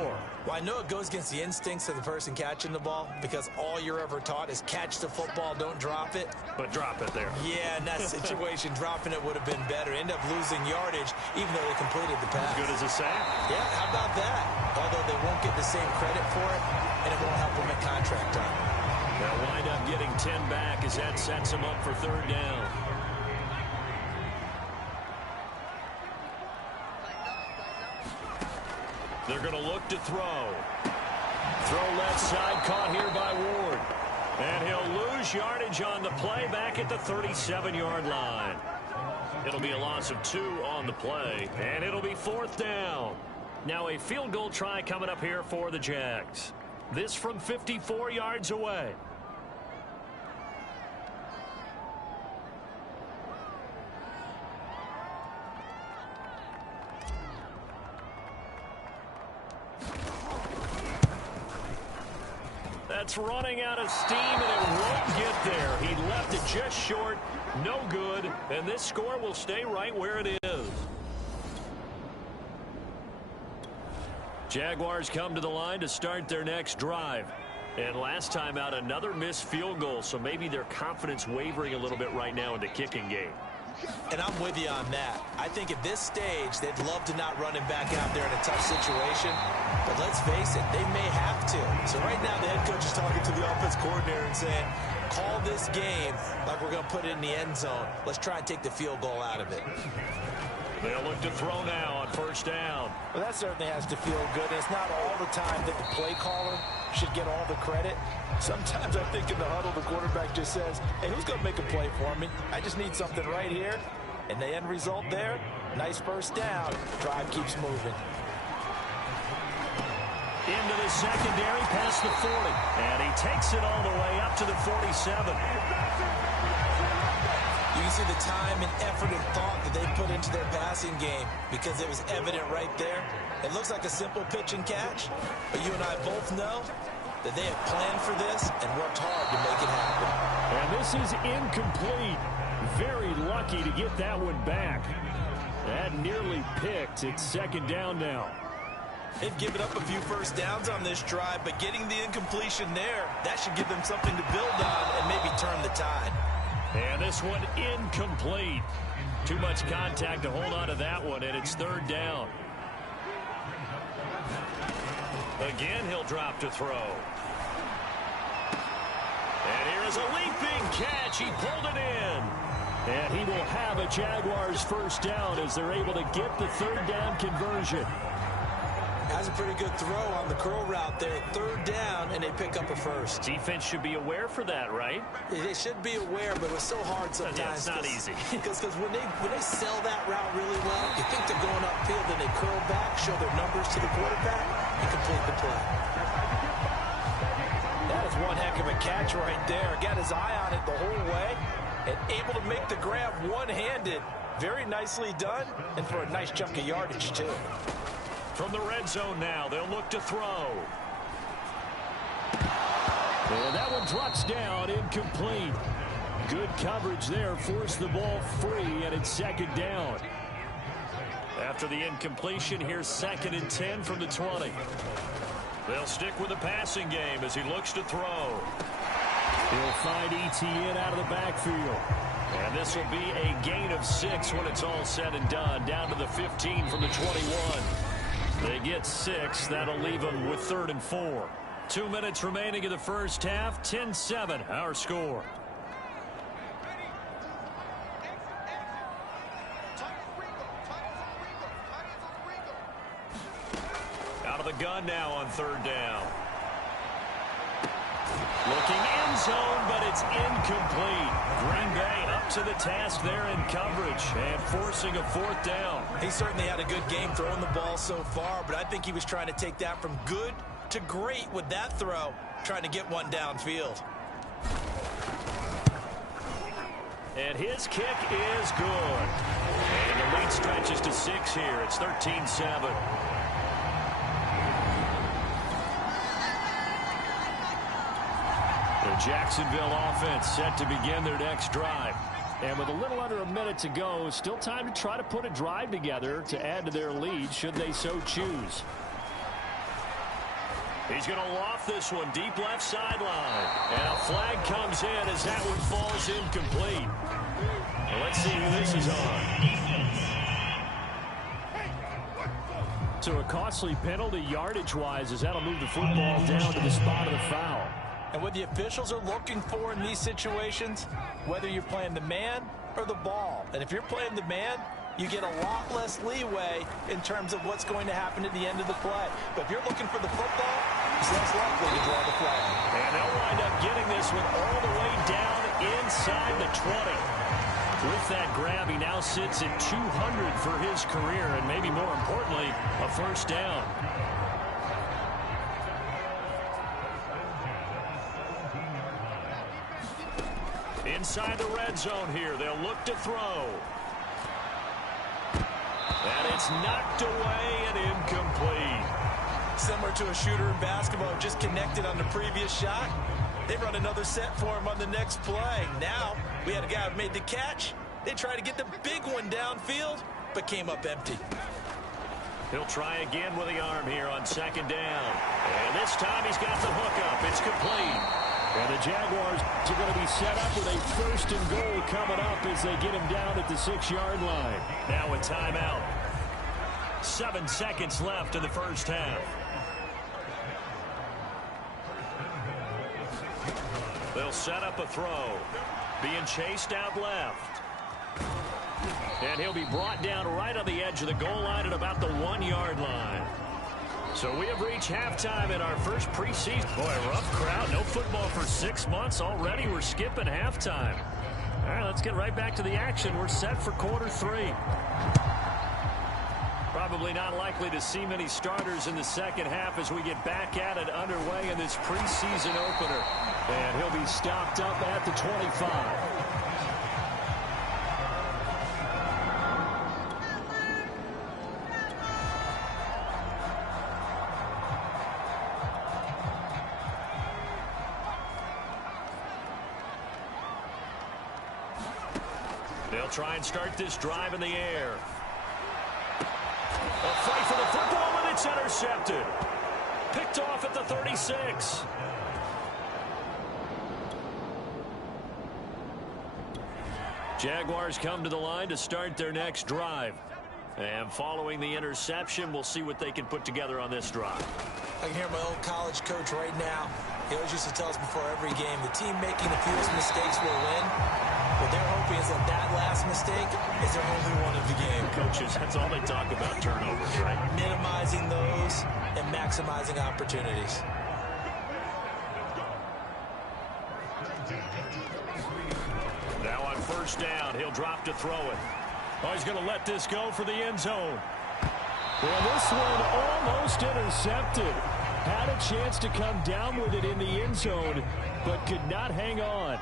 Well, I know it goes against the instincts of the person catching the ball because all you're ever taught is catch the football, don't drop it. But drop it there. Yeah, in that situation, dropping it would have been better. End up losing yardage even though they completed the pass. As good as a sack. Yeah, how about that? Although they won't get the same credit for it, and it won't help them at contract time. They'll wind up getting 10 back as that sets them up for 3rd down. They're going to look to throw. Throw left side, caught here by Ward. And he'll lose yardage on the play back at the 37-yard line. It'll be a loss of 2 on the play, and it'll be 4th down. Now a field goal try coming up here for the Jags. This from 54 yards away. That's running out of steam, and it won't get there. He left it just short, no good, and this score will stay right where it is. Jaguars come to the line to start their next drive. And last time out, another missed field goal, so maybe their confidence wavering a little bit right now in the kicking game. And I'm with you on that. I think at this stage, they'd love to not run him back out there in a tough situation. But let's face it, they may have to. So right now, the head coach is talking to the offense coordinator and saying, call this game like we're going to put it in the end zone. Let's try and take the field goal out of it. They'll look to throw now on first down. Well, that certainly has to feel good. And it's not all the time that the play caller should get all the credit. Sometimes I think in the huddle, the quarterback just says, hey, who's going to make a play for me? I just need something right here. And the end result there, nice first down. Drive keeps moving. Into the secondary, past the 40. And he takes it all the way up to the 47. You can see the time and effort and thought that they put into their passing game because it was evident right there. It looks like a simple pitch and catch, but you and I both know that they have planned for this and worked hard to make it happen. And this is incomplete. Very lucky to get that one back. That nearly picked. It's second down now. They've given up a few first downs on this drive, but getting the incompletion there, that should give them something to build on and maybe turn the tide. And this one incomplete. Too much contact to hold on to that one, and it's third down. Again, he'll drop to throw. And here is a leaping catch. He pulled it in. And he will have a Jaguars first down as they're able to get the third down conversion. That's a pretty good throw on the curl route there. Third down, and they pick up a first. Defense should be aware for that, right? They should be aware, but it was so hard sometimes. Yeah, it's not easy. Because when they sell that route really well, you think they're going upfield, then they curl back, show their numbers to the quarterback, and complete the play. That is one heck of a catch right there. Got his eye on it the whole way, and able to make the grab one-handed. Very nicely done, and for a nice chunk of yardage, too. From the red zone now, they'll look to throw. And that one drops down, incomplete. Good coverage there, forced the ball free, and it's second down. After the incompletion, here's 2nd and 10 from the 20. They'll stick with the passing game as he looks to throw. He'll find ETN out of the backfield. And this will be a gain of 6 when it's all said and done. Down to the 15 from the 21. They get 6. That'll leave them with 3rd and 4. 2 minutes remaining in the first half. 10-7, our score. Out of the gun now on 3rd down. Looking end zone, but it's incomplete. Green Bay up to the task there in coverage and forcing a 4th down. He certainly had a good game throwing the ball so far, but I think he was trying to take that from good to great with that throw, trying to get one downfield. And his kick is good. And the lead stretches to 6 here. It's 13-7. The Jacksonville offense set to begin their next drive. And with a little under a minute to go, still time to try to put a drive together to add to their lead should they so choose. He's going to loft this one deep left sideline. And a flag comes in as that one falls incomplete. Well, let's see who this is on. So a costly penalty yardage-wise as that'll move the football down to the spot of the foul. And what the officials are looking for in these situations, whether you're playing the man or the ball. And if you're playing the man, you get a lot less leeway in terms of what's going to happen at the end of the play. But if you're looking for the football, it's less likely to draw the flag. And they'll wind up getting this one all the way down inside the 20. With that grab, he now sits at 200 for his career, and maybe more importantly, a first down. Inside the red zone here. They'll look to throw. And it's knocked away and incomplete. Similar to a shooter in basketball, just connected on the previous shot. They run another set for him on the next play. Now, we had a guy who made the catch. They tried to get the big one downfield, but came up empty. He'll try again with the arm here on second down. And this time he's got the hook up. It's complete. And the Jaguars are going to be set up with a 1st and goal coming up as they get him down at the 6-yard line. Now a timeout. 7 seconds left in the first half. They'll set up a throw. Being chased out left. And he'll be brought down right on the edge of the goal line at about the 1-yard line. So we have reached halftime in our first preseason. Boy, rough crowd. No football for 6 months already. We're skipping halftime. All right, let's get right back to the action. We're set for quarter 3. Probably not likely to see many starters in the second half as we get back at it underway in this preseason opener. And he'll be stopped up at the 25. They'll try and start this drive in the air. A fight for the football, and it's intercepted. Picked off at the 36. Jaguars come to the line to start their next drive. And following the interception, we'll see what they can put together on this drive. I can hear my old college coach right now. He always used to tell us before every game, the team making the fewest mistakes will win. What they're hoping is that last mistake is their only one of the game. Coaches, that's all they talk about, turnovers, right? Minimizing those and maximizing opportunities. Now on first down, he'll drop to throw it. Oh, he's going to let this go for the end zone. Well, this one almost intercepted. Had a chance to come down with it in the end zone, but could not hang on.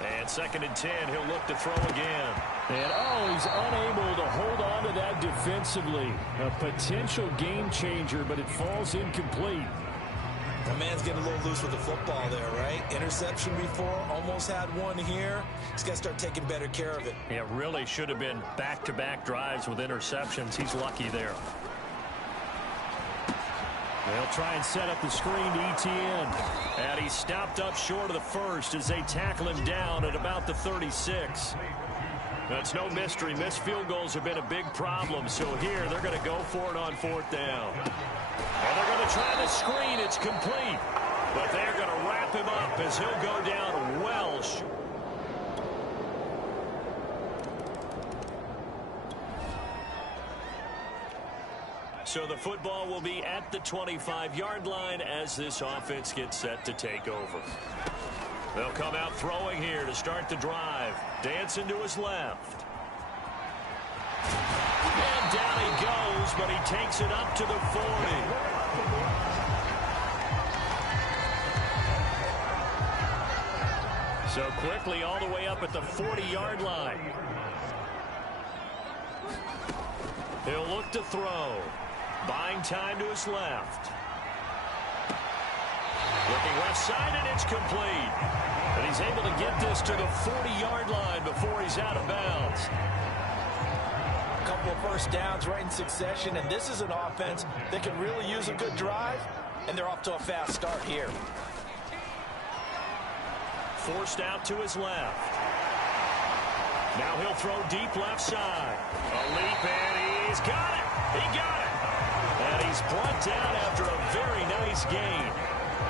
And 2nd and 10, he'll look to throw again. And, oh, he's unable to hold on to that defensively. A potential game changer, but it falls incomplete. The man's getting a little loose with the football there, right? Interception before, almost had one here. He's got to start taking better care of it. Yeah, really should have been back-to-back drives with interceptions. He's lucky there. They'll try and set up the screen to ETN. And he's stopped up short of the first as they tackle him down at about the 36. That's no mystery. Missed field goals have been a big problem. So here, they're going to go for it on 4th down. And they're going to try the screen. It's complete. But they're going to wrap him up as he'll go down well short. So the football will be at the 25-yard line as this offense gets set to take over. They'll come out throwing here to start the drive. Dancing to his left. And down he goes, but he takes it up to the 40. So quickly all the way up at the 40-yard line. He'll look to throw. Buying time to his left. Looking left side, and it's complete. And he's able to get this to the 40-yard line before he's out of bounds. A couple of first downs right in succession, and this is an offense that can really use a good drive, and they're off to a fast start here. Forced out to his left. Now he'll throw deep left side. A leap, and he's got it. He got it. And he's brought down after a very nice gain.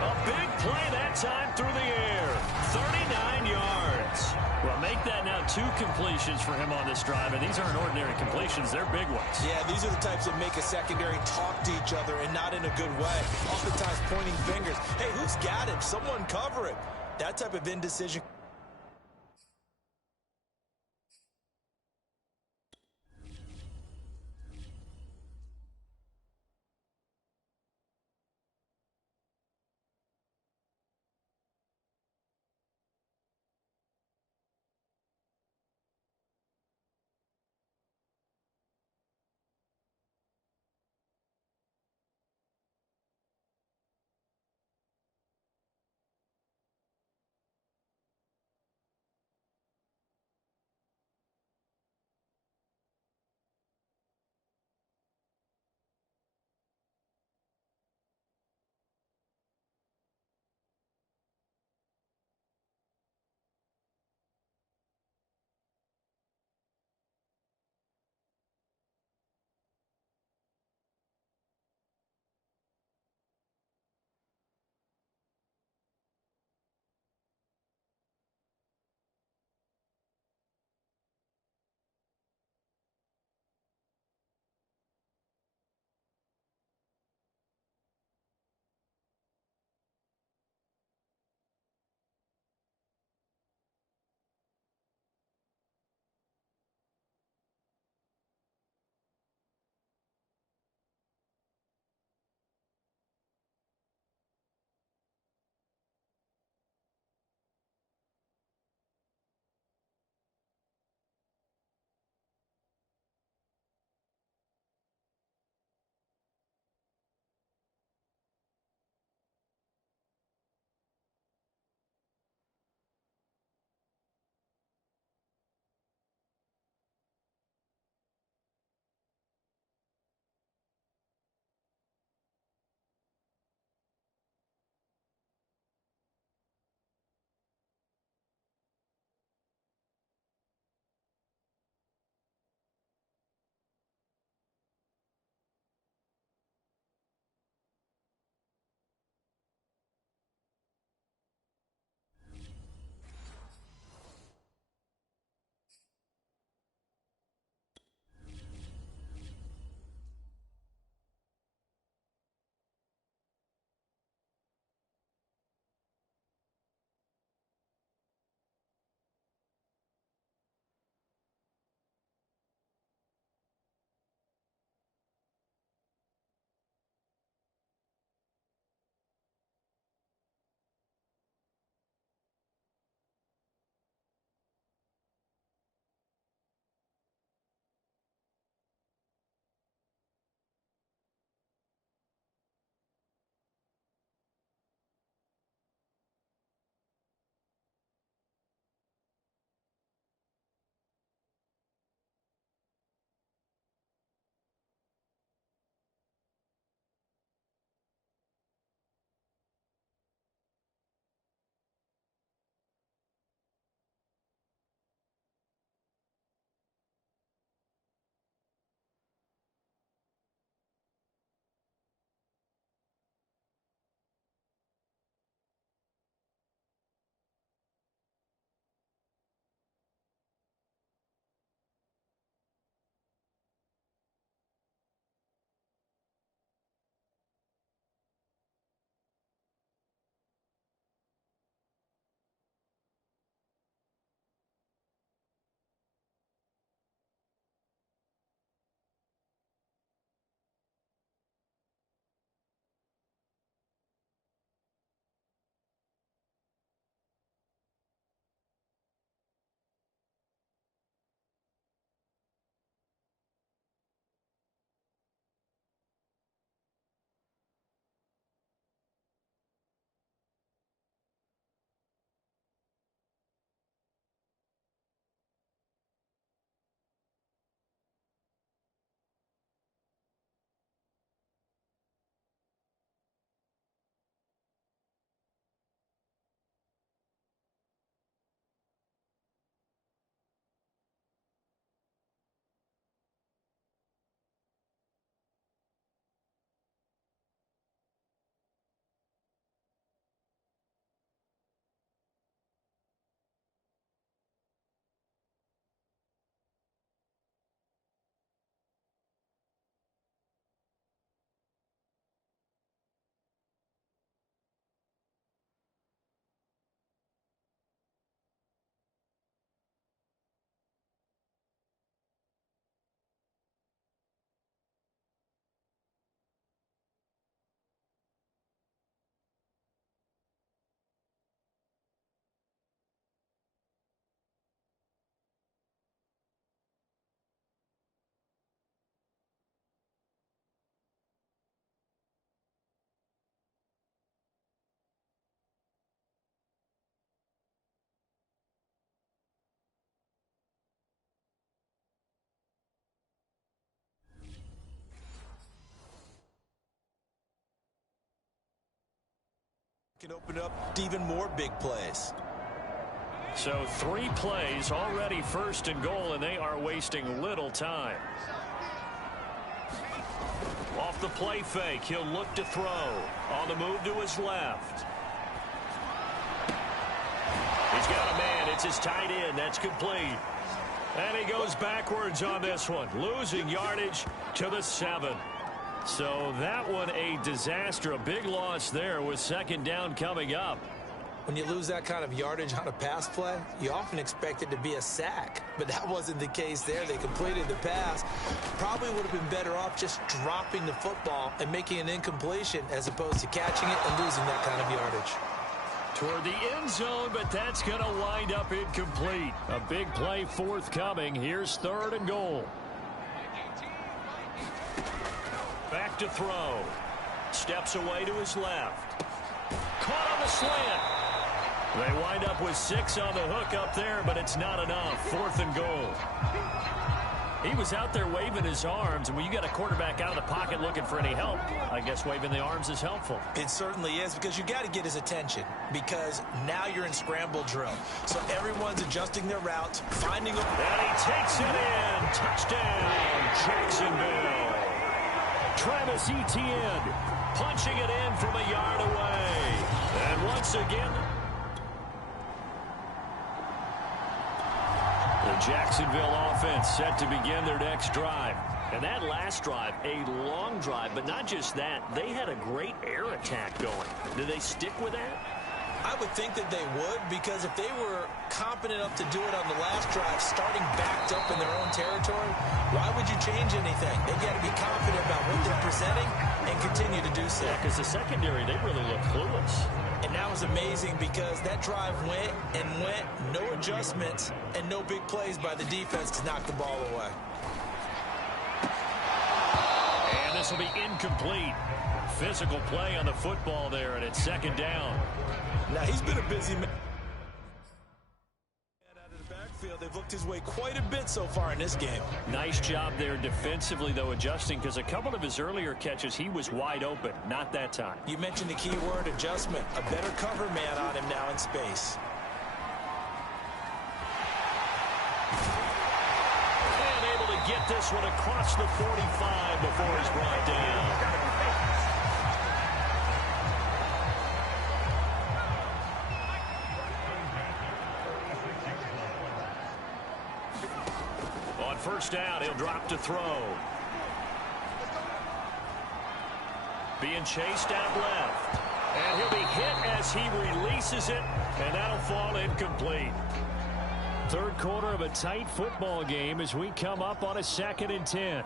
A big play that time through the air. 39 yards. Well, make that now 2 completions for him on this drive, and these aren't ordinary completions. They're big ones. Yeah, these are the types that make a secondary talk to each other and not in a good way. Oftentimes pointing fingers. Hey, who's got him? Someone cover it. That type of indecision. Can open up even more big plays. So 3 plays already, 1st and goal, and they are wasting little time. Off the play fake, he'll look to throw. On the move to his left. He's got a man. It's his tight end. That's complete. And he goes backwards on this one, losing yardage to the 7. So that one a disaster. A big loss there with 2nd down coming up. When you lose that kind of yardage on a pass play, you often expect it to be a sack. But that wasn't the case there. They completed the pass. Probably would have been better off just dropping the football and making an incompletion as opposed to catching it and losing that kind of yardage. Toward the end zone, but that's going to wind up incomplete. A big play forthcoming. Here's 3rd and goal. Back to throw. Steps away to his left. Caught on the slant. They wind up with 6 on the hook up there, but it's not enough. 4th and goal. He was out there waving his arms, and when you got a quarterback out of the pocket looking for any help, I guess waving the arms is helpful. It certainly is, because you got to get his attention, because now you're in scramble drill. So everyone's adjusting their routes, finding a... And he takes it in. Touchdown, Jacksonville. Travis Etienne punching it in from a yard away. And once again, the Jacksonville offense set to begin their next drive. And that last drive, a long drive, but not just that, they had a great air attack going. Did they stick with that? I would think that they would, because if they were competent enough to do it on the last drive, starting backed up in their own territory, why would you change anything? They got to be confident about what they're presenting and continue to do so. Yeah, because the secondary, they really look clueless. And that was amazing, because that drive went and went, no adjustments and no big plays by the defense to knock the ball away. And this will be incomplete. Physical play on the football there, and it's 2nd down. Now, he's been a busy man. Out of the backfield, they've looked his way quite a bit so far in this game. Nice job there defensively, though, adjusting, because a couple of his earlier catches, he was wide open. Not that time. You mentioned the key word, adjustment. A better cover man on him now in space. And able to get this one across the 45 before he's brought down. First down, he'll drop to throw. Being chased out left. And he'll be hit as he releases it, and that'll fall incomplete. 3rd quarter of a tight football game as we come up on a 2nd and 10.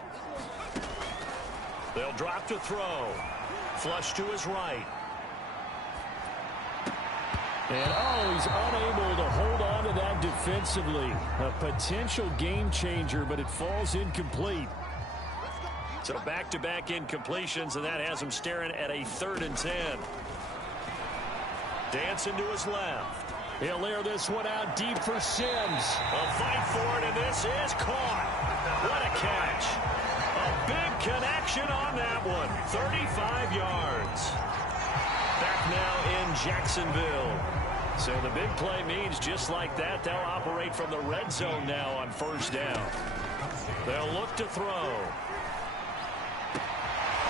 They'll drop to throw. Flush to his right. And, he's unable to hold on to that defensively. A potential game changer, but it falls incomplete. So back-to-back incompletions, and that has him staring at a 3rd and 10. Dancing to his left. He'll air this one out deep for Sims. A fight for it, and this is caught. What a catch. A big connection on that one. 35 yards. Back now in Jacksonville. So the big play means just like that, they'll operate from the red zone now on 1st down. They'll look to throw.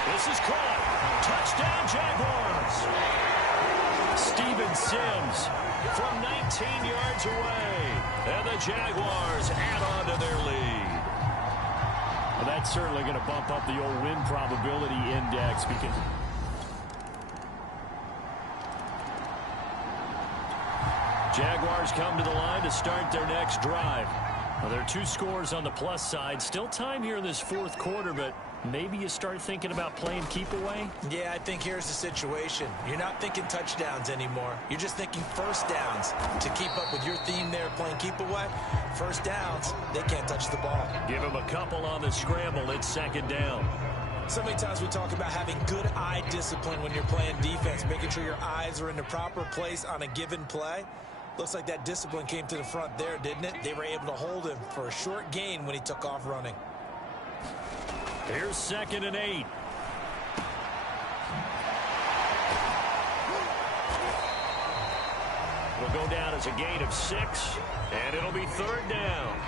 This is caught. Touchdown, Jaguars. Steven Sims from 19 yards away. And the Jaguars add on to their lead. Well, that's certainly going to bump up the old win probability index, because Jaguars come to the line to start their next drive. Well, there are 2 scores on the plus side. Still time here in this 4th quarter, but maybe you start thinking about playing keep away? Yeah, I think here's the situation. You're not thinking touchdowns anymore. You're just thinking 1st downs. To keep up with your theme there, playing keep away, 1st downs, they can't touch the ball. Give them a couple on the scramble. It's 2nd down. So many times we talk about having good eye discipline when you're playing defense, making sure your eyes are in the proper place on a given play. Looks like that discipline came to the front there, didn't it? They were able to hold him for a short gain when he took off running. Here's 2nd and 8. down as a gain of 6, and it'll be 3rd down.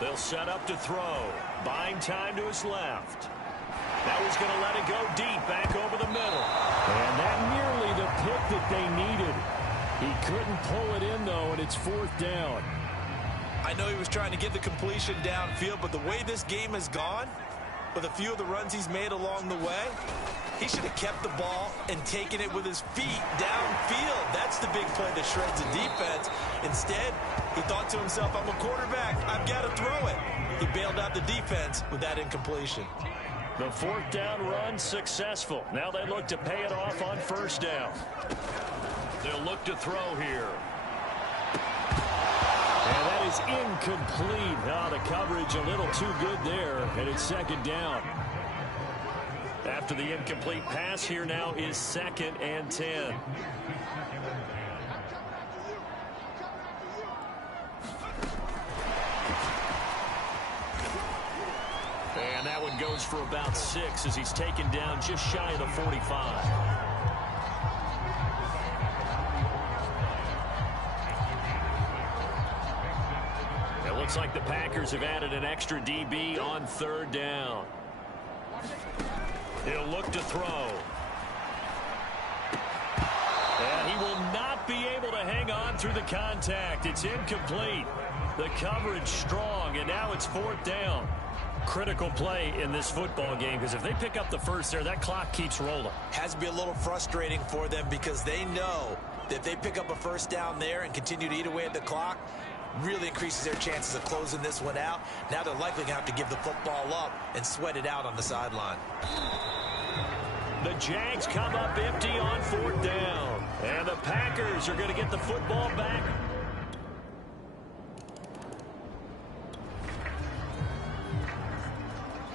They'll set up to throw. Buying time to his left. Now he's going to let it go deep, back over the middle. And that nearly the pick that they needed. He couldn't pull it in, though, and it's 4th down. I know he was trying to get the completion downfield, but the way this game has gone, with a few of the runs he's made along the way, he should have kept the ball and taken it with his feet downfield. That's the big play that shreds the defense. Instead, he thought to himself, I'm a quarterback, I've got to throw it. He bailed out the defense with that incompletion. The 4th down run successful. Now they look to pay it off on 1st down. They'll look to throw here. And that is incomplete. Oh, the coverage a little too good there, and it's 2nd down. After the incomplete pass, here now is 2nd and 10. And that one goes for about 6 as he's taken down just shy of the 45. It looks like the Packers have added an extra DB on 3rd down. He'll look to throw. And he will not be able to hang on through the contact. It's incomplete. The coverage strong, and now it's 4th down. Critical play in this football game, because if they pick up the first there, that clock keeps rolling. Has to be a little frustrating for them because they know that if they pick up a 1st down there and continue to eat away at the clock, really increases their chances of closing this one out. Now they're likely going to have to give the football up and sweat it out on the sideline. The Jags come up empty on 4th down. And the Packers are going to get the football back.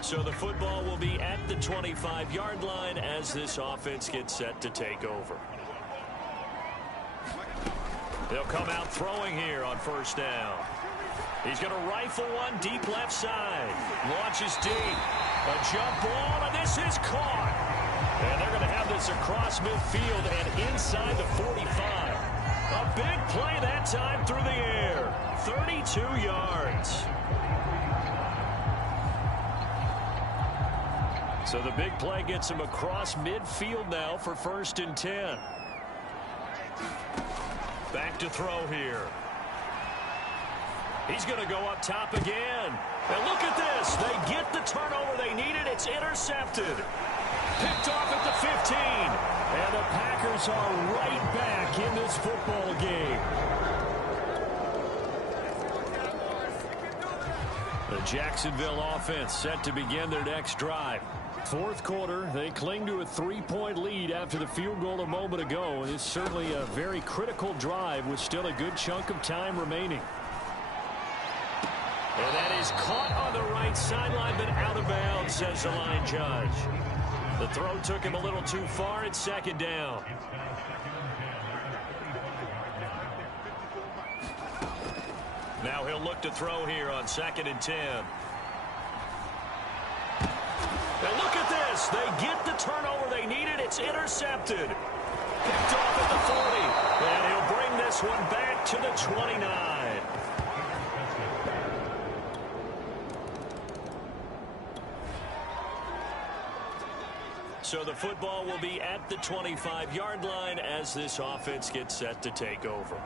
So the football will be at the 25-yard line as this offense gets set to take over. They'll come out throwing here on 1st down. He's going to rifle one deep left side. Launches deep. A jump ball, and this is caught. And they're going to have this across midfield and inside the 45. A big play that time through the air. 32 yards. So the big play gets him across midfield now for 1st and 10. Back to throw here. He's going to go up top again. And look at this. They get the turnover they needed. It's intercepted. Picked off at the 15. And the Packers are right back in this football game. The Jacksonville offense set to begin their next drive. 4th quarter, they cling to a 3-point lead after the field goal a moment ago. And it's certainly a very critical drive with still a good chunk of time remaining. And that is caught on the right sideline, but out of bounds, says the line judge. The throw took him a little too far. It's 2nd down. Now he'll look to throw here on 2nd and 10. And look at this. They get the turnover they needed. It's intercepted. Picked off at the 40. And he'll bring this one back to the 29. So the football will be at the 25-yard line as this offense gets set to take over.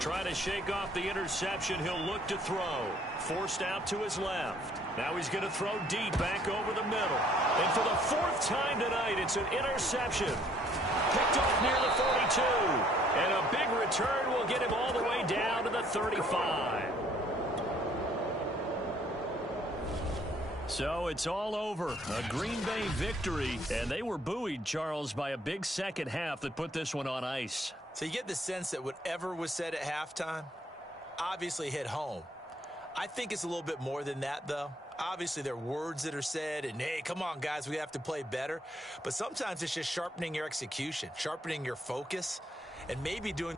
Trying to shake off the interception. He'll look to throw. Forced out to his left. Now he's going to throw deep back over the middle. And for the 4th time tonight, it's an interception. Picked off near the 42. And a big return will get him all the way down to the 35. So it's all over. A Green Bay victory. And they were buoyed, Charles, by a big second half that put this one on ice. So you get the sense that whatever was said at halftime obviously hit home. I think it's a little bit more than that, though. Obviously, there are words that are said, and, hey, come on, guys, we have to play better. But sometimes it's just sharpening your execution, sharpening your focus, and maybe doing